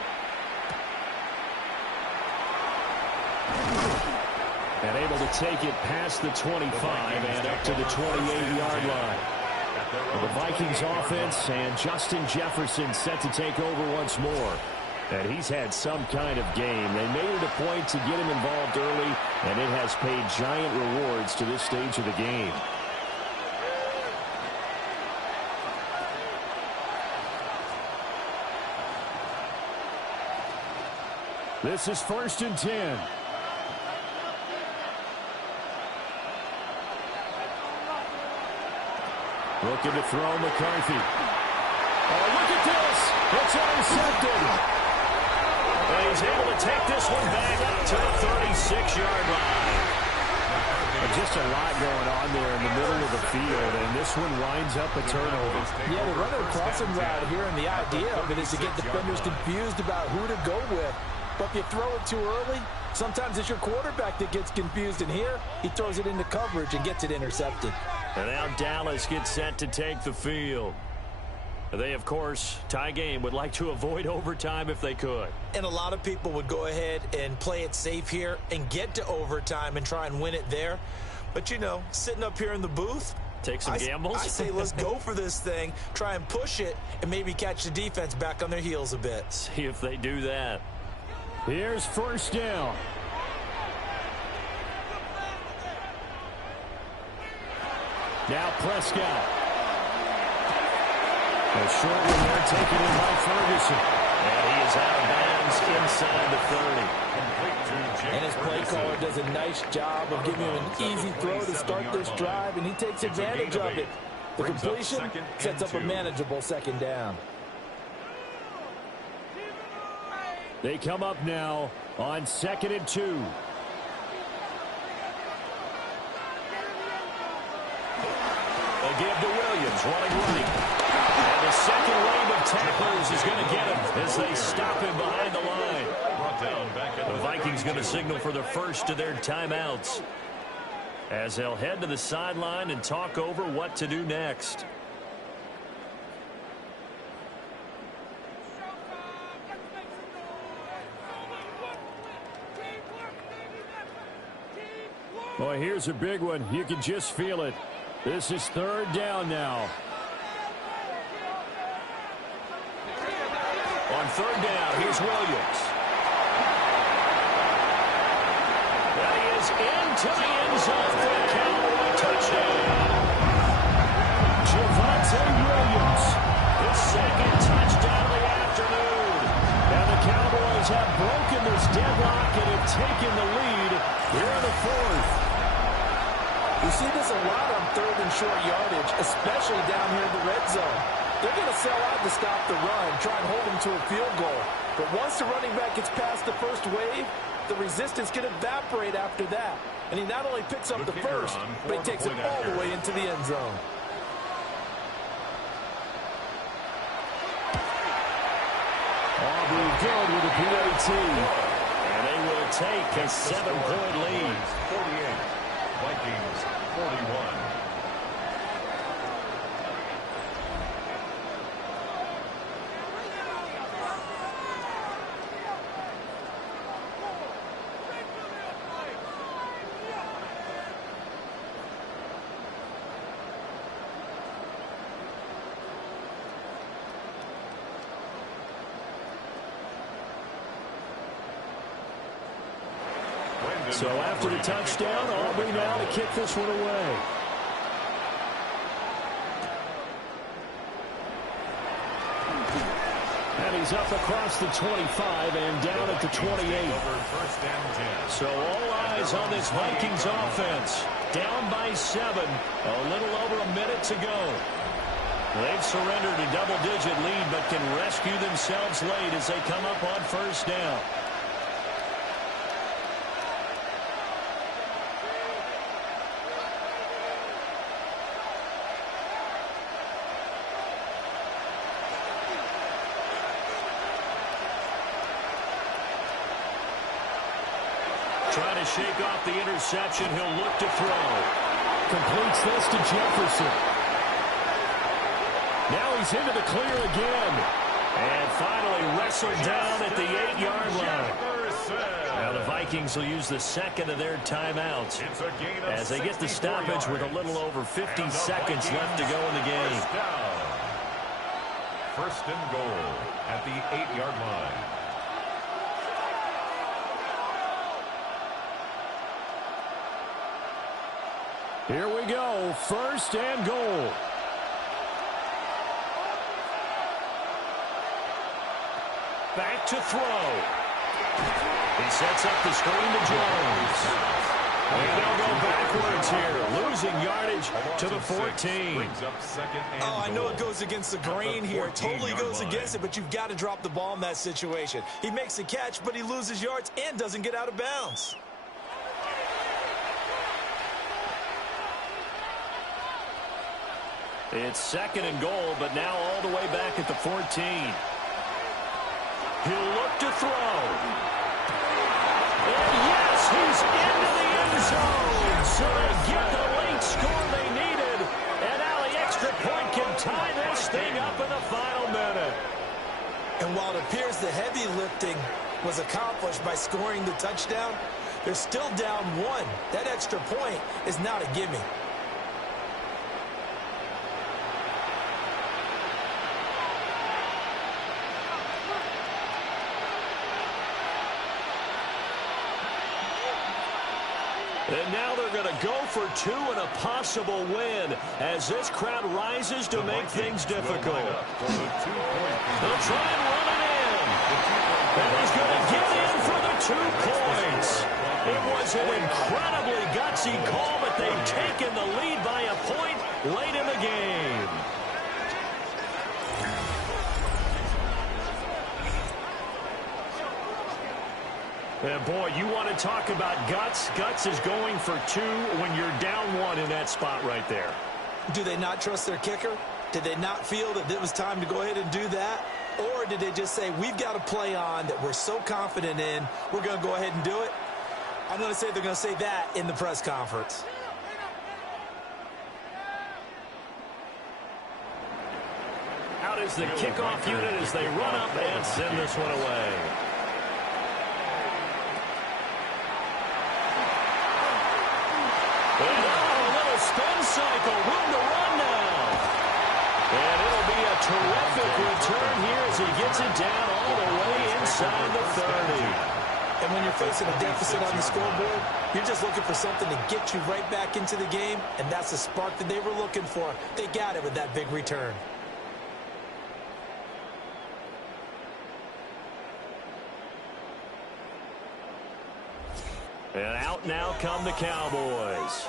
And able to take it past the 25 and up to the 28-yard line. The Vikings offense and Justin Jefferson set to take over once more. And he's had some kind of game. They made it a point to get him involved early, and it has paid giant rewards to this stage of the game. This is 1st and 10. Looking to throw McCarthy. Oh, look at this. It's intercepted. And he's able to take this one back up to the 36-yard line. Just a lot going on there in the middle of the field, and this one winds up a turnover. Yeah, the runner crossing route here, and the idea of it is to get defenders confused about who to go with. But if you throw it too early, sometimes it's your quarterback that gets confused, and here he throws it into coverage and gets it intercepted. And now Dallas gets set to take the field. They, of course, tie game, would like to avoid overtime if they could. And a lot of people would go ahead and play it safe here and get to overtime and try and win it there. But, you know, sitting up here in the booth, take some gambles. I say let's go for this thing, try and push it, and maybe catch the defense back on their heels a bit. See if they do that. Here's 1st down. Now Prescott. A short one there taken in by Ferguson. And he is out of bounds inside the 30. And his play caller does a nice job of giving him an easy throw to start this drive, and he takes advantage of it. The completion sets up a manageable 2nd down. They come up now on 2nd and 2. They give to Williams, running right. And the second wave of tacklers is going to get him as they stop him behind the line. The Vikings going to signal for the first of their timeouts as they'll head to the sideline and talk over what to do next. Boy, here's a big one. You can just feel it. This is 3rd down now. On 3rd down, here's Williams. And he is into the end zone for a Cowboy touchdown. Javonte Williams, his 2nd touchdown of the afternoon. And the Cowboys have broken this deadlock and have taken the lead here in the 4th. We see this a lot on 3rd and short yardage, especially down here in the red zone. They're going to sell out to stop the run, try and hold them to a field goal. But once the running back gets past the first wave, the resistance can evaporate after that. And he not only picks up the first, but he takes it all the way into the end zone. Aubrey good with a PAT. And they will take a 7-point lead. 48. Vikings 41. So after the touchdown, Aubrey now to kick this one away. And he's up across the 25 and down at the 28. So all eyes on this Vikings offense. Down by 7, a little over a minute to go. They've surrendered a double-digit lead, but can rescue themselves late as they come up on first down. Trying to shake off the interception. He'll look to throw. Completes this to Jefferson. Now he's into the clear again. And finally wrestled down at the 8-yard line. Now the Vikings will use the second of their timeouts as they get the stoppage with a little over 50 seconds left to go in the game. First and goal at the 8-yard line. Here we go, first and goal. Back to throw. He sets up the screen to Jones. And they'll go backwards here, losing yardage to the 14. Oh, I know it goes against the grain here. It totally goes against it, but you've got to drop the ball in that situation. He makes the catch, but he loses yards and doesn't get out of bounds. It's second and goal, but now all the way back at the 14. He'll look to throw. And yes, he's into the end zone. So they get the late score they needed. And now the extra point can tie this thing up in the final minute. And while it appears the heavy lifting was accomplished by scoring the touchdown, they're still down 1. That extra point is not a gimme. And now they're going to go for 2 and a possible win as this crowd rises to make things difficult. They'll try and run it in. And he's going to get in for the 2 points. It was an incredibly gutsy call, but they've taken the lead by a point late in the game. And boy, you want to talk about guts. Guts is going for 2 when you're down 1 in that spot right there. Do they not trust their kicker? Did they not feel that it was time to go ahead and do that? Or did they just say, we've got a play on that we're so confident in, we're going to go ahead and do it? I'm going to say they're going to say that in the press conference. Out is the kickoff unit as they run up and send this one away. And a little spin cycle, room to run now. And it'll be a terrific return here as he gets it down all the way inside the 30. And when you're facing a deficit on the scoreboard, you're just looking for something to get you right back into the game, and that's the spark that they were looking for. They got it with that big return. And out now come the Cowboys.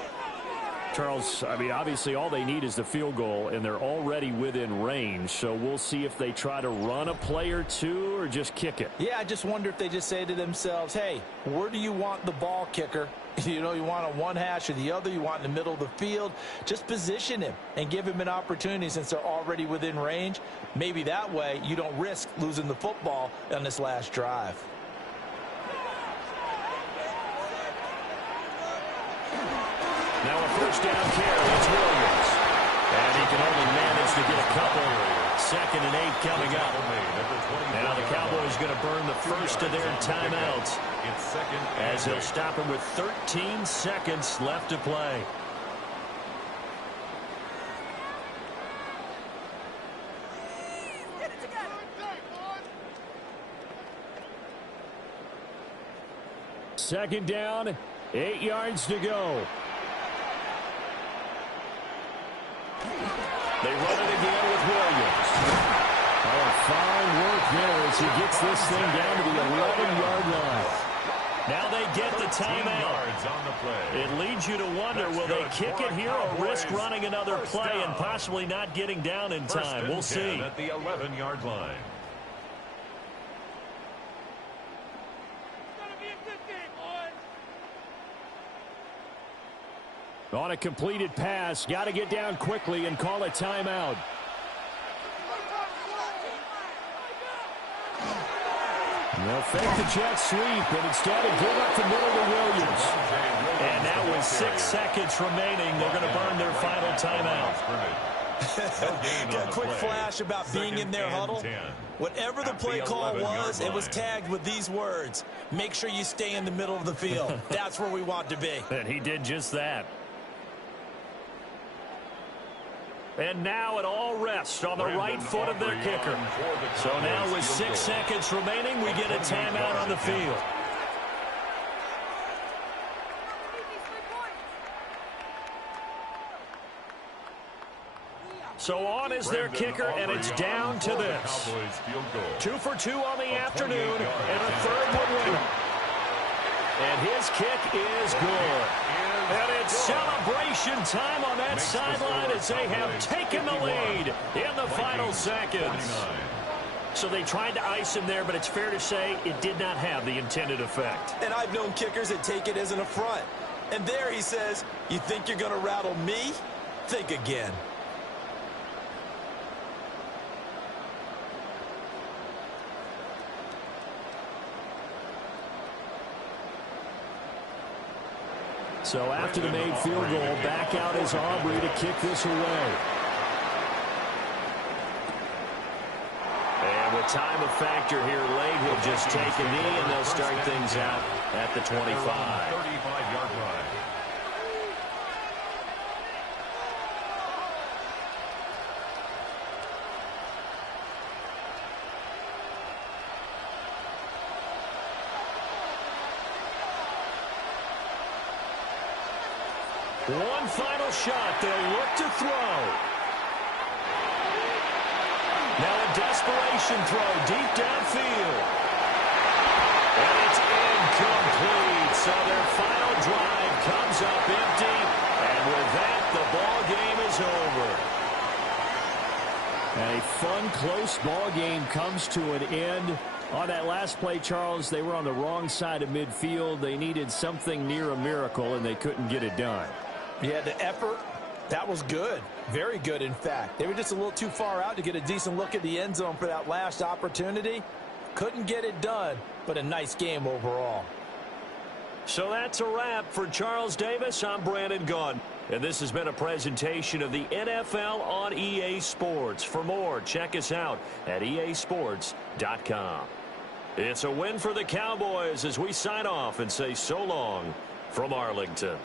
Charles, I mean, obviously all they need is the field goal, and they're already within range. So we'll see if they try to run a play or 2 or just kick it. Yeah, I just wonder if they just say to themselves, hey, where do you want the ball, kicker? You know, you want on one hash or the other. You want in the middle of the field. Just position him and give him an opportunity since they're already within range. Maybe that way you don't risk losing the football on this last drive. Now a first down carry. It's Williams. And he can only manage to get a couple. 2nd and 8 coming up. Now the Cowboys going to burn the first of their timeouts as they'll stop him with 13 seconds left to play. Second down, 8 yards to go. They run it again with Williams. Oh, fine work there as he gets this thing down to the 11-yard line. Now they get the timeout. It leads you to wonder, will they kick it here or risk running another play and possibly not getting down in time? We'll see. At the 11-yard line. On a completed pass, got to get down quickly and call a timeout. They'll fake the jet sweep, and instead of give up the middle to Williams. And now with 6 seconds remaining, they're going to burn their final timeout. Got a quick flash about being in their huddle. Whatever the play call was, it was tagged with these words: make sure you stay in the middle of the field. That's where we want to be. And he did just that. And now it all rests on the right foot of their kicker. So now with 6 seconds remaining, we get a timeout on the field. So on is their kicker, and it's down to this. 2 for 2 on the afternoon, and a third one winner. And his kick is good. And it's celebration time on that sideline as they have taken the lead in the final seconds. So they tried to ice him there, but it's fair to say it did not have the intended effect. And I've known kickers that take it as an affront. And there he says, you think you're going to rattle me? Think again. So after the made field goal, back out is Aubrey to kick this away. And with time of factor here late, he'll just take a knee, and they'll start things out at the 25. 35-yard line. One final shot. They'll look to throw. Now a desperation throw deep downfield. And it's incomplete. So their final drive comes up empty. And with that, the ball game is over. And a fun, close ball game comes to an end. On that last play, Charles, they were on the wrong side of midfield. They needed something near a miracle, and they couldn't get it done. Yeah, the effort, that was good. Very good, in fact. They were just a little too far out to get a decent look at the end zone for that last opportunity. Couldn't get it done, but a nice game overall. So that's a wrap for Charles Davis. I'm Brandon Gunn. And this has been a presentation of the NFL on EA Sports. For more, check us out at easports.com. It's a win for the Cowboys as we sign off and say so long from Arlington.